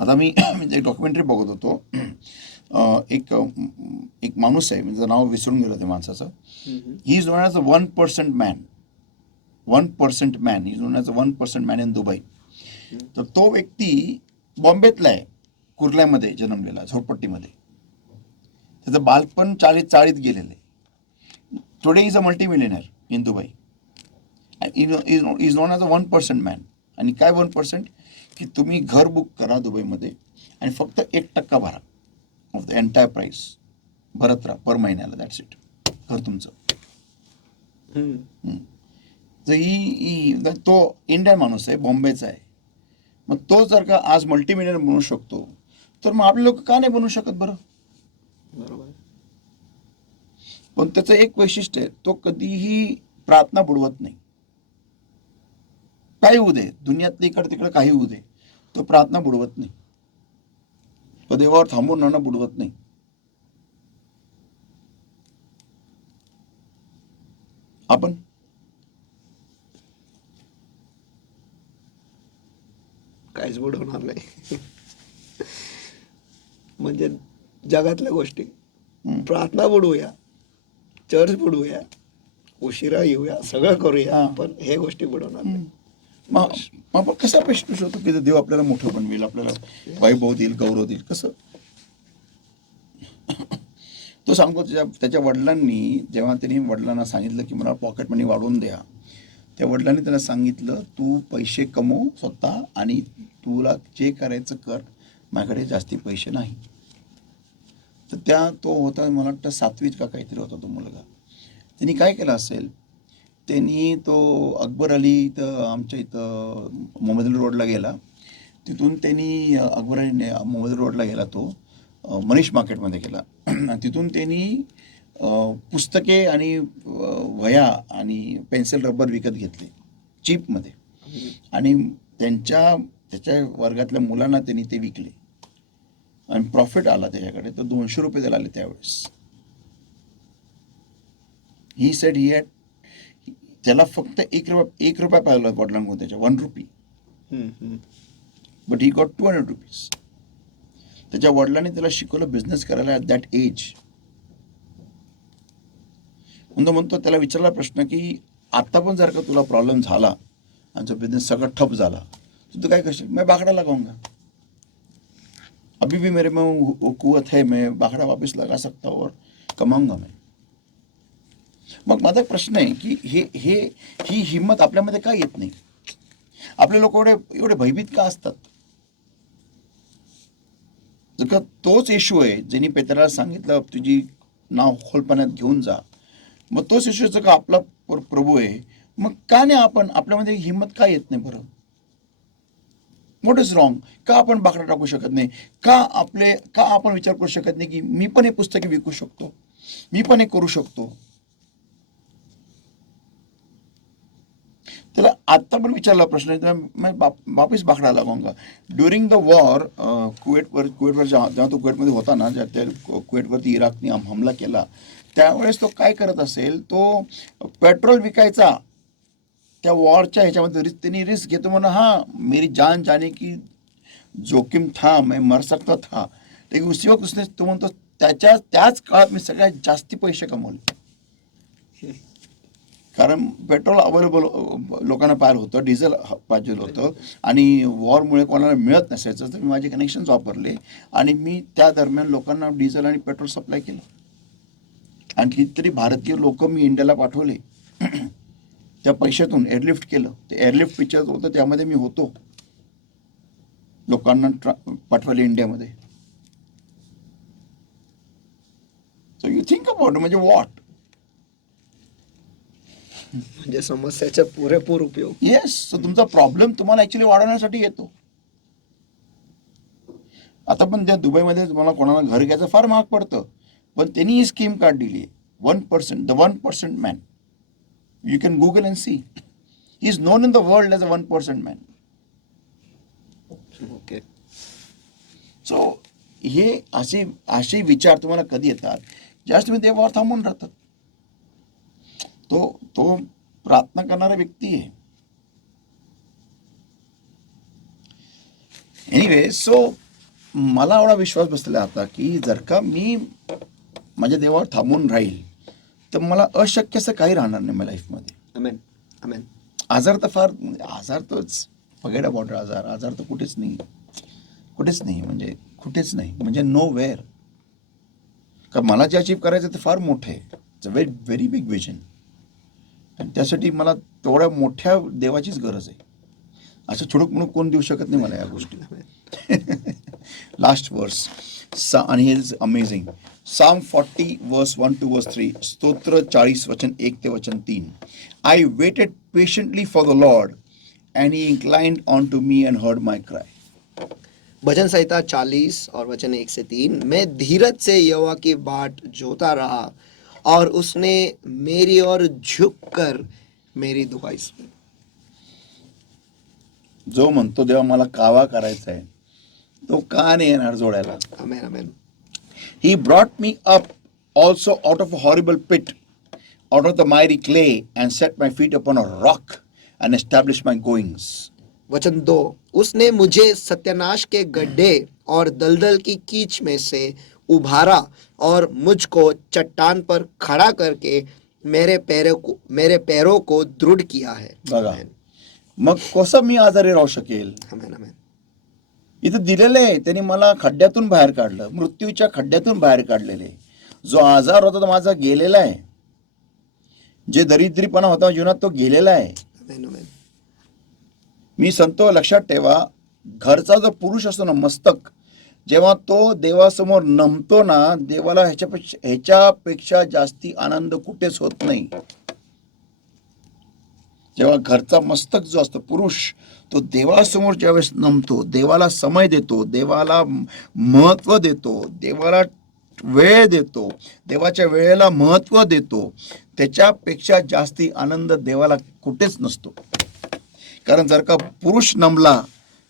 आता मी एक डॉक्युमेंटरी बघत होतो. एक माणूस आहे, म्हणजे नाव विसरून गेलं त्या माणसाचं. ही is known as a 1% man. 1% man. He is known as a 1% man in Dubai. तर तो व्यक्ती बॉम्बेतला आहे, कुर्ल्यामध्ये जन्मलेला, झोपडपट्टीमध्ये. त्याचं बालपण चाळीत गेलेलं आहे. Today is a multimillionaire in Dubai. Is known as a 1% man. आणि काय 1%? की तुम्ही घर बुक करा दुबईमध्ये आणि फक्त 1% भरा ऑफ द एंटायर प्राईस. भरत राहा पर महिन्याला. That's it. घर तुमचं. तर तो इंडियन माणूस आहे, बॉम्बेचा आहे. मग तो जर का आज मल्टीमिलियनर बनू शकतो तर मग आपले लोक का नाही बनू शकत बरं? बरोबर. पण त्याचं एक वैशिष्ट्य आहे, तो कधीही प्रार्थना बुडवत नाही. काही होऊ दे, दुनियातलं इकडे तिकडे काही होऊ दे, तो प्रार्थना बुडवत नाही. तो देवावर थांबून राहणं बुडवत नाही. आपण काहीच बुडवणार नाही. म्हणजे जगातल्या गोष्टी, प्रार्थना बुडवूया, चर्च बुडवूया, उशिरा येऊया, सगळं करूया, पण हे गोष्टी बुडवणार नाही. मग कसा प्रश्न होतो की देव आपल्याला मोठं बनवेल, आपल्याला वैभव देईल, गौरव देईल? कसं? तो सांगतो त्याच्या वडिलांनी, जेव्हा त्यांनी वडिलांना सांगितलं की मला पॉकेट मनी वाढवून द्या, त्या वडिलांनी त्याला सांगितलं तू पैसे कमव स्वतः आणि तुला जे करायचं कर, माझ्याकडे जास्ती पैसे नाही. तर तो होता, मला वाटतं 7वीत का काहीतरी होता तो मुलगा. त्यांनी काय केलं असेल, त्यांनी तो अकबर अली इथं आमच्या इथं मोहम्मद रोडला गेला. तिथून त्यांनी अकबर अली मोहम्मद रोडला गेला, तो मनीष मार्केटमध्ये गेला. तिथून त्यांनी पुस्तके आणि वह्या आणि पेन्सिल रबर विकत घेतले चीपमध्ये आणि त्याच्या वर्गातल्या मुलांना त्यांनी ते विकले आणि प्रॉफिट आला त्याच्याकडे. तर 200 रुपये त्याला आले त्यावेळेस. ही सेड ही हॅड, त्याला फक्त एक रुपया पाहिला वडिलांकडून, त्याच्या 1 RuPay. But he got 200 rupees. त्याच्या वडिलांनी त्याला शिकवलं बिझनेस करायला ॲट दॅट एज. म्हणतो त्याला विचारला प्रश्न की आता पण जर का तुला प्रॉब्लेम झाला आणि जो बिझनेस सगळं ठप झाला तर तू काय करशील? मैं बाखडा लगाऊंगा. अभी भी मेरे में वो कुवत है, मैं बाखडा वापस लगा सकता हूँ और कमाऊंगा मैं. मग माझा प्रश्न आहे की ही हिंमत आपल्यामध्ये का येत नाही? आपले लोक एवढे भयभीत का असतात? जर का तोच येशू आहे ज्यांनी पेत्राला सांगितलं तुझी नाव खोलपणात घेऊन जा, मग तोच येशू जर का आपला प्रभू आहे, मग का नाही आपण आपल्यामध्ये हिंमत का येत नाही बरं? What is wrong? का आपण बाकडा टाकू शकत नाही? का आपण विचार करू शकत नाही की मी पण हे पुस्तके विकू शकतो, मी पण हे करू शकतो? त्याला आत्ता पण विचारला प्रश्न, मैं वापिस बाकडा लगाऊंगा. ड्युरिंग द वॉर कुवेटवर जेव्हा तो कुवेटमध्ये होता ना, ज्या त्या कुवेटवरती इराकने हमला केला, त्यावेळेस तो काय करत असेल, तो पेट्रोल विकायचा त्या वॉरच्या ह्याच्यामध्ये. त्यांनी रिस्क घेतो म्हणा, हाँ मेरी जान जाने की जोखिम था, मैं मर सकता था, लेकिन उसी वक्त उसने, तो म्हणतो त्याच काळात मी सगळ्यात जास्ती पैसे कमवले. कारण पेट्रोल अवेलेबल लोकांना पाहिलं होतं, डिझेल पाहिजे होतं, आणि वॉरमुळे कोणाला मिळत नसायचं, तर मी माझे कनेक्शन्स वापरले आणि मी त्या दरम्यान लोकांना डिझेल आणि पेट्रोल सप्लाय केलं. आणि कितीतरी भारतीय लोक मी इंडियाला पाठवले त्या पैशातून. एअरलिफ्ट केलं. ते एअरलिफ्ट पिक्चर होतं, त्यामध्ये मी होतो, लोकांना पाठवले इंडियामध्ये. सो यू थिंक अबाउट, म्हणजे वॉट. म्हणजे समस्याचा पुरेपूर उपयोग. येस. सो तुमचा प्रॉब्लेम तुम्हाला ऍक्च्युली वाढवण्यासाठी येतो. आता पण त्या दुबईमध्ये तुम्हाला कोणाला घर घ्यायचं फार महाग पडतं, पण त्यांनी ही स्कीम काढलेली, 1%, the 1% man. You can Google and see. He is known in the world as a 1% man. Okay. So हे असे विचार तुम्हाला कधी येतात, ज्यावेळेस तुम्ही देवावर थांबून राहतात. तो प्रार्थना करणारा व्यक्ती आहे. एनिवे, सो मला एवढा विश्वास बसलेला आता की जर का मी माझ्या देवावर थांबून राहील, तर मला अशक्य असं काही राहणार नाही माझ्या लाईफमध्ये. आमेन. आमेन. आजार तर आजार तोच फगेड अबाउट. आजार तर कुठेच नाही म्हणजे नो वेअर. कारण मला जे अचीव करायचं ते फार मोठं आहे. It's a very very big vision. आणि त्यासाठी मला तेवढ्या मोठ्या देवाचीच गरज आहे. असं छुडूक म्हणून कोण देऊ शकत नाही मला या गोष्टी. लास्ट वर्स, आणि हे is amazing. Psalm 40 verse 1 to verse 3. स्तोत्र 40 वचन 1 ते वचन 3. I waited patiently for the Lord, and he inclined unto me and heard my cry. भजन संहिता 40 और वचन 1 से 3. मैं धीरज से यहोवा की बाट जोता रहा, और उसने मेरी ओर झुककर मेरी दुहाई सुनी. जो म्हणतो देवा मला कावा करायचा आहे, तो का नाही येणार जोडायला? आमेन. आमेन. He brought me up also out of a horrible pit, out of the miry clay, and set my feet upon a rock, and established my goings. वचन 2. उसने मुझे सत्यानाश के गड्ढे और दलदल की कीच में से उभारा, और मुझको चट्टान पर खड़ा करके मेरे पैरों को दृढ़ किया है. बघा, आमेन. मग कसं मी आजारी राहू शकेल? आमेन. आमेन. इथं दिलेलं आहे, त्यांनी मला खड्ड्यातून बाहेर काढलं, मृत्यूच्या खड्ड्यातून बाहेर काढलेले. जो आजार होता तो माझा गेलेला आहे. जे दरिद्रीपणा होता जीवनात तो गेलेला आहे. आमेन. आमेन. मी सांगतो, लक्षात ठेवा, घरचा जो पुरुष असतो ना, मस्तक, जेव्हा तो देवासमोर नमतो ना, देवाला ह्याच्यापेक्षा जास्ती आनंद कुठेच होत नाही. जेव्हा घरचा मस्तक जो असतो पुरुष, तो देवासमोर ज्यावेळेस नमतो, देवाला समय देतो, देवाला महत्व देतो, देवाला वेळ देतो, देवाच्या वेळेला महत्व देतो, त्याच्यापेक्षा जास्ती आनंद देवाला कुठेच नसतो. कारण जर का पुरुष नमला,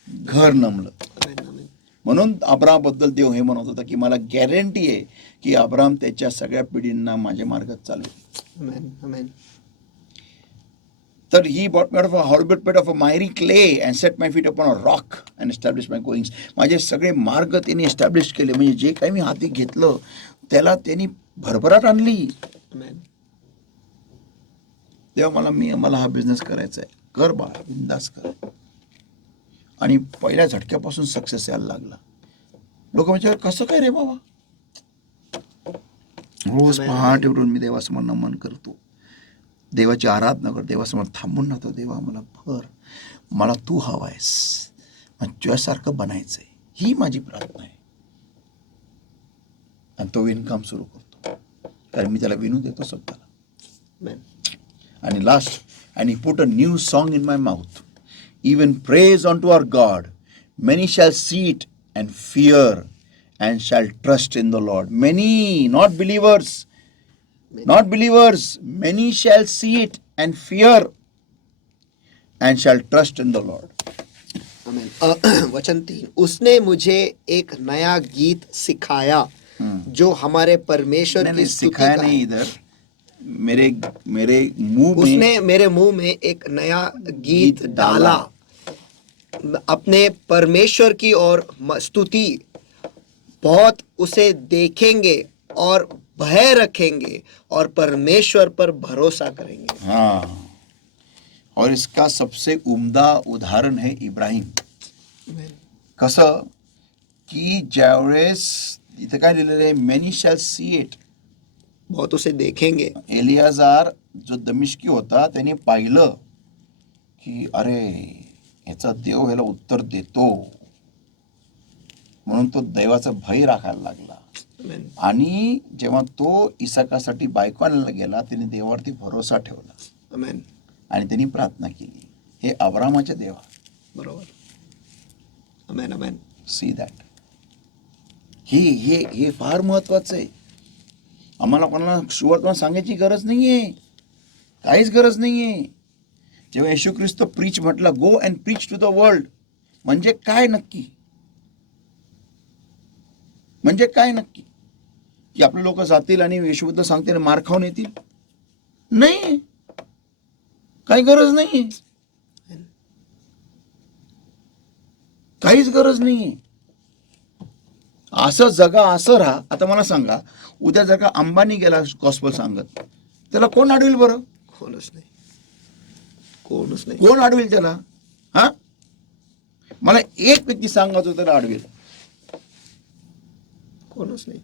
घर नमलं. आमेन. आमेन. म्हणून अब्रामबद्दल देव हे म्हणत होता की मला गॅरंटी आहे की अब्राम त्याच्या सगळ्या पिढींना माझ्या मार्गात चालवेल. आमेन. आमेन. तर ही brought me out of a horrible pit of a miry clay and set my feet upon a rock and established my goings. माझे सगळे मार्ग त्यांनी एस्टॅब्लिश केले. म्हणजे जे काही मी हाती घेतलं त्याला त्यांनी भरभराट आणली. आमेन. तेव्हा मला हा बिझनेस करायचा आहे. कर बाळा, बिंदास कर. आणि पहिल्या झटक्यापासून सक्सेस यायला लागला. लोक म्हणजे कसं काय रे बाबा? रोज पहाटे उठून मी देवासमोर नमन करतो, देवाची आराधना करतो, देवासमोर थांबून राहतो. देवा मला भर, मला तू हवायस, मला तुझ्यासारखं बनायचं आहे, ही माझी प्रार्थना आहे. आणि तो विणकाम सुरू करतो, कारण मी त्याला विनू देतो स्वतःला. आमेन. आणि last, and he put a new song in my mouth, even praise unto our God, Many shall see it and fear and shall trust in the Lord. Many, not believers, not believers. Many shall see it and fear and shall trust in the Lord. आमीन। वचन 3, उसने मुझे एक नया गीत सिखाया जो हमारे परमेश्वर नहीं की नहीं, स्तुति सिखाया का नहीं है। इधर, मेरे मेरे मुंह में उसने मेरे मुंह में एक नया गीत डाला, अपने परमेश्वर की और स्तुति बहुत उसे देखेंगे और भय रखेंगे और परमेश्वर पर भरोसा करेंगे। हाँ, और इसका सबसे उम्दा उदाहरण है इब्राहिम। कसं की ज्यावेळेस इथे काय लिहिलेलं आहे, मेनी शॅल सी इट, बहुत उसे देखेंगे। एलियाजार जो दमिश्की होता त्याने पाहिलं की अरे ह्याचा देव ह्याला उत्तर देतो, म्हणून तो दैवाचं भय राखायला लागला। आमीन। आणि जेव्हा तो इसाकासाठी बायको आणायला गेला, त्याने देवावरती भरोसा ठेवला आमीन। आणि त्यांनी प्रार्थना केली, हे अब्रामाचे देवा, बरोबर। आमीन आमीन। See that. हे फार महत्वाचं आहे। आम्हाला कोणाला सुवर्तमान सांगायची गरज नाहीये, काहीच गरज नाहीये। जेव्हा येशू ख्रिस्त प्रीच म्हटला, go and preach to the world, म्हणजे काय नक्की, म्हणजे काय नक्की की आपले लोक जातील आणि येशूबद्दल सांगतील, मार खाऊन येतील? नाही, काही गरज नाही, काहीच गरज नाही। असं जगा, असं राहा। आता मला सांगा, उद्या जर का अंबानी गेला गॉस्पल सांगत, त्याला कोण अडवेल बरं? कोणच नाही, कोणच नाही। कोण अडवेल त्याला? हा, मला एक व्यक्ती सांगायचं त्याला अडवेल, कोणच नाही।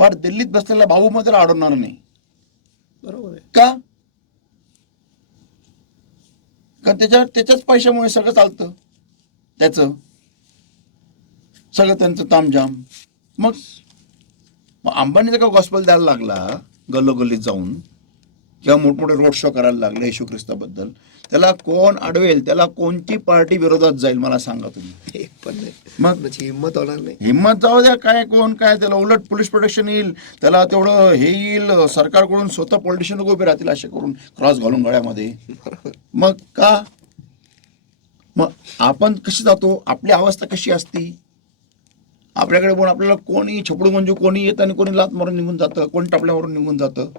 फार दिल्लीत बसलेला भाऊ मग त्याला अडवणार नाही। बरोबर आहे। का? त्याच्याच पैशामुळे सगळं चालतं, त्याचं सगळं, त्यांचं तामझाम। मग अंबानीचा का गॉस्पल द्यायला लागला गल्लोगल्लीत जाऊन, किंवा मोठमोठे रोड शो करायला लागले येशू ख्रिस्ताबद्दल, त्याला कोण अडवेल? त्याला कोणती पार्टी विरोधात जाईल मला सांगा तुम्ही? एक पण नाही। मग कोणाची हिंमत होणार नाही। हिंमत जाऊ द्या, काय कोण काय, त्याला उलट पोलीस प्रोटेक्शन येईल, त्याला तेवढं हे येईल, सरकारकडून स्वतः पॉलिटिशियन लोक उभे राहतील असे करून क्रॉस घालून गळ्यामध्ये। मग का? मग आपण कशी जातो? आपली अवस्था कशी असती? आपल्याकडे कोण, आपल्याला कोणी छपडू मंजू, कोणी येत आणि कोणी लात मारून निघून जातं, कोणी टपल्यावरून निघून जातं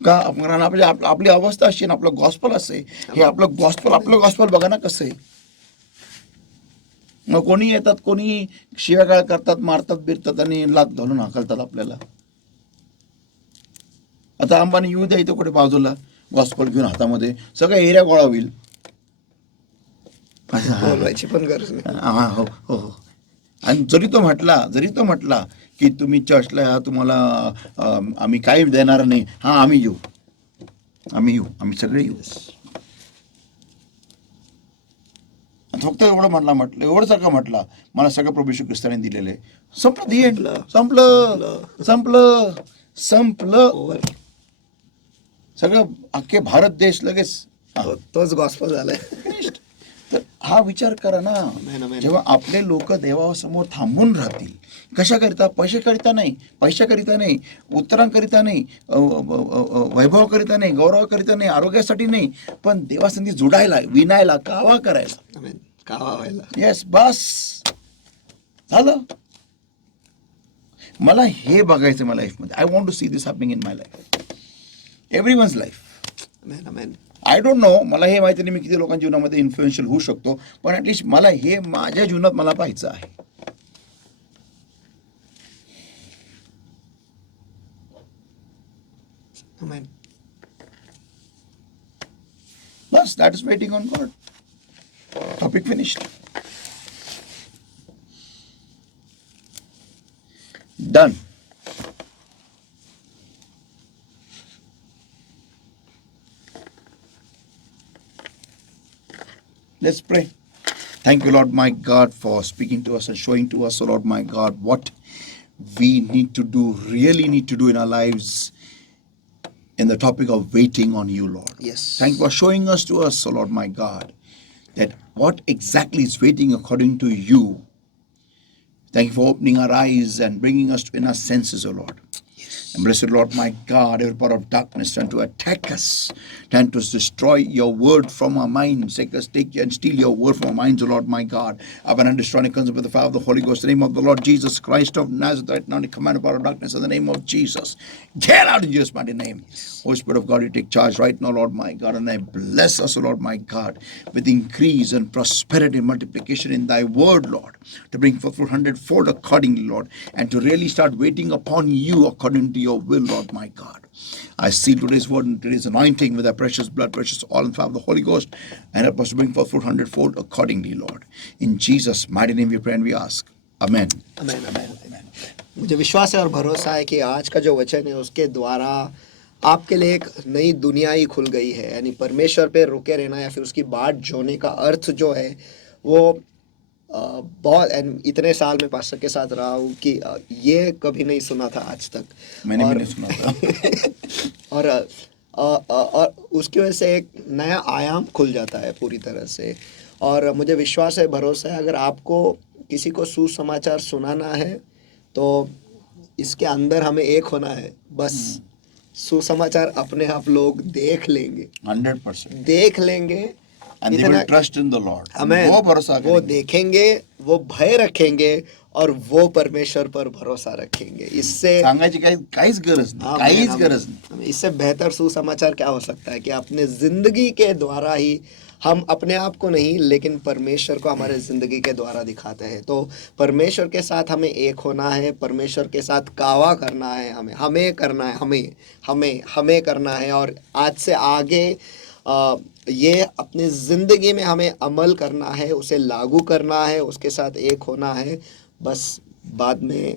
का? कारण आपली अवस्था अशी, आपलं गॉस्पल असं आहे। हे आपलं गॉस्पल बघा ना कसं आहे। मग कोणी येतात, कोणी शिव्यागाळ करतात, मारतात बिरतात आणि लात घालून हाकलतात आपल्याला। आता अंबानी येऊ द्या इथं कुठे बाजूला, गॉस्पल घेऊन हातामध्ये, सगळं एरिया गोळा होईल। बोलवायची पण गरज नाही। हो हो हो। आणि जरी तो म्हटला की तुम्ही चर्चला या, तुम्हाला आम्ही काही देणार नाही, हा आम्ही येऊ, आम्ही सगळे येऊ। फक्त एवढं जर का म्हटला, मला सगळं प्रभू येशू ख्रिस्ताने दिलेले, संपलं, दी एंड, संपलं। सगळं अख्खे भारत देश लगेच तोच गॉस्पल झालाय। तर हा विचार करा ना, जेव्हा आपले लोक देवासमोर थांबून राहतील, कशाकरिता? पैशाकरिता नाही, उत्तरांकरिता नाही, वैभवाकरिता नाही, गौरवाकरिता नाही, आरोग्यासाठी नाही, पण देवासंधी जुडायला, विणायला, कावा करायला, कावा व्हायला। येस, बस झालं। मला हे बघायचं माझ्या लाईफमध्ये। I want to see this happening in my life, everyone's life. I don't know, मला हे माहिती नाही मी किती लोकांच्या जीवनामध्ये इन्फ्लुएन्शियल होऊ शकतो, पण ॲटलिस्ट मला हे माझ्या जीवनात मला पाहायचं आहे। बस, that is waiting on God. Topic finished, done. Let's pray. Thank you, Lord my God, for speaking to us and showing to us, oh Lord my God, what we need to do, really need to do in our lives in the topic of waiting on you, Lord. Yes. Thank you for showing us to us, oh Lord my God, that what exactly is waiting according to you. Thank you for opening our eyes and bringing us in our senses, O Lord. And blessed Lord, my God, every power of darkness trying to attack us, trying to destroy your word from our minds, take and steal your word from our minds, O Lord, my God. I've been destroying comes with the fire of the Holy Ghost, in the name of the Lord Jesus Christ of Nazareth, right now, in the command of power of darkness, in the name of Jesus. Get out in Jesus' mighty name. Holy Spirit of God, you take charge right now, Lord, my God, and I bless us, O Lord, my God, with increase and prosperity and multiplication in thy word, Lord, to bring forth 100-fold accordingly, Lord, and to really start waiting upon you according to your will, Lord, my God. I seal today's word and today's anointing with thy precious blood, precious oil and fire of the Holy Ghost, and help us to bring forth 100-fold accordingly, Lord. In Jesus' mighty name we pray and we ask. Amen. Amen amen amen. मुझे विश्वास है और भरोसा है कि आज का जो वचन है उसके द्वारा आपके लिए एक नई दुनिया ही खुल गई है। यानी परमेश्वर पे रुके रहना या फिर उसकी बाट जोने का अर्थ जो है वो बहुत इतने साल में पास्टर के साथ रहा हूँ कि ये कभी नहीं सुना था आज तक। मैंने भी और नहीं सुना था। और उसकी वजह से एक नया आयाम खुल जाता है पूरी तरह से। और मुझे विश्वास है, भरोसा है, अगर आपको किसी को सुसमाचार सुनाना है तो इसके अंदर हमें एक होना है। बस सुसमाचार अपने आप लोग देख लेंगे, 100%. देख लेंगे। And they will trust in the Lord. हमें वो भरोसा वो करेंगे. देखेंगे, वो भय रखेंगे और वो परमेश्वर पर भरोसा रखेंगे। इससे सांगायची काहीच गरज नाही, काहीच गरज नाही. इससे बेहतर सुसमाचार क्या हो सकता है कि अपने जिंदगी के द्वारा ही हम अपने आप को नहीं लेकिन परमेश्वर को हमारे जिंदगी के द्वारा दिखाते हैं। तो परमेश्वर के साथ हमें एक होना है, परमेश्वर के साथ कावा करना है, हमें करना है, हमें करना है। और आज से आगे ये अपनी ज़िंदगी में हमें अमल करना है, उसे लागू करना है, उसके साथ एक होना है। बस बाद में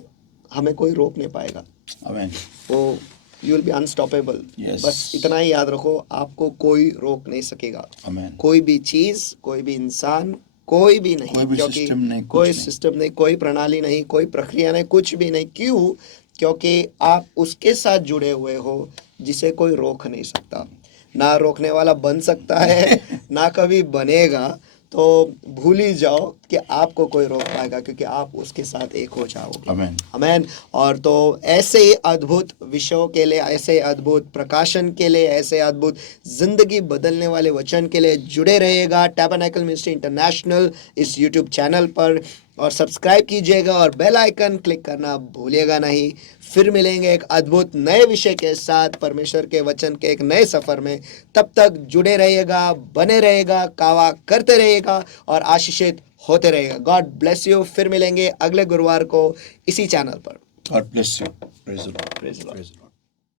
हमें कोई रोक नहीं पाएगा। Amen. वो you will be unstoppable. Yes. बस इतना ही याद रखो, आपको कोई रोक नहीं सकेगा। Amen. कोई भी चीज़, कोई भी इंसान, कोई भी नहीं, कोई भी क्योंकि सिस्टम नहीं, कुछ कोई नहीं. सिस्टम नहीं, कोई प्रणाली नहीं, कोई प्रक्रिया नहीं, कुछ भी नहीं। क्यों? क्योंकि आप उसके साथ जुड़े हुए हो जिसे कोई रोक नहीं सकता। ना रोकने वाला बन सकता है ना कभी बनेगा। तो भूल ही जाओ कि आपको कोई रोक पाएगा, क्योंकि आप उसके साथ एक हो जाओगे। Amen. आमेन। और तो ऐसे ही अद्भुत विषयों के लिए, ऐसे अद्भुत प्रकाशन के लिए, ऐसे अद्भुत जिंदगी बदलने वाले वचन के लिए जुड़े रहिएगा टैबरनेकल मिनिस्ट्री इंटरनेशनल इस यूट्यूब चैनल पर, और सब्सक्राइब कीजिएगा और बेल आइकन क्लिक करना भूलिएगा नहीं। फिर मिलेंगे एक अद्भुत नए विषय के साथ परमेश्वर के वचन के एक नए सफर में। तब तक जुड़े रहिएगा, बने रहेगा, कावा करते रहेगा और आशीषित होते रहेगा। God bless you. फिर मिलेंगे अगले गुरुवार को इसी channel per. God bless you. Praise the Lord. Praise the Lord. Praise the Lord.